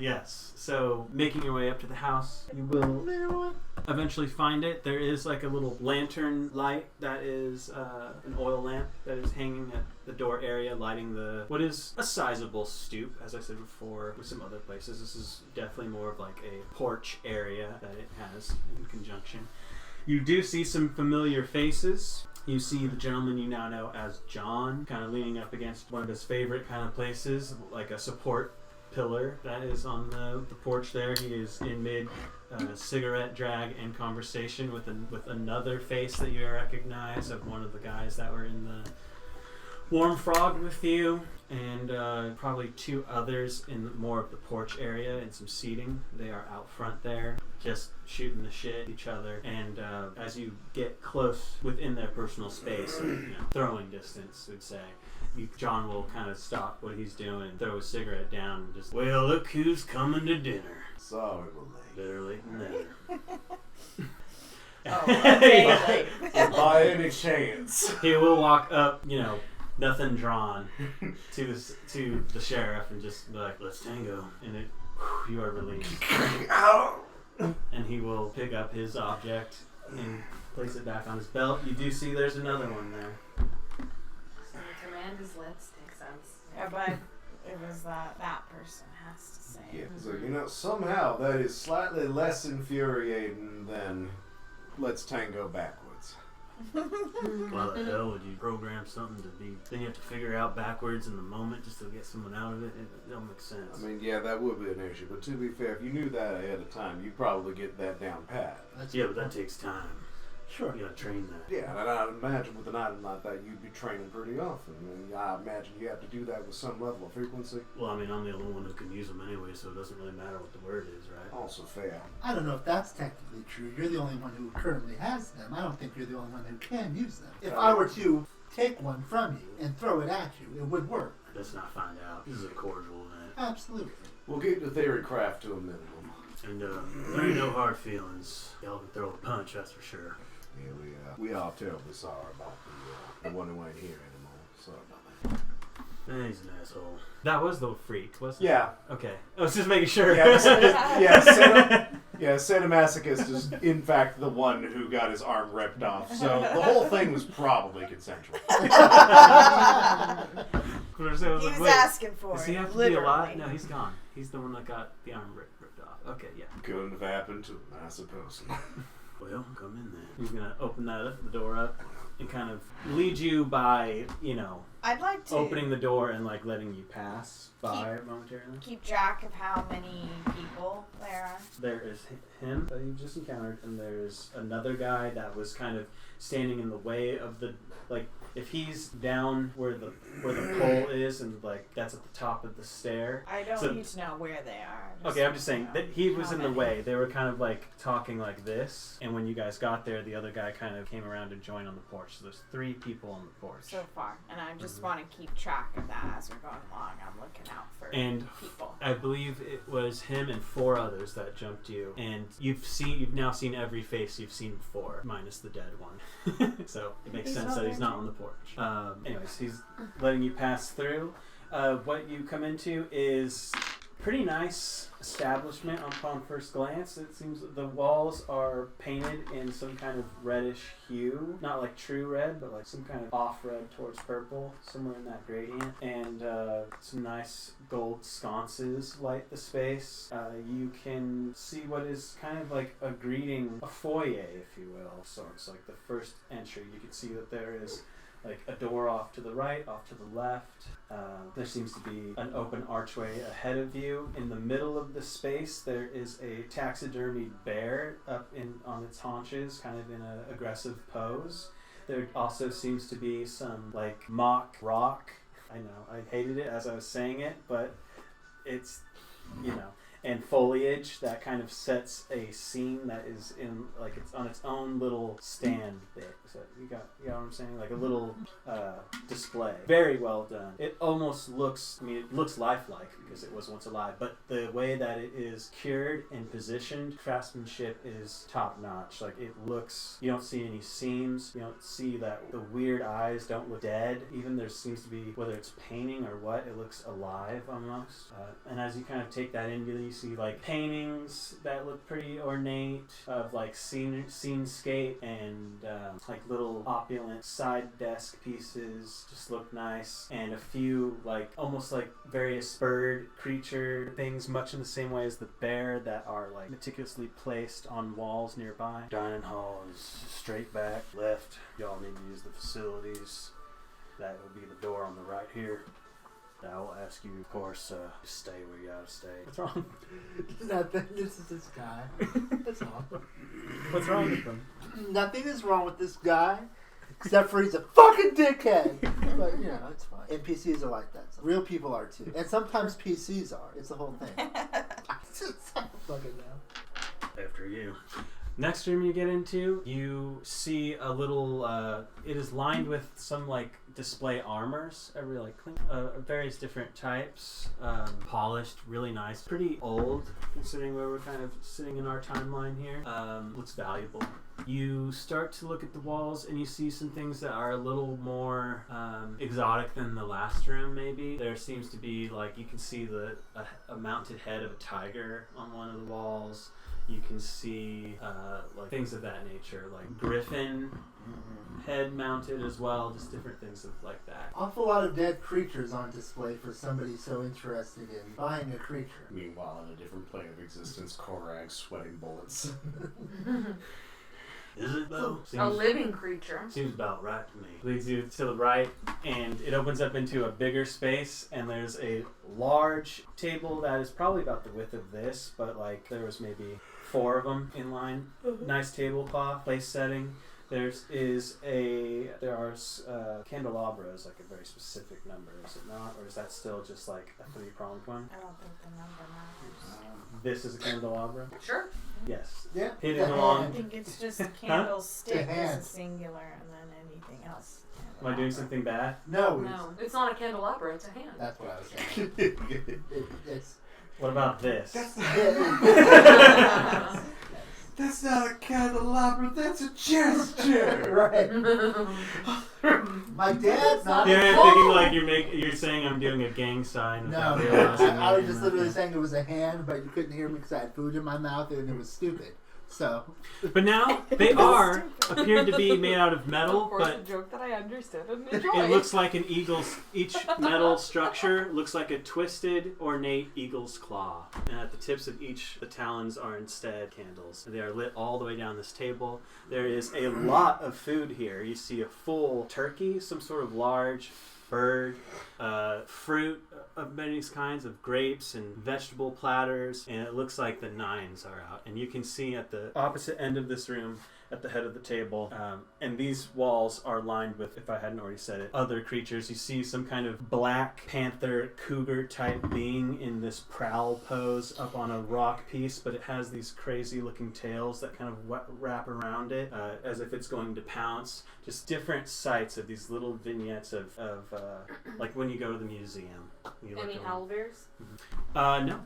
Yes. So making your way up to the house, you will eventually find it. There is like a little lantern light that is an oil lamp that is hanging at the door area, lighting what is a sizable stoop. As I said before, with some other places, this is definitely more of like a porch area that it has in conjunction. You do see some familiar faces. You see the gentleman you now know as John, kind of leaning up against one of his favorite kind of places, like a support pillar that is on the porch there. He is in mid cigarette drag and conversation with another face that you recognize of one of the guys that were in the Warm Frog with you, and probably 2 others in more of the porch area and some seating. They are out front there, just shooting the shit at each other. And as you get close within their personal space, throwing distance, would say, John will kind of stop what he's doing and throw a cigarette down and just, well, look who's coming to dinner. Sorry, Literally, never. Oh, okay. By any chance. He will walk up, nothing drawn, to the sheriff and just be like, let's tango. And you are released. And he will pick up his object and place it back on his belt. You do see there's another one there. So the command is let's take sense. Yeah, but it was that person has to say Yeah, it. so somehow that is slightly less infuriating than let's tango backwards. Why the hell would you program something to be? Then you have to figure out backwards in the moment just to get someone out of it. It don't make sense. I mean, yeah, that would be an issue, but to be fair, if you knew that ahead of time, you'd probably get that down pat. That's Yeah, but that takes time. Sure. You gotta train that. Yeah, and I'd imagine with an item like that, you'd be training pretty often. And I imagine you have to do that with some level of frequency. Well, I mean, I'm the only one who can use them anyway, so it doesn't really matter what the word is, right? Also fair. I don't know if that's technically true. You're the only one who currently has them. I don't think you're the only one who can use them. If I were to take one from you and throw it at you, it would work. Let's not find out. This is a cordial event. Absolutely. We'll keep the theory craft to a minimum. And there ain't no hard feelings. Y'all can throw a punch, that's for sure. Yeah, we are terribly sorry about the one who ain't here anymore. Sorry about that. He's an asshole. That was the freak, wasn't it? Yeah. Okay. I was just making sure. Sadomasochist is in fact the one who got his arm ripped off. So the whole thing was probably consensual. He was asking for Does it. he have to literally. be alive? No, he's gone. He's the one that got the arm ripped off. Okay, yeah. Couldn't have happened to him, I suppose. Well, come in then. He's gonna open the door up, and kind of lead you by, I'd like to opening the door and like letting you pass by momentarily. keep track of how many people there are. There is him that you've just encountered, and there's another guy that was kind of standing in the way of the, like, if he's down where the pole is, and like that's at the top of the stair. I don't So- need to know where they are. Okay, I'm just saying that he was how in the many. way. They were kind of like talking like this, and when you guys got there, the other guy kind of came around to join on the porch. So there's 3 people on the porch. So far, and I just want to keep track of that as we're going along. I'm looking out for And people. I believe it was him and 4 others that jumped you, and you've now seen every face you've seen before, minus the dead one. So it makes He's sense not that he's there not too? on the porch. Anyways, he's letting you pass through. What you come into is pretty nice establishment upon first glance. It seems that the walls are painted in some kind of reddish hue. Not like true red, but like some kind of off red towards purple, somewhere in that gradient. And some nice gold sconces light the space. You can see what is kind of like a greeting, a foyer, if you will, sorts. Like the first entry, you can see that there is like a door off to the right, off to the left. There seems to be an open archway ahead of you. In the middle of the space, there is a taxidermied bear up on its haunches, kind of in an aggressive pose. There also seems to be some like mock rock. I know, I hated it as I was saying it, but it's, and foliage that kind of sets a scene that is in, like, it's on its own little stand bit. So you got what I'm saying? Like a little display. Very well done. It almost looks, it looks lifelike because it was once alive, but the way that it is cured and positioned, craftsmanship is top notch. Like it looks, you don't see any seams, you don't see that the weird eyes don't look dead. Even there seems to be, whether it's painting or what, it looks alive almost. And as you kind of take that in, you see like paintings that look pretty ornate of like scenescape and like little opulent side desk pieces just look nice, and a few like almost like various bird creature things, much in the same way as the bear, that are like meticulously placed on walls nearby. Dining hall is straight back left. Y'all need to use the facilities. That will be the door on the right here. I will ask you, of course, to stay where you gotta stay. What's wrong? Nothing. This is this guy. That's all. What's wrong with them? Nothing is wrong with this guy, except for he's a fucking dickhead. But it's fine. NPCs are like that. So real people are too, and sometimes PCs are. It's the whole thing. Fucking now. After you. Next room you get into, you see a little, it is lined with some like display armors, various different types, polished, really nice, pretty old considering where we're kind of sitting in our timeline here. Looks valuable. You start to look at the walls and you see some things that are a little more exotic than the last room maybe. There seems to be like, you can see a mounted head of a tiger on one of the walls. You can see like things of that nature, like griffin head mounted as well, just different things like that. Awful lot of dead creatures on display for somebody so interested in buying a creature. Meanwhile, in a different plane of existence, Korag's sweating bullets. Is it though? A living creature. Seems about right to me. Leads you to the right, and it opens up into a bigger space, and there's a large table that is probably about the width of this, but like there was maybe 4 of them in line. Nice tablecloth, place setting. There are candelabras, like a very specific number, is it not? Or is that still just like a 3-pronged one? I don't think the number matters. This is a candelabra? Sure. Yes. Yeah. Hidden The along. I think it's just candlestick The is hand. a singular, and then anything else. Am I doing something bad? No. No, it's not a candelabra. It's a hand. That's what I was saying. It's What about this? That's not a candelabra, that's a gesture! right. My dad's not. Yeah, I'm thinking like you're saying I'm doing a gang sign. No, without realizing I was it. just literally saying it was a hand, but you couldn't hear me because I had food in my mouth and it was stupid. So. But now they appeared to be made out of metal, Of course, but a joke that I understood and enjoyed. it looks like an eagle's. Each metal structure looks like a twisted, ornate eagle's claw, and at the tips of each, the talons are instead candles. They are lit all the way down this table. There is a lot of food here. You see a full turkey, some sort of large bird, fruit of many kinds of grapes and vegetable platters, and it looks like the nines are out. And you can see at the opposite end of this room, at the head of the table, and these walls are lined with, if I hadn't already said it, other creatures. You see some kind of black panther cougar type being in this prowl pose up on a rock piece, but it has these crazy looking tails that kind of wrap around it as if it's going to pounce. Just different sights of these little vignettes of like when you go to the museum. You Any look owlbears? no.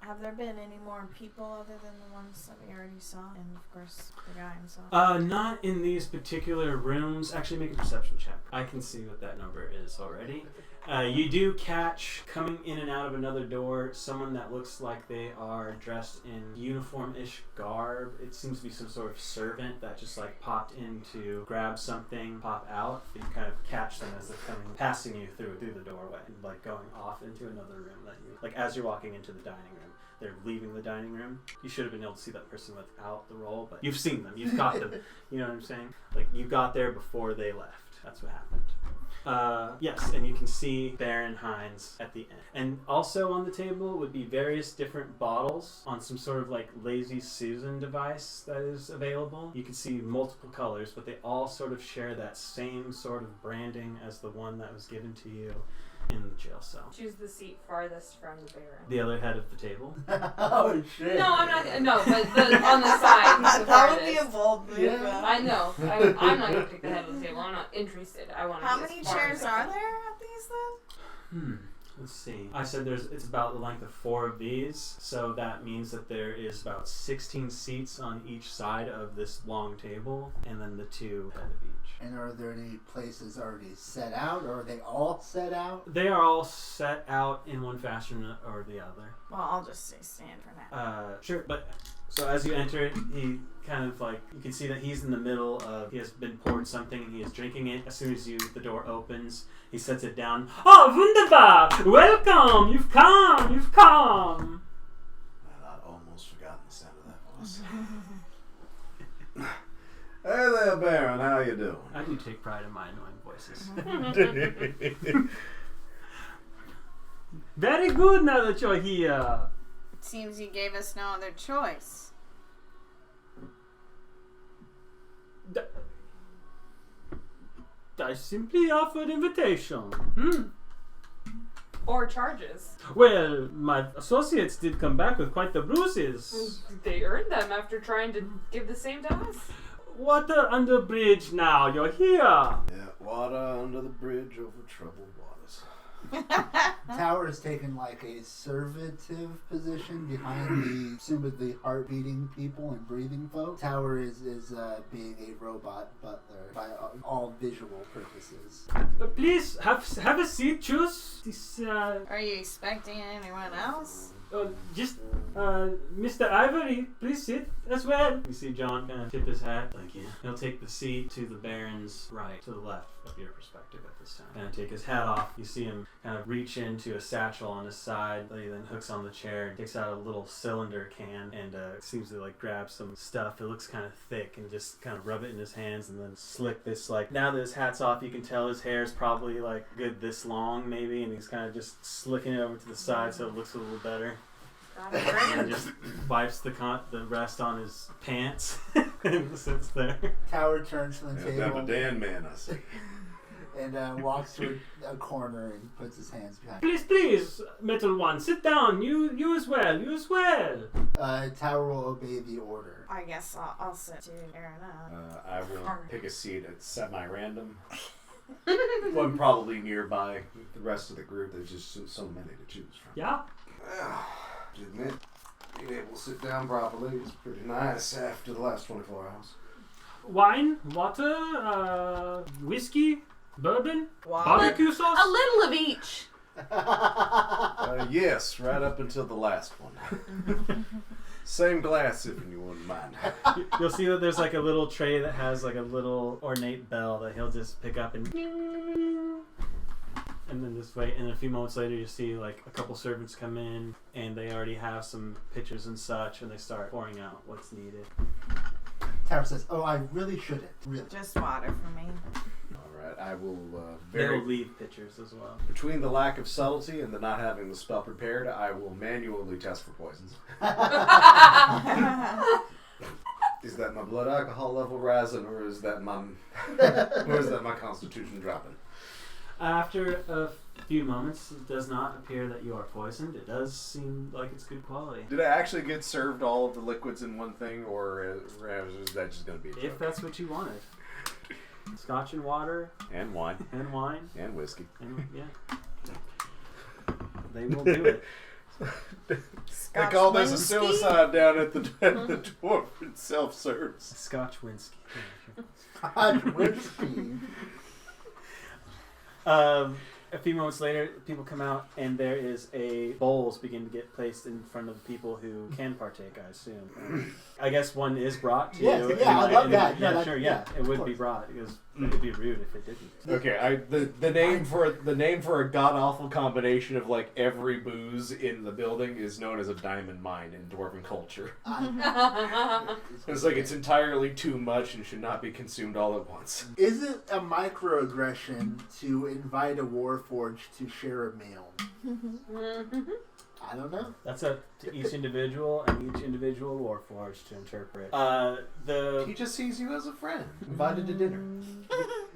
Have there been any more people other than the ones that we already saw? And of course, the guy himself. Not in these particular rooms. Actually, make a perception check. I can see what that number is already. You do catch, coming in and out of another door, someone that looks like they are dressed in uniform-ish garb. It seems to be some sort of servant that just like popped in to grab something, pop out. You kind of catch them as they're passing you through the doorway, like going off into another room that you, like as you're walking into the dining room. They're leaving the dining room. You should have been able to see that person without the roll, but you've seen them. You've got them. You know what I'm saying? Like, you got there before they left. That's what happened. Yes, and you can see Baron Hines at the end. And also on the table would be various different bottles on some sort of like Lazy Susan device that is available. You can see multiple colors, but they all sort of share that same sort of branding as the one that was given to you in the jail cell. Choose the seat farthest from the Baron. The other head of the table. Oh shit. No, I'm not. No, but on the side. The That would be a farthest. bold move. Yeah. I know. I'm not going to pick the head of the table. I'm not interested. I want to. How many chairs are there at these then? Let's see. I said it's about the length of 4 of these, so that means that there is about 16 seats on each side of this long table, and then the 2 head of each. And are there any places already set out, or are they all set out? They are all set out in one fashion or the other. Well, I'll just say stand for now. Sure, but so as you enter it, he kind of like, you can see that he's in the middle of, he has been poured something and he is drinking it. As soon as the door opens, he sets it down. Oh, wunderbar! Welcome! You've come! Well, I'd almost forgotten the sound of that voice. Hey there, Baron. How you doing? I do take pride in my annoying voices. Very good now that you're here. It seems you gave us no other choice. I simply offered invitation. Or charges. Well, my associates did come back with quite the bruises. They earned them after trying to give the same to us. Water under bridge now, you're here. Yeah, water under the bridge over troubled waters. Tower has taken like a servitive position behind the assumedly heart-beating people and breathing folk. Tower is being a robot butler by all visual purposes. Please have a seat, choose. This, Are you expecting anyone else? just, Mr. Ivory, please sit as well. You see John kind of tip his hat. Thank you. He'll take the seat to the Baron's right, to the left of your perspective at this time. Kind of take his hat off. You see him kind of reach into a satchel on his side that he then hooks on the chair, takes out a little cylinder can, and seems to like grab some stuff. It looks kind of thick, and just kind of rub it in his hands and then slick this, like, now that his hat's off, you can tell his hair's probably like good this long maybe, and he's kind of just slicking it over to the side so it looks a little better. And then just wipes the rest on his pants. and sits there. Tower turns from the Have table a Dan man, I see. and walks to a corner and puts his hands behind. Please, Metal One, sit down. You as well. You as well. Tower will obey the order. I guess I'll sit to Aaron up. I will pick a seat at semi-random. One probably nearby the rest of the group. There's just so many to choose from. Yeah. To admit, being able to sit down properly is pretty nice after the last 24 hours. Wine, water, whiskey, bourbon, Wow. barbecue sauce. A little of each. Yes, right up until the last one. Same glass, if you wouldn't mind. You'll see that there's like a little tray that has like a little ornate bell that he'll just pick up and then just wait. And a few moments later, you see like a couple servants come in, and they already have some pitchers and such, and they start pouring out what's needed. Tower says, "Oh, I really shouldn't. Really." Just water for me. Alright, I will They will leave pitchers as well. between the lack of subtlety and the not having the spell prepared, I will manually test for poisons. Is that my blood alcohol level rising, or is that my constitution dropping? After a few moments, it does not appear that you are poisoned. It does seem like it's good quality. Did I actually get served all of the liquids in one thing, or is that just going to be a joke? If that's what you wanted. Scotch and water And wine. and wine And whiskey. and yeah. They will do it. They call this a suicide down at the dwarven self-serves. Scotch whiskey. Whiskey. A few moments later, people come out, and there is bowls begin to get placed in front of people who can partake, I assume. I guess one is brought to Yes, you. yeah, I love that. Yeah, No, sure, yeah, it of would course. be brought because it would be rude if it didn't. Okay, the name for a god awful combination of like every booze in the building is known as a diamond mine in dwarven culture. It's like it's entirely too much and should not be consumed all at once. Is it a microaggression to invite a warforged to share a meal? I don't know. That's up to each individual and each individual warforged to interpret. He just sees you as a friend, invited to dinner.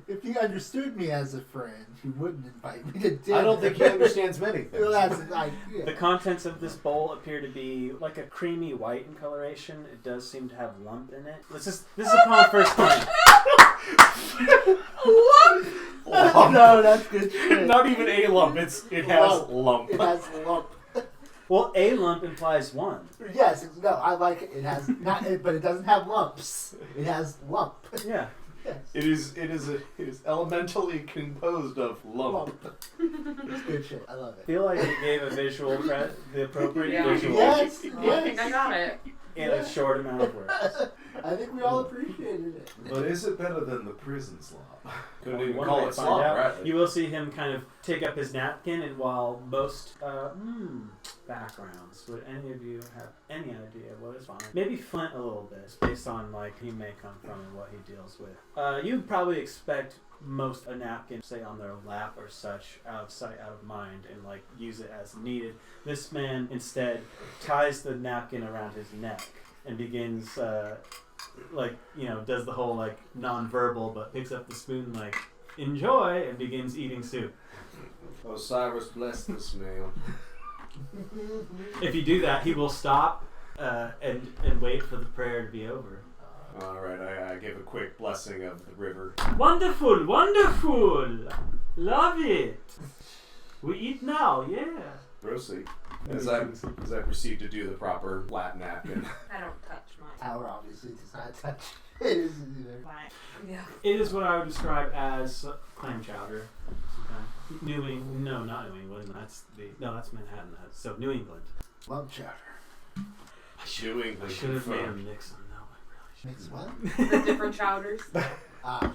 If he understood me as a friend, he wouldn't invite me to dinner. I don't think he understands many things. Well, that's an idea. The contents of this bowl appear to be like a creamy white in coloration. It does seem to have lump in it. This is upon first glance. No, that's good shit. Not even a lump. It has lump. It has lump. Well, a lump implies one. Yes, no, I like it. It has not, but it doesn't have lumps. It has lump. Yeah. Yes. It is elementally composed of lump. It's good shit. I love I it. feel like it gave a visual, the appropriate Yeah. visual Yes, I think yes. I got it. in a short amount of words. I think we all appreciated it. But is it better than the prison slop? Couldn't Only even one call way it to find slop, out. right? You will see him kind of take up his napkin, and while most backgrounds, would any of you have any idea what is fine? Maybe Flint a little bit, based on like he may come from and what he deals with. You'd probably expect most a napkin, say on their lap or such, out of sight, out of mind, and like use it as needed. This man instead ties the napkin around his neck and begins does the whole like non-verbal, but picks up the spoon like enjoy and begins eating soup. Osiris bless this meal. If you do that, he will stop and wait for the prayer to be over. Alright, I give a quick blessing of the river. Wonderful, wonderful, love it. We eat now, yeah. Proceed. As I proceed to do the proper Latin napkin. I don't touch mine. Tower obviously does not touch it either. Yeah. It is what I would describe as clam chowder. Okay. Not New England. That's Manhattan. So New England. Lump chowder. New England I should have made a confirmed. mix on that one. Mix what? The different chowders. I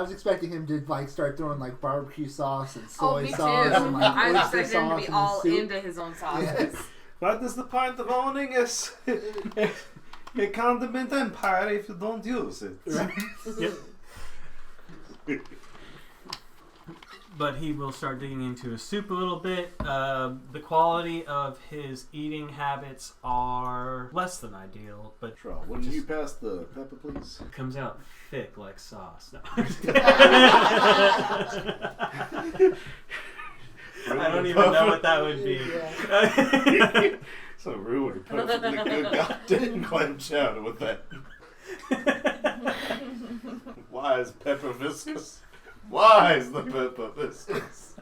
was expecting him to like start throwing like barbecue sauce and soy Me too. sauce and like I oyster expected him to sauce be and all soup. into his own sauces. Yes. What is the point of owning a condiment empire if you don't use it? Right? Yep. but he will start digging into his soup a little bit. The quality of his eating habits are less than ideal, but Troll, when you pass the pepper, please? it comes out thick like sauce. No. I don't even know what that would be. So rude. Perfectly good goddamn clam chowder with that. Why is pepper viscous? Why is the pepper viscous?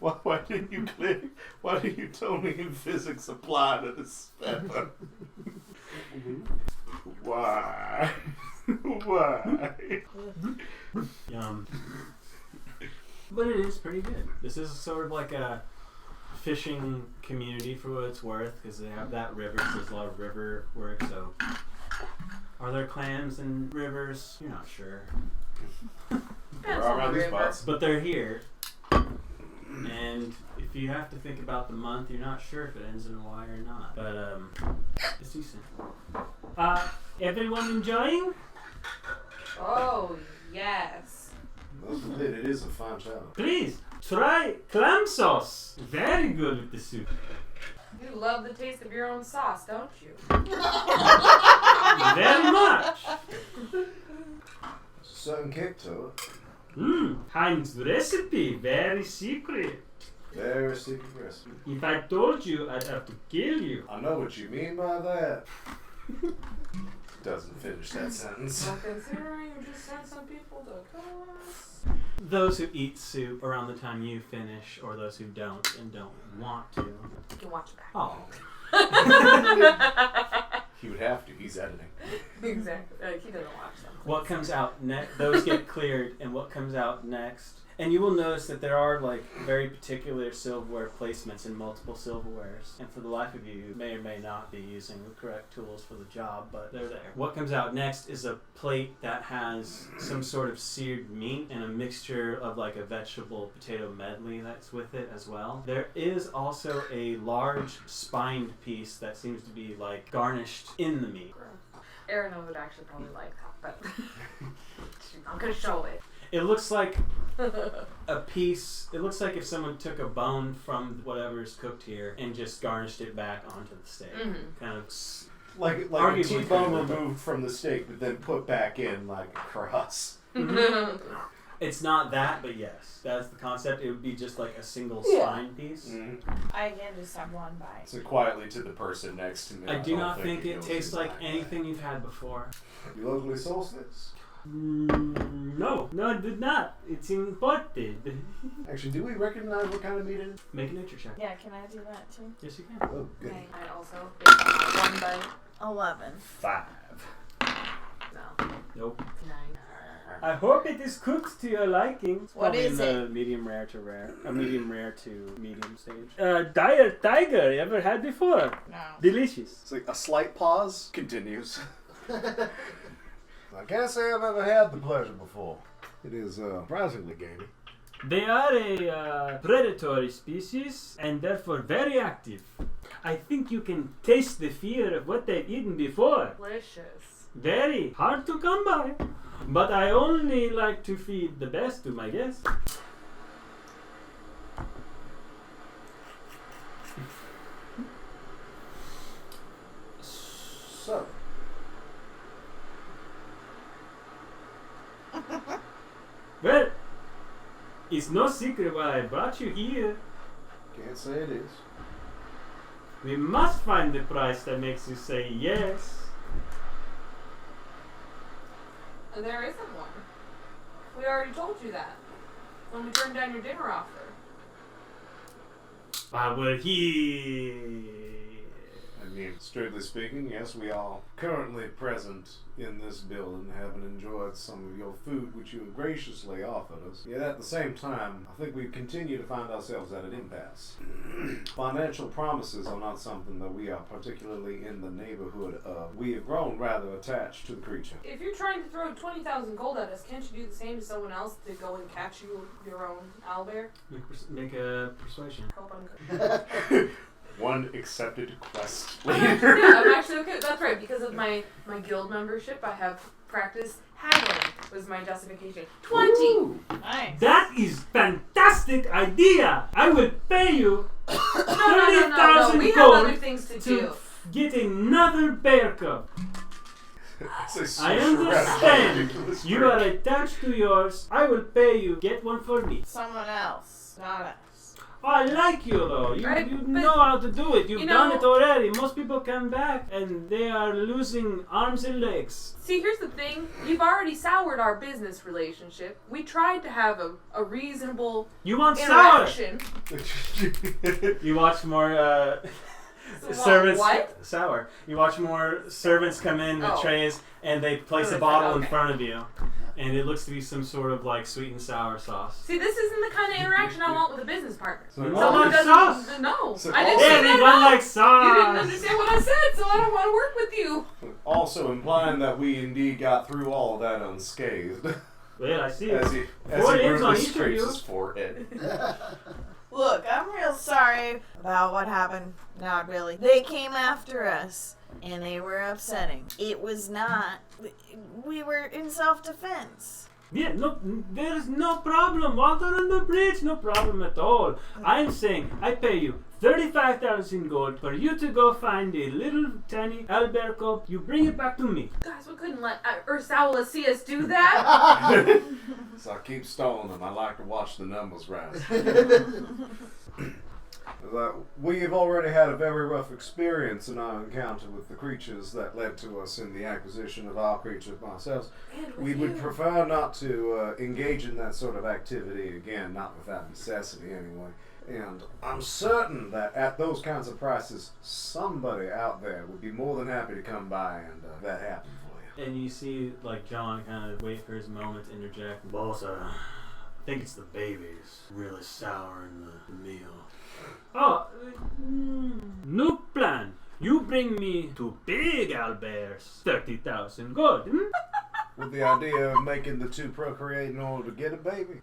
Why didn't you Why did you tell me in physics apply to this pepper? Why? Why? Yum. But it is pretty good. This is sort of like a fishing community for what it's worth, because they have that river, so there's a lot of river work, so... Are there clams in rivers? You're not sure. We're all around these spots. But they're here. And if you have to think about the month, you're not sure if it ends in a Y or not. But, it's decent. Everyone enjoying? Oh, yes. It is a fine chowder. Please, try clam sauce. Very good with the soup. You love the taste of your own sauce, don't you? Very much. Certain kick to it. Heinz recipe, very secret. Very secret recipe. If I told you, I'd have to kill you. I know what you mean by that. Doesn't finish that sentence. Well, considering you just sent some people to kill us. Those who eat soup around the time you finish, or those who don't and don't want to. You can watch it back. Oh. He would have to. He's editing. Exactly. He doesn't watch them. What comes out next? Those get cleared, and what comes out next? And you will notice that there are like very particular silverware placements in multiple silverwares. And for the life of you, you may or may not be using the correct tools for the job, but they're there. What comes out next is a plate that has some sort of seared meat and a mixture of like a vegetable potato medley that's with it as well. There is also a large spined piece that seems to be like garnished in the meat. Aaron would actually probably like that, but I'm gonna show it. It looks like a piece. It looks like if someone took a bone from whatever is cooked here and just garnished it back onto the steak. Kind of Like a arguably T-bone kind of removed from the steak, but then put back in like a cross. It's not that, but yes, that's the concept. It would be just like a single spine piece. I again just have one bite. So quietly to the person next to me. I do don't not think it knows tastes who's like buying anything you've had before. You locally source this? No, it did not. It's imported. Actually, do we recognize what kind of meat it is? Make a nature check. Yeah, can I do that too? Yes, you can. Oh, good. Okay. I also, based on my one bite, 11. 5. no, Nope. 9. I hope it is cooked to your liking. It's What probably is in the medium rare to rare. A medium rare to medium stage. Dire tiger, you ever had before? No. Delicious. It's like a slight pause. Continues. I can't say I've ever had the pleasure before. It is surprisingly gamey. They are a predatory species and therefore very active. I think you can taste the fear of what they've eaten before. Delicious. Very hard to come by. But I only like to feed the best to my guests. So, Well, it's no secret why I brought you here. can't say it is. We must find the price that makes you say yes. And there isn't one. We already told you that when we turned down your dinner offer. But he. I mean, strictly speaking, yes, we all currently present in this building haven't enjoyed some of your food which you have graciously offered us. Yet at the same time, I think we continue to find ourselves at an impasse. Financial promises are not something that we are particularly in the neighborhood of. We have grown rather attached to the creature. If you're trying to throw 20,000 gold at us, can't you do the same to someone else to go and catch you your own owlbear? Make a persuasion. Hope I'm good. One accepted quest Yeah, later. I'm actually okay. That's right. Because of my guild membership, I have practiced haggling was my justification. 20. Ooh, Nice. that is fantastic idea. I will pay you No. 30,000 We have gold other things to do. to get another bear cub. It's a I social understand. ridiculous You trick. are attached to yours. I will pay you. Get one for me. Someone else, not us. I like you though. You Right, but- know how to do it. You've you done know- it already. Most people come back and they are losing arms and legs. See, here's the thing. You've already soured our business relationship. We tried to have a reasonable You want sour? interaction. You watch more So servants. what? Sour. You watch more servants come in with Oh. trays and they place Oh, a bottle in okay. front of you, and it looks to be some sort of like sweet and sour sauce. See, this isn't the kind of interaction I want with a business partner. So You all want Someone the this- sauce? No, So I didn't all say that at Everyone all. likes sauce. You didn't understand what I said, so I don't want to work with you. Also implying that we indeed got through all of that unscathed. Well, I see. As he Four names on brutally each of scrapes you. his forehead. Look, I'm real sorry about what happened. Not really. They came after us, and they were upsetting. It was not. We were in self-defense. Yeah, no, there's no problem. Water on the bridge, no problem at all. I'm saying I pay you 35,000 gold for you to go find a little tiny alberco. You bring it back to me. Guys, we couldn't let Ursula see us do that. So I keep stalling them. I like to watch the numbers rise. We've already had a very rough experience in our encounter with the creatures that led to us in the acquisition of our creatures ourselves. And with We would you. prefer not to engage in that sort of activity again, not without necessity anyway. And I'm certain that at those kinds of prices, somebody out there would be more than happy to come by and that happen for you. And you see, like, John kind of wait for his moment to interject. Boss, I think it's the babies really souring the meal. Oh, new plan. You bring me two big owlbears, 30,000 gold. With the idea of making the two procreate in order to get a baby.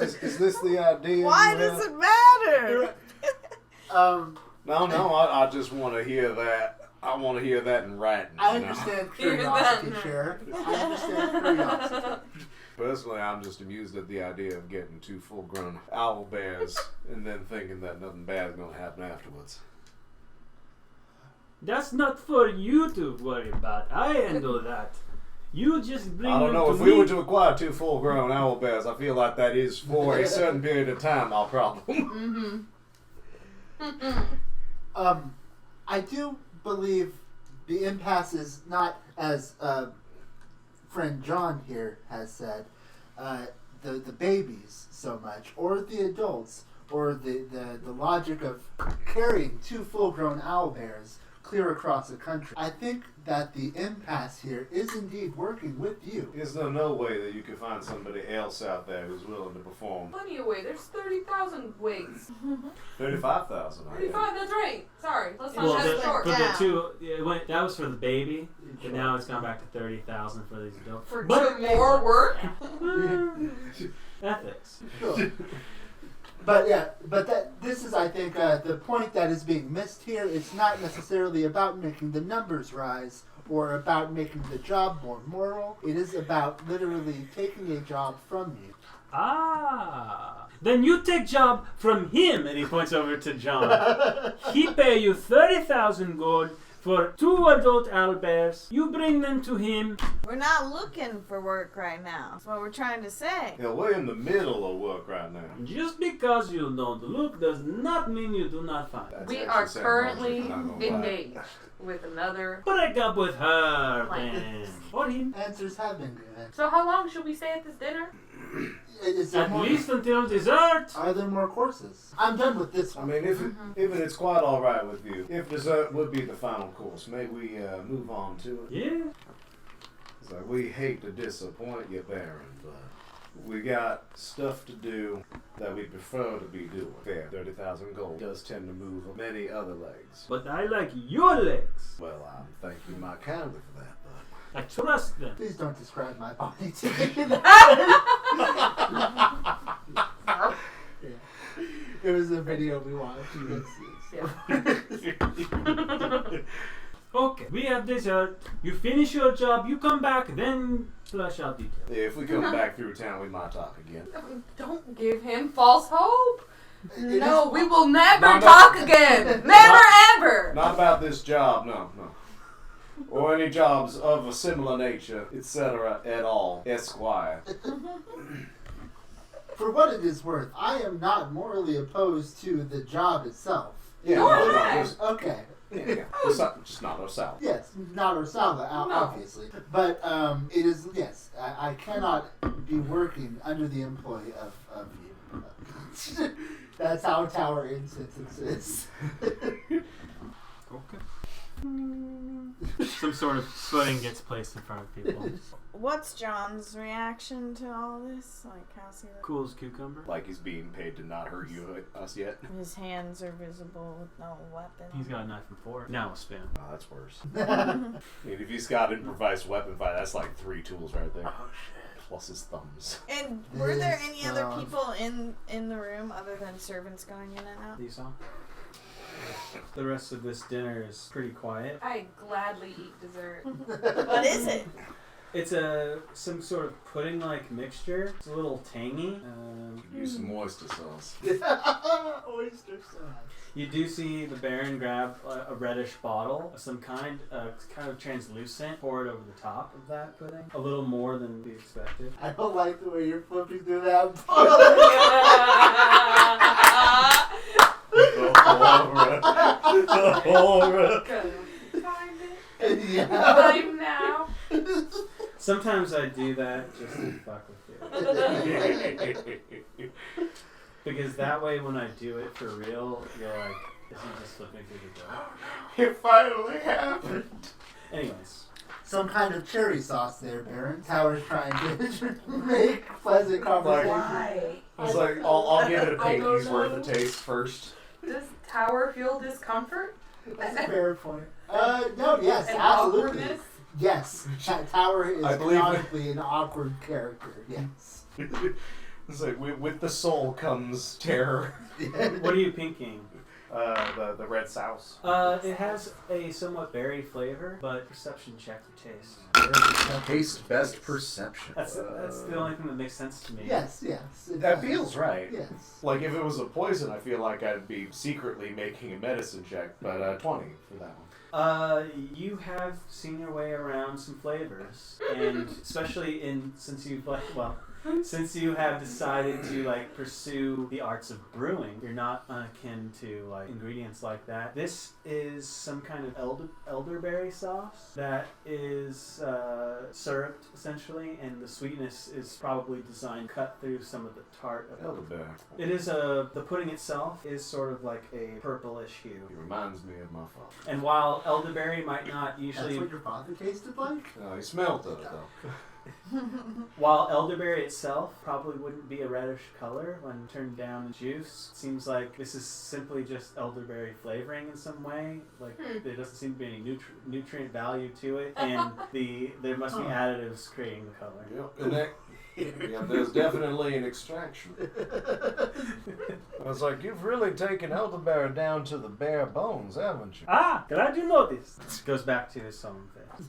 Is this the idea? Why you does have? it matter? No, I just want to hear that. I want to hear that in writing. I you know? understand Even curiosity, then. Sheriff. I understand curiosity. Personally, I'm just amused at the idea of getting two full-grown owl bears and then thinking that nothing bad is going to happen afterwards. That's not for you to worry about. I handle that. You just bring I don't them know, to if me. we were to acquire two full-grown owl bears, I feel like that is, for a certain period of time, our problem. I do believe the impasse is not, as friend John here has said, the babies so much, or the adults, or the logic of carrying two full-grown owlbears clear across the country. I think that the impasse here is indeed working with you. Is there no way that you could find somebody else out there who's willing to perform? Plenty of weight. There's 30,000 weights. 35,000, I think. 35, that's right. Sorry, let's not Well, shut it short. for the down. two, that was for the baby, but now it's gone back to 30,000 for these adults. For But- two more work? Ethics. Sure. But this is, I think, the point that is being missed here. It's not necessarily about making the numbers rise or about making the job more moral. It is about literally taking a job from you. Ah, then you take job from him, and he points over to John. He pay you 30,000 gold for two adult owlbears. You bring them to him. We're not looking for work right now. That's what we're trying to say. Yeah, we're in the middle of work right now. Just because you don't look does not mean you do not find. That's We actually are saying currently logic, I'm not gonna lie. engaged with another. Break up with her, Like- then. Or him. Answers have been given. So how long should we stay at this dinner? Is there At more? least until dessert. Are there more courses? I'm done with this I one. mean, if it's quite all right with you, if dessert would be the final course, may we move on to it? Yeah. It's like, we hate to disappoint you, Baron, but we got stuff to do that we prefer to be doing. Fair, 30,000 gold does tend to move many other legs. But I like your legs. Well, I thank you mighty kindly for that, but I trust them. Please don't describe my body to me. Yeah. It was a video we watched. You can see. Okay, we have dessert. You finish your job, you come back, then flesh out details. Yeah, if we come back through town, we might talk again. Don't give him false hope. It No, is- we will never No, no. talk again. Never ever. Not about this job, no. Or any jobs of a similar nature, etc. at all, Esquire. For what it is worth, I am not morally opposed to the job itself. Yeah, Nor no, am I. just, Okay. yeah. Just not Osala. Yes, not Ursula, No. obviously. But it is, yes, I cannot be working under the employ of you. That's how Tower in sentence is. Okay. Some sort of footing gets placed in front of people. What's John's reaction to all this? Like, how's he look? Cool as cucumber. Like he's being paid to not hurt us yet. His hands are visible with no weapon. He's got a knife and fork. Now a spoon. Oh, that's worse. I mean, if he's got improvised weapon fight, that's like 3 tools right there. Oh shit. Plus his thumbs. And were there any other This, people in the room other than servants going in and out? You saw? The rest of this dinner is pretty quiet. I gladly eat dessert. What is it? It's some sort of pudding-like mixture. It's a little tangy. Could use some oyster sauce. Oyster sauce. You do see the Baron grab a reddish bottle of some kind of translucent, pour it over the top of that pudding. A little more than we expected. I don't like the way you're flipping through that. The horror. Find it. Yeah. Time now. Sometimes I do that just to fuck with you. Because that way when I do it for real, you're like, is he just flipping through the door? It finally happened. Anyways. Some kind of cherry sauce there, Baron. Tower's trying to make pleasant conversation. Why? It's like, I'll give it a I don't pinky's worth of know. taste first. Does Tower feel discomfort? That's a fair point. No, yes, And absolutely. awkwardness? Yes, Tower is I believe canonically an awkward character. Yes. It's like, with the soul comes terror. What are you pinking? The red sauce. It has a somewhat berry flavor, but perception check for taste. Taste best perception. That's the only thing that makes sense to me. Yes. It That does. feels right. Yes. Like, if it was a poison, I feel like I'd be secretly making a medicine check, but 20 for that one. You have seen your way around some flavors, and especially since you have decided to pursue the arts of brewing, you're not akin to ingredients like that. This is some kind of elderberry sauce that is syruped essentially, and the sweetness is probably designed to cut through some of the tart of it. Elderberry. It is the pudding itself is sort of like a purplish hue. It reminds me of my father. And while elderberry might not That's usually, what your father tasted like? No, he smelled of it, though. while elderberry itself probably wouldn't be a reddish color when turned down in juice, it seems like this is simply just elderberry flavoring in some way. There doesn't seem to be any nutrient value to it, and there must be additives creating the color. Yep, and there's definitely an extraction. I was like, you've really taken elderberry down to the bare bones, haven't you? Ah, glad you noticed. Goes back to his song face.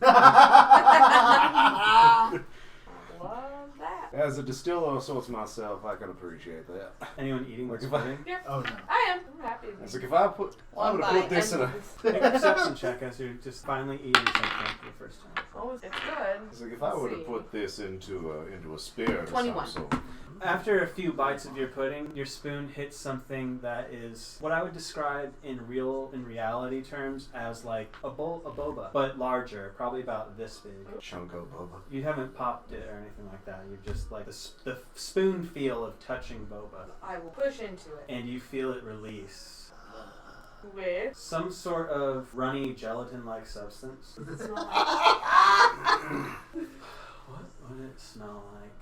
Love that. As a distiller of sorts myself, I can appreciate that. Anyone eating this If I- pudding? Oh no. I am. I'm happy. It's like, if I would have put this in a... Make a perception check as you're just finally eating something for the first time. Oh, it's good. It's like, if I would have put this into a spirit 21. or something. After a few bites of your pudding, your spoon hits something that is what I would describe in reality terms as like a boba, but larger, probably about this big. Chunko boba. You haven't popped it or anything like that. You're just like the spoon feel of touching boba, I will push into it. and you feel it release. With Some sort of runny gelatin-like substance. smell like What would it smell like?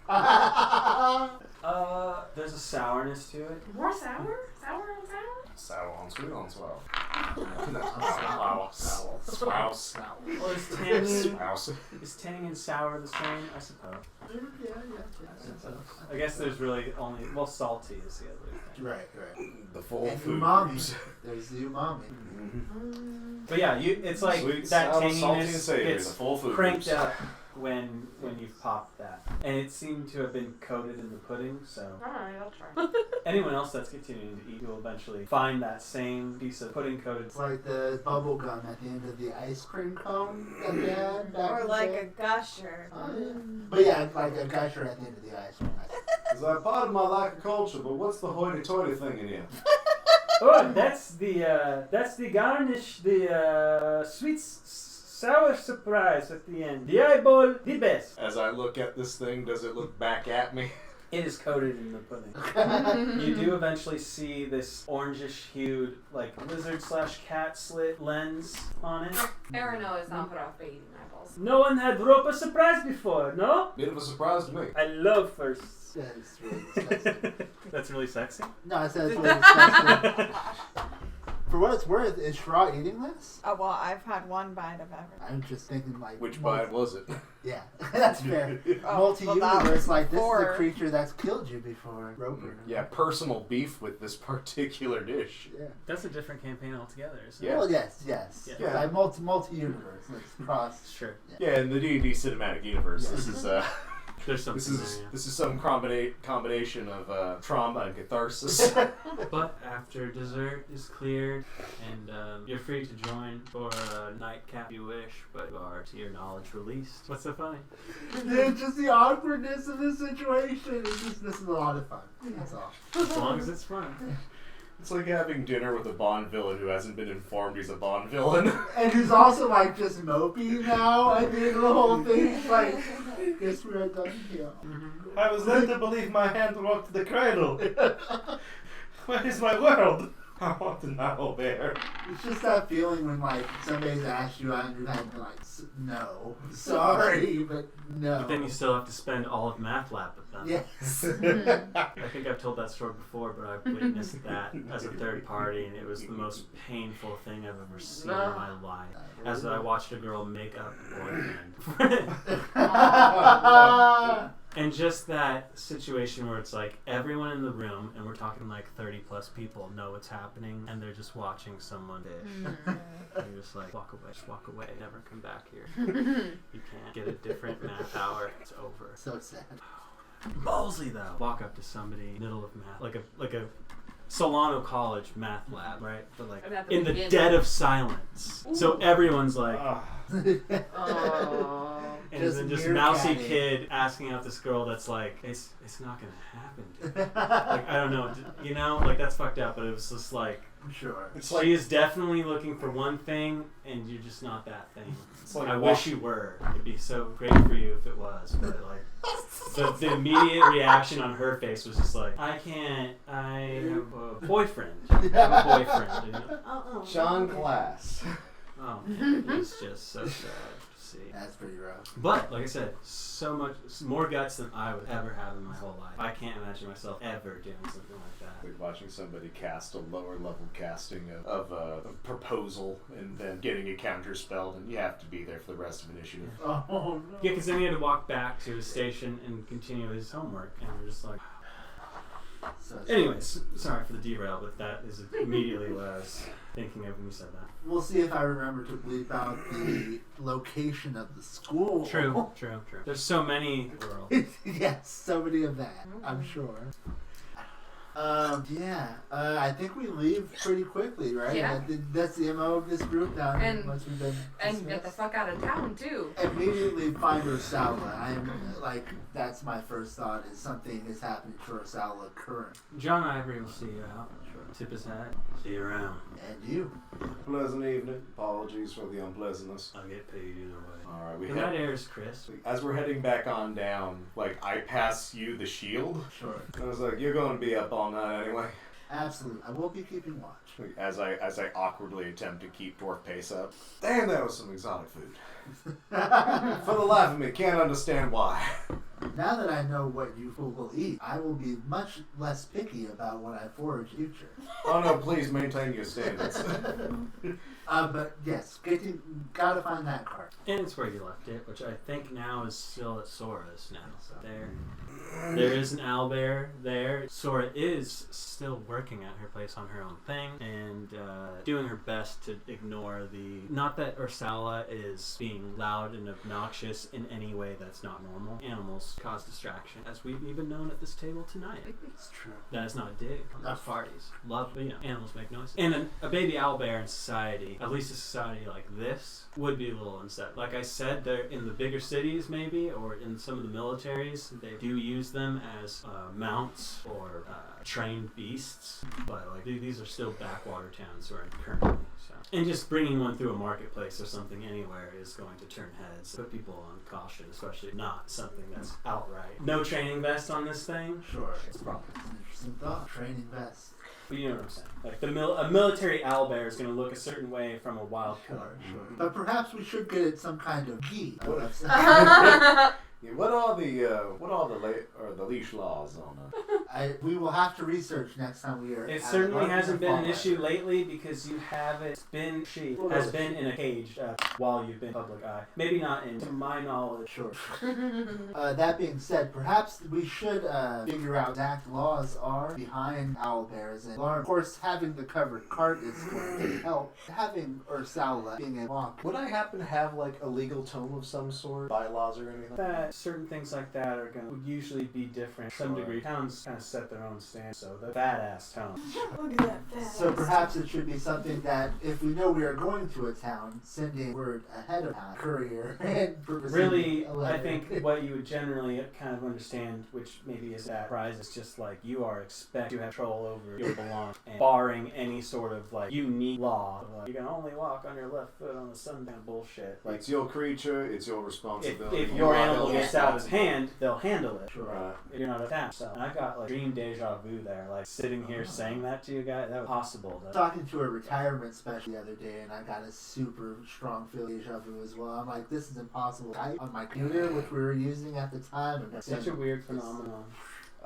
There's a sourness to it. more sour? Sour and sour? Sour on sweet on sour. Spouse. Well, is tang and sour the same? I suppose. Yeah. I guess there's really only salty is the other thing. Right. The full And food. umami. There's the umami. But yeah, it's like Sweet, that sour, salty, and tanginess savory, gets the full food cranked groups. up when you've popped that, and it seemed to have been coated in the pudding. So Alright, I'll try. anyone else that's continuing to eat will eventually find that same piece of pudding coated. It's like the bubble gum at the end of the ice cream cone that we had back Or in the like day. a gusher. Oh, yeah. But yeah, like a gusher at the end of the ice cream. It's like part of my lack of culture, but what's the hoity-toity thing in here? Oh, that's the garnish, the sweet sour surprise at the end. The eyeball, the best. As I look at this thing, does it look back at me? It is coated in the pudding. You do eventually see this orangish hued, like lizard/cat slit lens on it. Arano is not put off by eating eyeballs. No one had rope a surprise before, no? Bit of a surprise to me. I love firsts. That is really disgusting. That's really sexy. No, I said it's really disgusting. For what it's worth, is Shra eating this? Oh, well, I've had one bite of everything. I'm just thinking like Which bite was it? Yeah, that's fair. Oh, Multi-universe, well, that was like this is before. a creature that's killed you before. Roper. Yeah, personal beef with this particular dish. Yeah. That's a different campaign altogether, isn't Yeah. Well, yes. Yeah. Yeah. Like multi-universe. Let's cross. Sure. Yeah, in the D&D cinematic universe, Yeah. this is There's something this is some combination of trauma and catharsis. But after dessert is cleared, and you're free to join for a nightcap if you wish, but you are, to your knowledge, released. What's so funny? It's just the awkwardness of the situation. This is a lot of fun. That's all. As long as it's fun. It's like having dinner with a Bond villain who hasn't been informed he's a Bond villain. And who's also like just mopey now at the end of the whole thing. It's like, guess we're done here. I was led to believe my hand rocked the cradle. Where is my world? I want to know where. It's just that feeling when like somebody's asked you out and you're like, no, sorry, but no. But then you still have to spend all of math lab with them. Yes. I think I've told that story before, but I've witnessed that as a third party, and it was the most painful thing I've ever seen in my life. As I watched a girl make up a boyfriend. And just that situation where it's like everyone in the room, and we're talking like 30 plus people, know what's happening, and they're just watching someone dish. And you're just like, walk away, never come back here. You can't get a different math hour. It's over. So sad. Ballsy though. Walk up to somebody, middle of math, like a Solano College math lab, right? But like At the in the beginning. dead of silence. So everyone's like, Oh. and Just then just meerkatting. mousy kid asking out this girl that's like, it's not gonna happen, dude. Like I don't know, you know, like that's fucked up. But it was just like, Sure. It's she like is definitely looking for one thing, and you're just not that thing. it's like I wish you were. It'd be so great for you if it was, but like the immediate reaction on her face was just like, I can't. I have a boyfriend. I have a boyfriend. And, Sean Class. oh, man, it was just so sad to see. That's pretty rough. But like I said, so much more guts than I would ever have in my whole life. I can't imagine myself ever doing something like that. Like watching somebody cast a lower level casting of a proposal and then getting a counter spelled, and you have to be there for the rest of initiative. Oh no. Yeah, because then he had to walk back to his station and continue his homework, and we're just like. So Anyways, sorry for the derail, but that is immediately what I was thinking of when you said that. we'll see if I remember to bleep out the location of the school. True. There's so many world. Yes, so many of that, I'm sure. I think we leave pretty quickly, right? Yeah. That's the MO of this group now. And- once we've been And get the dismissed. fuck out of town too. Immediately find Rosala. I'm like, that's my first thought is something is happening to Rosala current. John Ivory will see you out. Tip his hat. See you around. And you. Pleasant evening. Apologies for the unpleasantness. I'll get paid either way. All right, we The head, night air is crisp. as we're heading back on down. Like I pass you the shield. Sure. I was like, you're going to be up all night anyway. Absolutely. I will be keeping watch. Like, as I awkwardly attempt to keep dwarf pace up. Damn, that was some exotic food. For the life of me, can't understand why. Now that I know what you will eat, I will be much less picky about what I forage in the future. Oh no, please maintain your standards. But yes, gotta find that card. And it's where you left it, which I think now is still at Sora's now. So there is an owlbear there. Sora is still working at her place on her own thing, and doing her best to ignore the... Not that Ursula is being loud and obnoxious in any way that's not normal. Animals cause distraction, as we've even known at this table tonight. It's true. That is not a dig on those parties. Love, animals make noise. And a baby owlbear in society, at least a society like this, would be a little unset. Like I said, they're in the bigger cities maybe, or in some of the militaries, they do use them as mounts or trained beasts. But like these are still backwater towns we're in currently. So. And just bringing one through a marketplace or something anywhere is going to turn heads. Put people on caution, especially not something that's outright. No training vest on this thing? Sure. It's a problem. It's an interesting thought. Training vest. But you know what I'm saying. Like a military owlbear is going to look a certain way from a wild card. Sure. But perhaps we should get it some kind of gi. Yeah, what are the leash laws on it? We will have to research next time we are. It certainly hasn't been an issue lately because you haven't been. She has been in a cage while you've been public eye. Maybe not to my knowledge. Sure. That being said, perhaps we should figure out exact laws are behind owlbears. And of course, having the covered cart is going to help. Having Ursula being a walk. Would I happen to have like a legal tome of some sort, bylaws or anything? That certain things like that are going to usually be different to some degree. Towns kind of set their own standards, so the fat-ass town. Look at that fat So perhaps it should be something that if we know we are going to a town, sending word ahead of time, courier, and really, I think what you would generally kind of understand, which maybe is that prize, is just like you are expected to have control over your belongings, and barring any sort of like unique law, like you can only walk on your left foot on the sundown bullshit. Like It's your creature, it's your responsibility. if your animal gets out of hand, they'll handle it. Right. If you're not attached. So and I got like dream deja vu there, like sitting here saying that to you guys. That was possible. Talking to a retirement specialist the other day, and I got a super strong feel deja vu as well. I'm like, this is impossible. On my computer, which we were using at the time, and Such a weird phenomenon.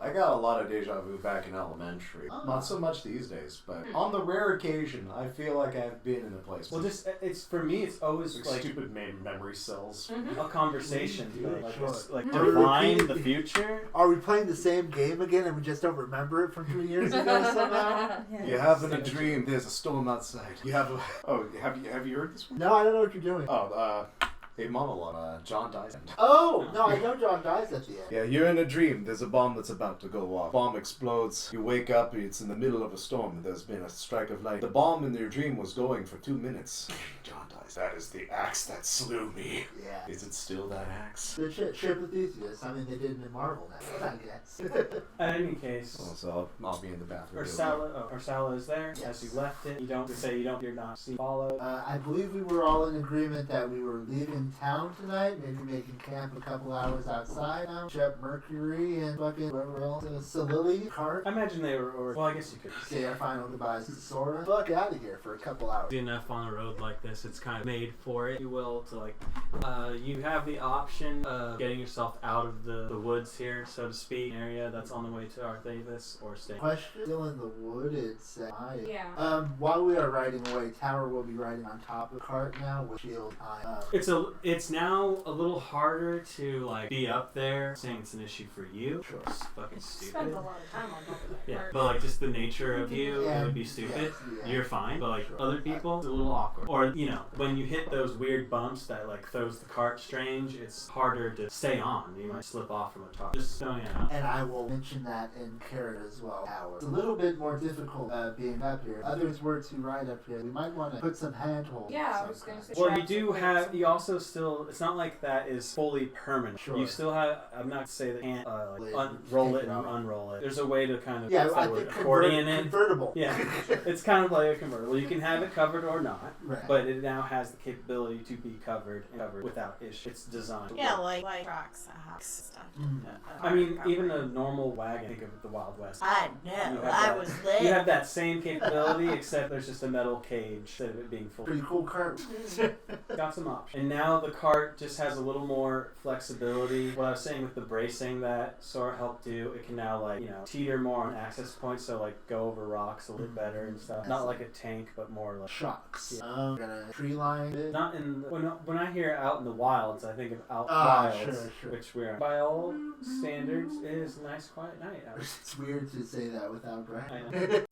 I got a lot of deja vu back in elementary. Oh. Not so much these days, but on the rare occasion, I feel like I've been in a place. Well, just it's for me. It's always like stupid memory cells. a conversation. Mhm. Like, Sure. it's like Are we divine the repeating- future. Are we playing the same game again, and we just don't remember it from 2 years ago somehow? You have in a dream, there's a storm outside. You have a... Oh, have you heard this one? No, I don't know what you're doing. Oh, a monologue. John dies. Oh, no, I know John dies at the end. Yeah, you're in a dream. There's a bomb that's about to go off. Bomb explodes. You wake up. It's in the middle of a storm. There's been a strike of lightning. The bomb in your dream was going for 2 minutes. John dies. That is the axe that slew me. Yeah. Is it still that axe? The ship of Theseus. I mean, they did it in Marvel now, I guess. In any case, Oh, so I'll be in the bathroom. Ursula is there. Yes. As you left it, you're not seen followed. I believe we were all in agreement that we were leaving town tonight, maybe making camp a couple hours outside now. Shep Mercury and fucking whoever else. Solili, Cart. I imagine they were, well, I guess you could Say our final goodbyes to Sora. Fuck out of here for a couple hours. enough on a road like this. It's kind of made for it, if you will, to like, you have the option of getting yourself out of the woods here, so to speak, area that's on the way to Arthavis, or staying. Question. Still in the wood, it's Yeah. while we are riding away, Tower will be riding on top of the cart now with shield time. It's now a little harder to like be up there saying it's an issue for you. Sure. It's fucking Spent stupid. a lot of time on top of that Yeah, part. but like just the nature of you, Yeah. it would be stupid. Yeah. You're fine, but like Sure. other people, it's a little awkward. Or when you hit those weird bumps that like throws the cart strange, it's harder to stay on. You might slip off from the top. Just throwing it out. And I will mention that in character as well. Tower. It's a little bit more difficult being up here. Others were to ride up here. We might want to put some handholds. Yeah, I was gonna say. Well, you do have. You also still. It's not like that is fully permanent. Sure. You still have. I'm not to say that you can't Like, roll take it it and off. unroll it. There's a way to kind of Yeah, what's I that word, think accordion it. convertible. Yeah, it's kind of like a convertible. You can have it covered or not, Right. but it now has the capability to be covered without issue. It's designed. to Yeah, work. like trucks, house stuff. Mm. I mean, even a normal wagon. Think of the Wild West. I You know. have I that- was You lit. have that same capability, except there's just a metal cage instead of it being full. Pretty cool cart. Got some options. And now the cart just has a little more flexibility. What I was saying with the bracing that Sora helped do, it can now teeter more on access points, so like go over rocks a little better and stuff. Not like a tank, but more like Shocks. Yeah. Got a tree line. Bit. not in when I hear out in the wilds, I think of out Ah, wilds, sure. which we're by all standards it is a nice quiet night out. It's weird to say that without bragging. I know.